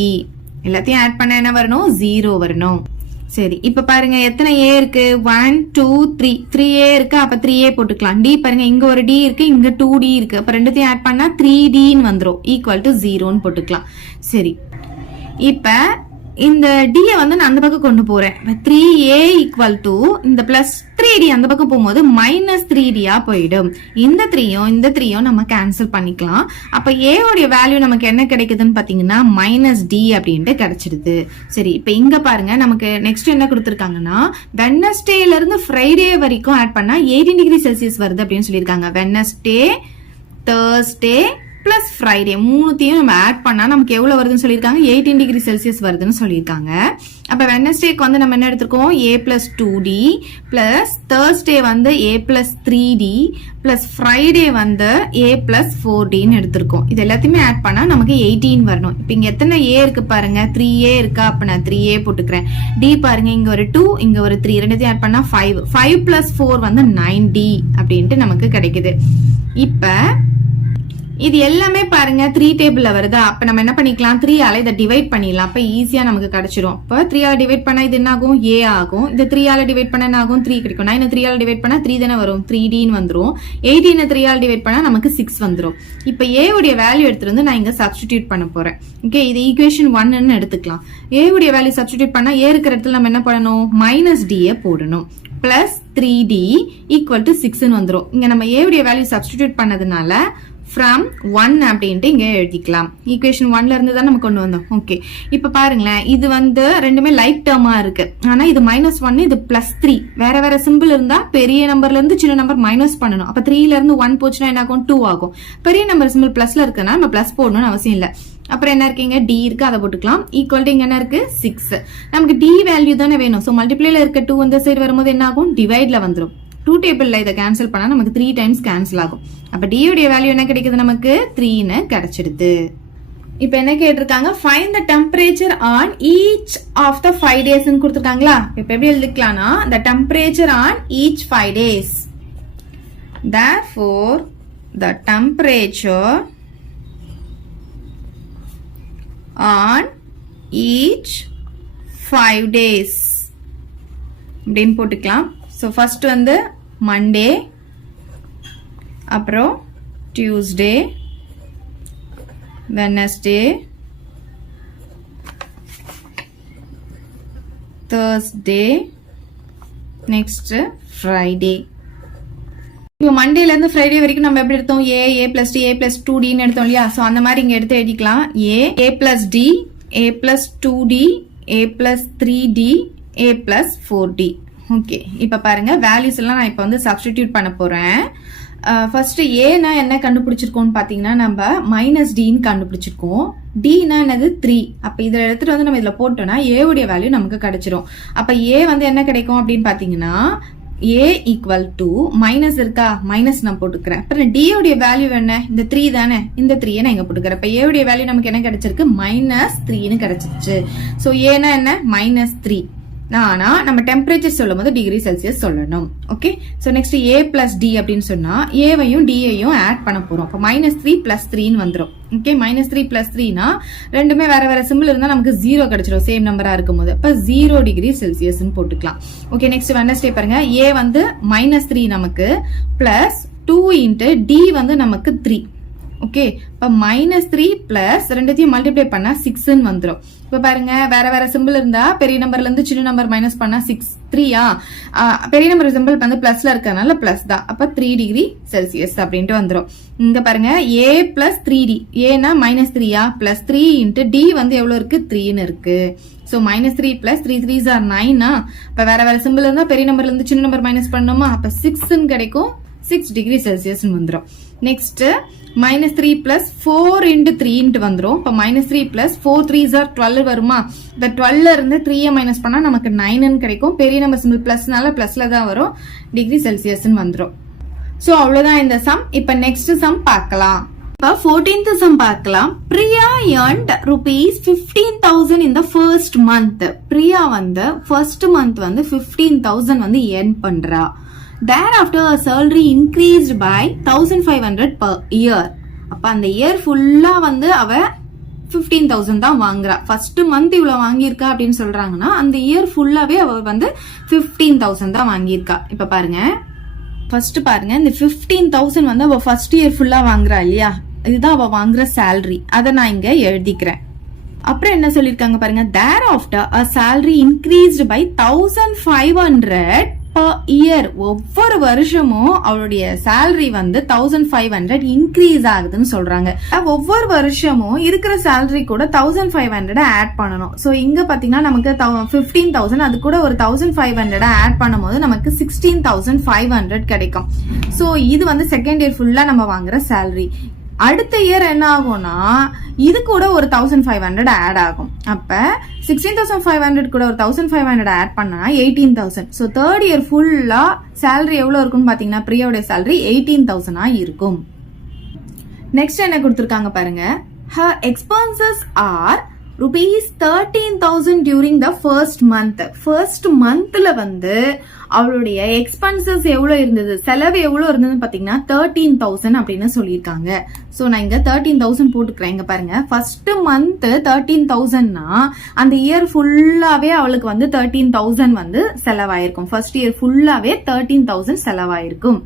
எல்லாத்தையும் ஆட் பண்ண என்ன வரணும்? 0 வரணும். சரி, இப்ப பாருங்க எத்தனை a இருக்கு? 1 2 3 3a இருக்கு. அப்ப 3a போட்டுக்கலாம். d பாருங்க இங்க ஒரு d இருக்கு, இங்க 2d இருக்கு. அப்ப ரெண்டுத்தையும் ஆட் பண்ணா 3d ன்னு வந்துரும். ஈக்குவல் டு 0 ன்னு போட்டுக்கலாம். சரி, இப்ப இந்த d வந்து நான் அந்த பக்கம் கொண்டு போறேன். 3a ஈக்குவல் டு இந்த பிளஸ் 3d அந்த பக்கம் போகும்போது மைனஸ் 3d போயிடும். இந்த 3யும் நம்ம கேன்சல் பண்ணிக்கலாம். அப்ப a உடைய வேல்யூ நமக்கு என்ன கிடைக்குதுன்னு பாத்தீங்கன்னா மைனஸ் d அப்படின்ட்டு கிடைச்சிடுது. சரி, இப்ப இங்க பாருங்க நமக்கு நெக்ஸ்ட் என்ன கொடுத்திருக்காங்கன்னா வெட்னஸ்டேல இருந்து ஃப்ரைடே வரைக்கும் ஆட் பண்ணா 18 டிகிரி செல்சியஸ் வருது அப்படின்னு சொல்லியிருக்காங்க. வெட்னஸ்டே, தேர்ஸ்டே பிளஸ் ஃப்ரைடே மூணுத்தையும் நம்ம ஆட் பண்ணா நமக்கு எவ்வளவு வருதுன்னு சொல்லியிருக்காங்க? 18 டிகிரி செல்சியஸ் வருதுன்னு சொல்லியிருக்காங்க. அப்ப வெட்னஸ்டேக்கு வந்து நம்ம என்ன எடுத்திருக்கோம்? a plus 2d plus Thursday வந்து a plus 3d plus Friday வந்து a பிளஸ் 4dன்னு எடுத்திருக்கோம். இது எல்லாத்தையுமே ஆட் பண்ணா நமக்கு 18 வரணும். இப்ப இங்க எத்தனை a இருக்கு பாருங்க? 3a இருக்கா? அப்ப நான் 3a போட்டுக்கிறேன். d பாருங்க இங்க ஒரு 2 இங்க ஒரு 3 ரெண்டுத்தையும் ஆட் பண்ணா 5 பிளஸ் 4 வந்து 9d அப்படின்ட்டு நமக்கு கிடைக்குது. இப்ப இது எல்லாமே பாருங்க 3 டேபிள்ல வருதா? அப்ப நம்ம என்ன பண்ணிக்கலாம்? 3 ஆல இதை டிவைட் பண்ணிடலாம். அப்ப ஈஸியா நமக்கு கிடைச்சிரும். அப்ப 3 ஆல டிவைட் பண்ணா இது என்ன ஆகும்? a ஆகும். இந்த 3 ஆல டிவைட் பண்ணா என்ன ஆகும்? 3 கிடைக்கும். 9 3 ஆல டிவைட் பண்ணா 3 தானே வரும். 3d ன்னு வந்துரும். 18 3 ஆல டிவைட் பண்ணா நமக்கு 6 வந்துரும். இப்ப a உடைய வேல்யூ எடுத்துட்டு வந்து நான் இங்க சப்ஸ்டிடியூட் பண்ண போறேன். ஓகே, இது ஈக்குவேஷன் 1 ன்னு எடுத்துக்கலாம். a உடைய வேல்யூ சப்ஸ்டிடியூட் பண்ணா a இருக்கிற இடத்துல நம்ம என்ன பண்ணணும்? மைனஸ் d போடணும். பிளஸ் 3d ஈக்குவல் டு 6 ன்னு வந்துரும். இங்க நம்ம a உடைய வேல்யூ சப்ஸ்டிடியூட் பண்ணதுனால from 1 அப்படின்ட்டு இங்க எழுதிக்கலாம். ஈக்குவேஷன் 1ல இருந்து தான் நம்ம கொண்டு வந்தோம். ஓகே, இப்ப பாருங்களேன் இது வந்து ரெண்டுமே லைக் டேர்மா இருக்கு. ஆனா இது -1 இது +3 வேற வேற சிம்பிள் இருந்தா பெரிய நம்பர்ல இருந்து சின்ன நம்பர் மைனஸ் பண்ணணும். அப்ப 3ல இருந்து 1 போச்சுன்னா என்ன ஆகும்? 2 ஆகும். பெரிய நம்பர் சிம்பிள் பிளஸ்ல இருக்குன்னா நம்ம பிளஸ் போடணும்னு அவசியம் இல்ல. அப்புறம் என்ன இருக்கீங்க? d இருக்கு, அதை போட்டுக்கலாம். ஈக்குவல் டு இங்க என்ன இருக்கு? 6. நமக்கு d வேல்யூ தானே வேணும். சோ மல்டிப்ளைல இருக்க 2 இந்த சைடு வரும்போது என்ன ஆகும்? டிவைட்ல வந்துரும். 2 டேபிள்ல இதை கேன்சல் பண்ணா நமக்கு 3 டைம்ஸ் கேன்சல் ஆகும். அப்ப d உடைய வேல்யூ என்ன கிடைக்குது? நமக்கு 3 ன்னு கிடைச்சிடுது. இப்ப என்ன கேட்டிருக்காங்க? find the temperature on each of the 5 days ன்னு கொடுத்திருக்காங்களா? இப்ப எப்படி எழுதிக்கலாம்னா the temperature on each 5 days. Therefore the temperature on each 5 days அப்படின்னு போட்டுக்கலாம். ஸோ ஃபர்ஸ்ட் வந்து மண்டே, அப்புறம் Tuesday, Wednesday, Thursday, next Friday. இப்போ மண்டேல இருந்து ஃப்ரைடே வரைக்கும் நம்ம எப்படி எடுத்தோம்? a plus D a plus 2dன்னு எடுத்தோம் இல்லையா? ஸோ அந்த மாதிரி இங்க எடுத்து எழுதிக்கலாம். a plus D, a plus 2d, a plus 3d, a plus 4d. Okay, இப்ப பாருங்க வேல்யூஸ் எல்லாம் நான் இப்ப வந்து சப்ஸ்டிடியூட் பண்ண போறேன். ஃபர்ஸ்ட் ஏனா என்ன கண்டுபிடிச்சிருக்கோம்னு பாத்தீங்கன்னா நம்ம மைனஸ் டின்னு கண்டுபிடிச்சிருக்கோம். டினா என்னது? 3. அப்ப இதுல எடுத்துட்டு வந்து நம்ம இதுல போட்டோம்னா a உடைய வேல்யூ நமக்கு கிடைச்சிரும். அப்ப a வந்து என்ன கிடைக்கும் அப்படின்னு பாத்தீங்கன்னா a ஈக்குவல் டு மைனஸ் இருக்கா? மைனஸ் நான் போட்டுக்கிறேன். அப்புறம் d உடைய வேல்யூ என்ன? இந்த 3 தானே, இந்த 3 நான் இங்க போட்டுக்கிறேன். அப்ப a உடைய வேல்யூ நமக்கு என்ன கிடைச்சிருக்கு? -3ன்னு கிடைச்சிருச்சு. சோ ஏனா என்ன? -3. ஆனா நம்ம டெம்பரேச்சர் சொல்லும் போது டிகிரி செல்சியஸ் சொல்லணும். Okay, so next a plus D அப்படின்னு சொன்னா ஏவையும் டியையும் ஆட் பண்ண போறோம். அப்ப -3 + 3ன்னு வந்துரும். ஓகே, -3 + 3னா ரெண்டுமே வேற வேற சிம்பிள் இருந்தா நமக்கு 0 கிடைச்சிடும் சேம் நம்பரா இருக்கும் போது. அப்ப 0 டிகிரி செல்சியஸ் போட்டுக்கலாம். ஓகே, நெக்ஸ்ட் வெட்னஸ்டே பாருங்க. a வந்து -3 நமக்கு பிளஸ் 2 × d வந்து நமக்கு 3. ஓகே, இப்ப -3 பிளஸ் ரெண்டுத்தையும் மல்டிப்ளை பண்ணா 6ன்னு வந்துடும். இப்ப பாருங்க, வேற வேற சிம்பிள் இருந்தா பெரிய நம்பர்ல இருந்து சின்ன நம்பர் மைனஸ் பண்ணா 6 3யா, பெரிய நம்பர் சிம்பிள் வந்து பிளஸ்ல இருக்கறனால பிளஸ் தான். அப்ப 3 டிகிரி செல்சியஸ் அப்படின்ட்டு வந்துடும். இங்க பாருங்க, a பிளஸ் 3d, ஏன்னா -3யா பிளஸ் 3 இன்ட்டு d வந்து எவ்வளவு இருக்கு, 3ன்னு இருக்கு. So -3 plus 3 3s are 9. இப்ப வேற வேற சிம்பிள் இருந்தா பெரிய நம்பர்ல இருந்து சின்ன நம்பர் மைனஸ் பண்ணணுமா, அப்ப 6ன்னு கிடைக்கும். 6 டிகிரி செல்சியஸ் வந்துடும். நெக்ஸ்ட் -3 பிளஸ் 4 இன்ட்டு 3 வந்துடும். இப்ப -3 பிளஸ் 4 3s are 12 வருமா, இந்த 12 இருந்து 3 மைனஸ் பண்ணா நமக்கு 9ன்னு கிடைக்கும். பெரிய நம்பர் சிம்பிள் பிளஸ்னால பிளஸ்ல தான் வரும், டிகிரி செல்சியஸ் வந்துடும். சோ அவ்வளவுதான் இந்த சம். இப்ப நெக்ஸ்ட் சம் பார்க்கலாம். இப்ப 14th sum பார்க்கலாம். Priya earned rupees 15,000 in the first month. Priya வந்து first month வந்து 15,000 வந்து earn பண்றா. Thereafter her salary increased by 1,500 per year. அப்ப அந்த இயர் ஃபுல்லா வந்து அவ 15,000 தான் வாங்குறா. ஃபர்ஸ்ட் மந்த் இவ்வளவு வாங்கியிருக்கா அப்படின்னு சொல்றாங்கன்னா அந்த இயர் ஃபுல்லாவே அவ வந்து 15,000 தான் வாங்கியிருக்கா. இப்ப பாருங்க, ஃபர்ஸ்ட் பாருங்க, இந்த 15,000 வந்து அவ ஃபர்ஸ்ட் இயர் ஃபுல்லா வாங்குறா இல்லையா, இதுதான் அவ வாங்குற சேலரி. அதை நான் இங்க எழுதிக்கிறேன். அப்புறம் என்ன சொல்லிருக்காங்க பாருங்க, thereafter a salary increased by 1,500 per year. ஒவ்வொரு வருஷமும் அவளுடைய சேலரி வந்து 1,500 இன்க்ரீஸ் ஆகுதுன்னு சொல்றாங்க. ஒவ்வொரு வருஷமும் இருக்கிற சேலரி கூட 1,500 ஆட் பண்ணணும். சோ இங்க பாத்தீங்கன்னா நமக்கு 15,000, அது கூட ஒரு 1,500 ஆட் பண்ணும்போது நமக்கு 16,500 கிடைக்கும். சோ இது வந்து செகண்ட் இயர் ஃபுல்லா நம்ம வாங்குற சேலரி. அடுத்த இயர் என்ன ஆகும்னா இது கூட ஒரு 1,500 ஆட் ஆகும். அப்ப 16,500 கூட ஒரு 1,500 ஆட் பண்ணா 18,000. சோ தேர்ட் இயர் ஃபுல்லா சேலரி எவ்வளவு இருக்கும்னு பாத்தீங்கன்னா பிரியாவுடைய சேலரி 18,000 இருக்கும். நெக்ஸ்ட் என்ன கொடுத்திருக்காங்க பாருங்க, her expenses are rupees 13,000 during the first month. First மந்த்ல வந்து அவளுடைய எக்ஸ்பென்சஸ் எவ்வளவு இருந்தது, செலவு எவ்வளவு இருந்ததுன்னு பாத்தீங்கன்னா 13,000 அப்படின்னு சொல்லியிருக்காங்க. சோ நான் இங்க 13,000 போட்டுக்கிறேன். இங்க பாருங்க, ஃபர்ஸ்ட் மந்த் 13,000னா அந்த இயர் ஃபுல்லாவே அவளுக்கு வந்து 13,000 வந்து செலவாயிருக்கும். ஃபர்ஸ்ட் இயர் ஃபுல்லாவே 13,000 செலவாயிருக்கும்.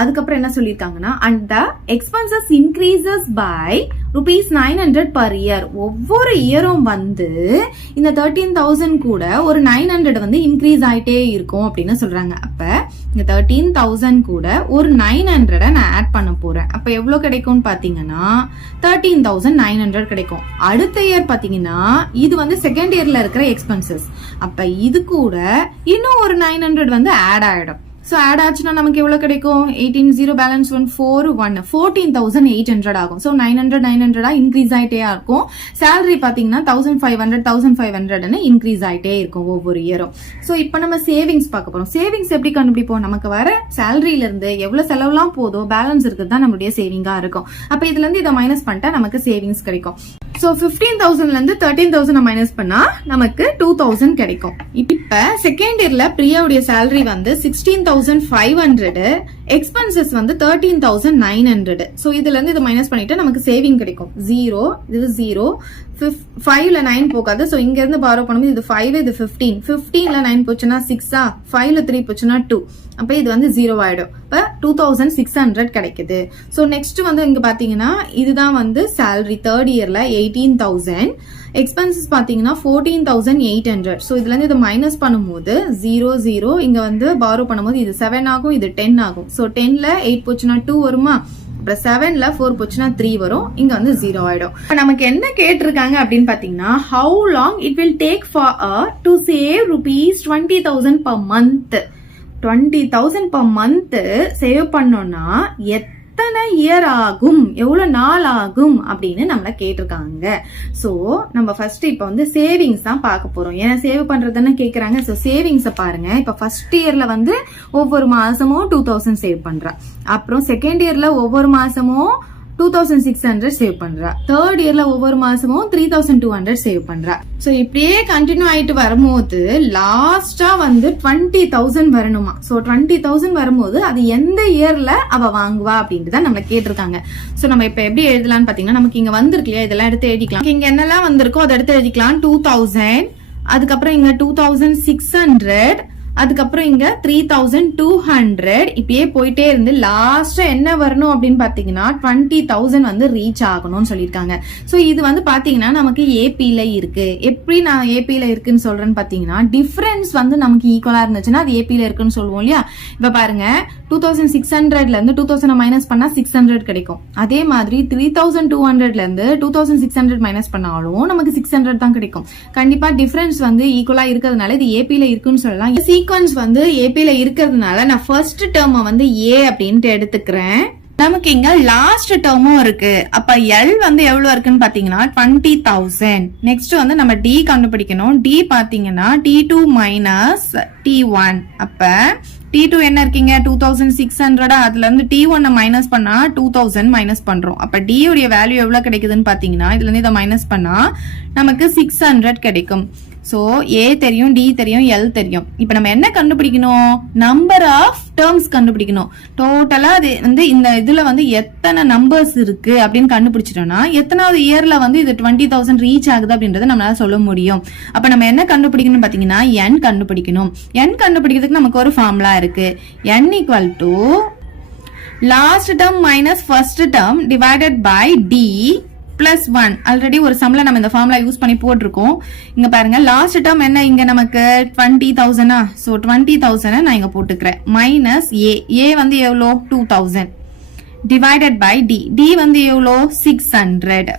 அதுக்கப்புறம் என்ன சொல்லிருக்காங்கன்னா, and the expenses increases by rupees 900 per year. ஒவ்வொரு இயரும் வந்து இந்த 13,000 கூட ஒரு 900 வந்து இன்க்ரீஸ் ஆயிட்டே இருக்கும் அப்படின்னு சொல்றாங்க. அப்ப இந்த 13,000 கூட ஒரு 900 நான் ஆட் பண்ண போறேன். அப்ப எவ்வளவு கிடைக்கும்னு பாத்தீங்கன்னா 13,900 கிடைக்கும். அடுத்த இயர் பாத்தீங்கன்னா இது வந்து செகண்ட் இயர்ல இருக்கிற எக்ஸ்பென்சஸ். அப்ப இது கூட இன்னும் ஒரு 900 வந்து ஆட் ஆயிடும். சோ ஆட் ஆச்சுன்னா நமக்கு எவ்வளவு கிடைக்கும், 18 0 பேலன்ஸ் 1 4 1 14,800 ஆகும். சோ 900 இன்க்ரீஸ் ஆயிட்டே இருக்கும். சேலரி பாத்தீங்கன்னா 1,500 இன்க்ரீஸ் ஆயிட்டே இருக்கும் ஒவ்வொரு இயரும். சோ இப்ப நம்ம சேவிங்ஸ் பார்க்க போறோம். சேவிங்ஸ் எப்படி கண்டுபிடிப்போம், நமக்கு வர சேலரியில இருந்து எவ்வளவு செலவுலாம் போதோ பேலன்ஸ் இருக்குது தான் நம்மளுடைய சேவிங்கா இருக்கும். அப்ப இதுல இருந்து இதை மைனஸ் பண்ணிட்டா நமக்கு சேவிங்ஸ் கிடைக்கும். சோ 15,000ல இருந்து 13,000 மைனஸ் பண்ணா நமக்கு 2,000 கிடைக்கும். இப்ப செகண்ட் இயர்ல பிரியாவுடைய சேலரி வந்து 16,500, எக்ஸ்பென்சஸ் வந்து 13,900. சோ இதுல இருந்து இதை மைனஸ் பண்ணிட்டு நமக்கு சேவிங் கிடைக்கும். 0 இது 0, 5ல 9 போகாது. சோ இங்க இருந்து பாரோ பண்ணும்போது இது 5, இது 15, 15ல 9 போச்சுன்னா 6, 5ல 3 போச்சுன்னா 2. அப்ப இது வந்து 0 ஆயிடும். இப்ப 2,600 கிடைக்குது. சோ நெக்ஸ்ட் வந்து இங்க பாத்தீங்கன்னா இதுதான் வந்து சேலரி தேர்ட் இயர்ல 18,000, எக்ஸ்பென்சஸ் பாத்தீங்கன்னா 14,800. சோ இதுல இருந்து இதை மைனஸ் பண்ணும்போது 0 0, இங்க வந்து பாரோ பண்ணும்போது இது 7 ஆகும், இது 10 ஆகும். சோ 10ல 8 போச்சுன்னா 2 வருமா, அப்புறம் 7ல 4 போச்சுன்னா 3 வரும். இங்க வந்து 0 ஆயிடும். நமக்கு என்ன கேட்டிருக்காங்க அப்படின்னு பாத்தீங்கன்னா, how long it will take for her to save rupees 20,000 per month. 20,000 per month save பண்ணோம்னா எத்தனை இயர் ஆகும், எவ்வளவு நாள் ஆகும் அப்படின்னு நம்மள கேட்டிருக்காங்க. சோ நம்ம ஃபர்ஸ்ட் இப்ப வந்து சேவிங்ஸ் தான் பார்க்க போறோம். ஏன்னா சேவ் பண்றதுன்னு கேக்குறாங்க. சோ சேவிங்ஸ் பாருங்க. இப்ப ஃபர்ஸ்ட் இயர்ல வந்து ஒவ்வொரு மாசமும் 2,000 சேவ் பண்றா. அப்புறம் செகண்ட் இயர்ல ஒவ்வொரு மாசமும் 2,600 சேவ் பண்றா. தேர்ட் இயர்ல ஒவ்வொரு மாசமும் 3,200 சேவ் பண்றா. சோ இப்படியே கண்டினியூ ஆயிட்டு வரும்போது லாஸ்டா வந்து 20,000 வரணுமா. சோ 20,000 வரும்போது அது எந்த இயர்ல அவ வாங்குவா அப்படின்ட்டு தான் நம்ம கேட்டிருக்காங்க. சோ நம்ம இப்ப எப்படி எழுதலாம்னு பாத்தீங்கன்னா, நமக்கு இங்க வந்திருக்கு இல்லையா, இதெல்லாம் எடுத்து எழுதிக்கலாம். இங்க என்னெல்லாம் வந்திருக்கோ அதை எடுத்து எழுதிக்கலாம். 2,000, அதுக்கப்புறம் இங்க 2,600, அதுக்கப்புறம் இங்க 3200 இப்படியே போயிட்டே இருந்து லாஸ்டா என்ன வரணும் அப்படின்னு பாத்தீங்கன்னா 20,000 வந்து ரீச் ஆகணும்னு சொல்லியிருக்காங்க. சோ இது வந்து பாத்தீங்கன்னா நமக்கு ஏபில இருக்கு. எப்படி நான் ஏபில இருக்குன்னு சொல்றேன்னு பாத்தீங்கன்னா டிஃபரன்ஸ் வந்து நமக்கு ஈக்குவலா இருந்துச்சுன்னா அது ஏபில இருக்குன்னு சொல்லுவோம் இல்லையா. இப்ப பாருங்க 2600ல இருந்து 2000 மைனஸ் பண்ணா 600 கிடைக்கும். அதே மாதிரி 3200ல இருந்து 2600 மைனஸ் பண்ணாலும் நமக்கு 600 தான் கிடைக்கும். கண்டிப்பா டிஃபரன்ஸ் வந்து ஈக்குவலா இருக்கிறதுனால இது ஏபில இருக்குன்னு சொல்லலாம். சீக்வன்ஸ் வந்து ஏபில இருக்கிறதுனால நான் ஃபர்ஸ்ட் டேர்ம் வந்து ஏ அப்படின்ட்டு எடுத்துக்கிறேன். நமக்கு இங்க லாஸ்ட் டேர்மும் இருக்கு. அப்ப எல் வந்து எவ்வளவு இருக்குன்னு பாத்தீங்கன்னா 20,000. நெக்ஸ்ட் வந்து நம்ம டி கண்டுபிடிக்கணும். டி பாத்தீங்கன்னா T2 மைனஸ் T1. அப்ப T2 என்ன இருக்கீங்க 2600. அதுல இருந்து T1 மைனஸ் பண்ணா 2000 மைனஸ் பண்றோம். அப்ப D உடைய வேல்யூ எவ்வளவு கிடைக்குதுன்னு பாத்தீங்கன்னா இதுல இருந்து இதை மைனஸ் பண்ணா நமக்கு 600 கிடைக்கும். சோ ஏ தெரியும், டி தெரியும், எல் தெரியும். இப்ப நம்ம என்ன கண்டுபிடிக்கணும், நம்பர் ஆஃப் டேர்ம்ஸ் கண்டுபிடிக்கணும். டோட்டலா அது வந்து இந்த இதுல வந்து எத்தனை நம்பர்ஸ் இருக்கு அப்படின்னு கண்டுபிடிச்சிட்டோம்னா எத்தனாவது இயர்ல வந்து இது 20,000 ரீச் ஆகுது அப்படின்றத நம்மளால சொல்ல முடியும். அப்ப நம்ம என்ன கண்டுபிடிக்கணும் பாத்தீங்கன்னா n கண்டுபிடிக்கணும். n கண்டுபிடிக்கிறதுக்கு நமக்கு ஒரு ஃபார்முலா இருக்கு. n equal to last term minus first term divided by D plus 1. Already ஒரு சம்ல நம்ம இந்த ஃபார்முலா யூஸ் பண்ணி போட்டிருக்கோம். இங்க பாருங்க லாஸ்ட் டேர்ம் என்ன இங்க நமக்கு 20,000. சோ 20,000 நான் இங்க போட்டுக்கிறேன். மைனஸ் ஏ வந்து எவ்வளோ 2000 டிவைடட் பை டி வந்து எவ்வளோ 600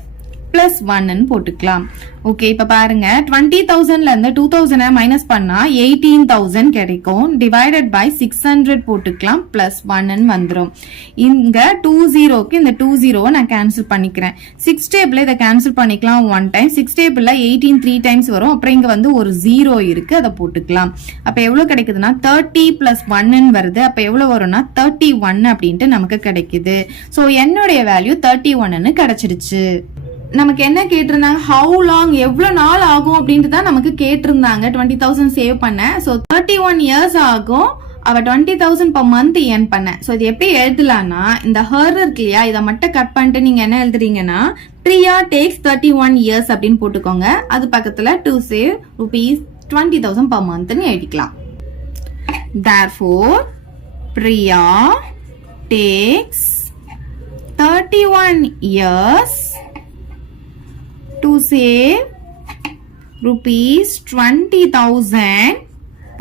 பிளஸ் 1 போட்டுக்கலாம். ஓகே இப்ப பாருங்க 20,000ல இருந்து 2000 மைனஸ் பண்ணா 18,000 கிடைக்கும். டிவைடட் பை 600 போட்டுக்கலாம் பிளஸ் 1 வந்துரும். இங்க 20க்கு இந்த 20 நான் கேன்சல் பண்ணிக்கிறேன். 6 டேபிள்ல இதை கேன்சல் பண்ணிக்கலாம் 1 டைம். 6 டேபிள்ல 18 3 டைம்ஸ் வரும். அப்புறம் இங்க வந்து ஒரு 0 இருக்கு, அதை போட்டுக்கலாம். அப்ப எவ்வளவு கிடைக்குதுன்னா 30 பிளஸ் 1 வருது. அப்ப எவ்வளவு வரும்னா 31 அப்படின்ட்டு நமக்கு கிடைக்குது. சோ என்னுடைய வேல்யூ 31 கிடைச்சிருச்சு. நமக்கு என்ன கேட்டிருந்தாங்க, ஹவு லாங் எவ்வளவு நாள் ஆகும் அப்படின்ட்டு தான் நமக்கு கேட்டிருந்தாங்க 20,000 சேவ் பண்ண. சோ 31 இயர்ஸ் ஆகும் அவ 20,000 per month ஏர்ன் பண்ண. சோ இது எப்படி எழுதலாம்னா இந்த ஹர் இருக்கு இல்லையா, இதை மட்டும் கட் பண்ணிட்டு நீங்க என்ன எழுதுறீங்கன்னா 3 takes 31 years அப்படின்னு போட்டுக்கோங்க. அது பக்கத்துல to save ₹20,000 per month எழுதிக்கலாம். Therefore Priya takes 31 years to save ₹20,000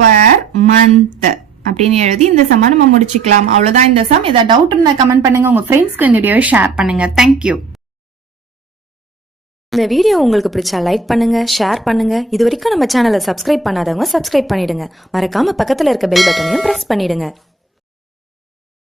per month அப்படின்னு எழுதி இந்த சம்ம நம்ம முடிச்சுக்கலாம். அவ்வளவுதான் இந்த சம். ஏதாவது டவுட் இருந்தா கமெண்ட் பண்ணுங்க, உங்க ஃப்ரெண்ட்ஸ்க்கு இந்த வீடியோவை ஷேர் பண்ணுங்க. தேங்க்யூ. இந்த வீடியோ உங்களுக்கு பிடிச்சா லைக் பண்ணுங்க, ஷேர் பண்ணுங்க. இது வரைக்கும் நம்ம சேனலை சப்ஸ்கிரைப் பண்ணாதவங்க சப்ஸ்கிரைப் பண்ணிடுங்க. மறக்காம பக்கத்துல இருக்க பெல் பட்டனையும் பிரஸ் பண்ணிடுங்க.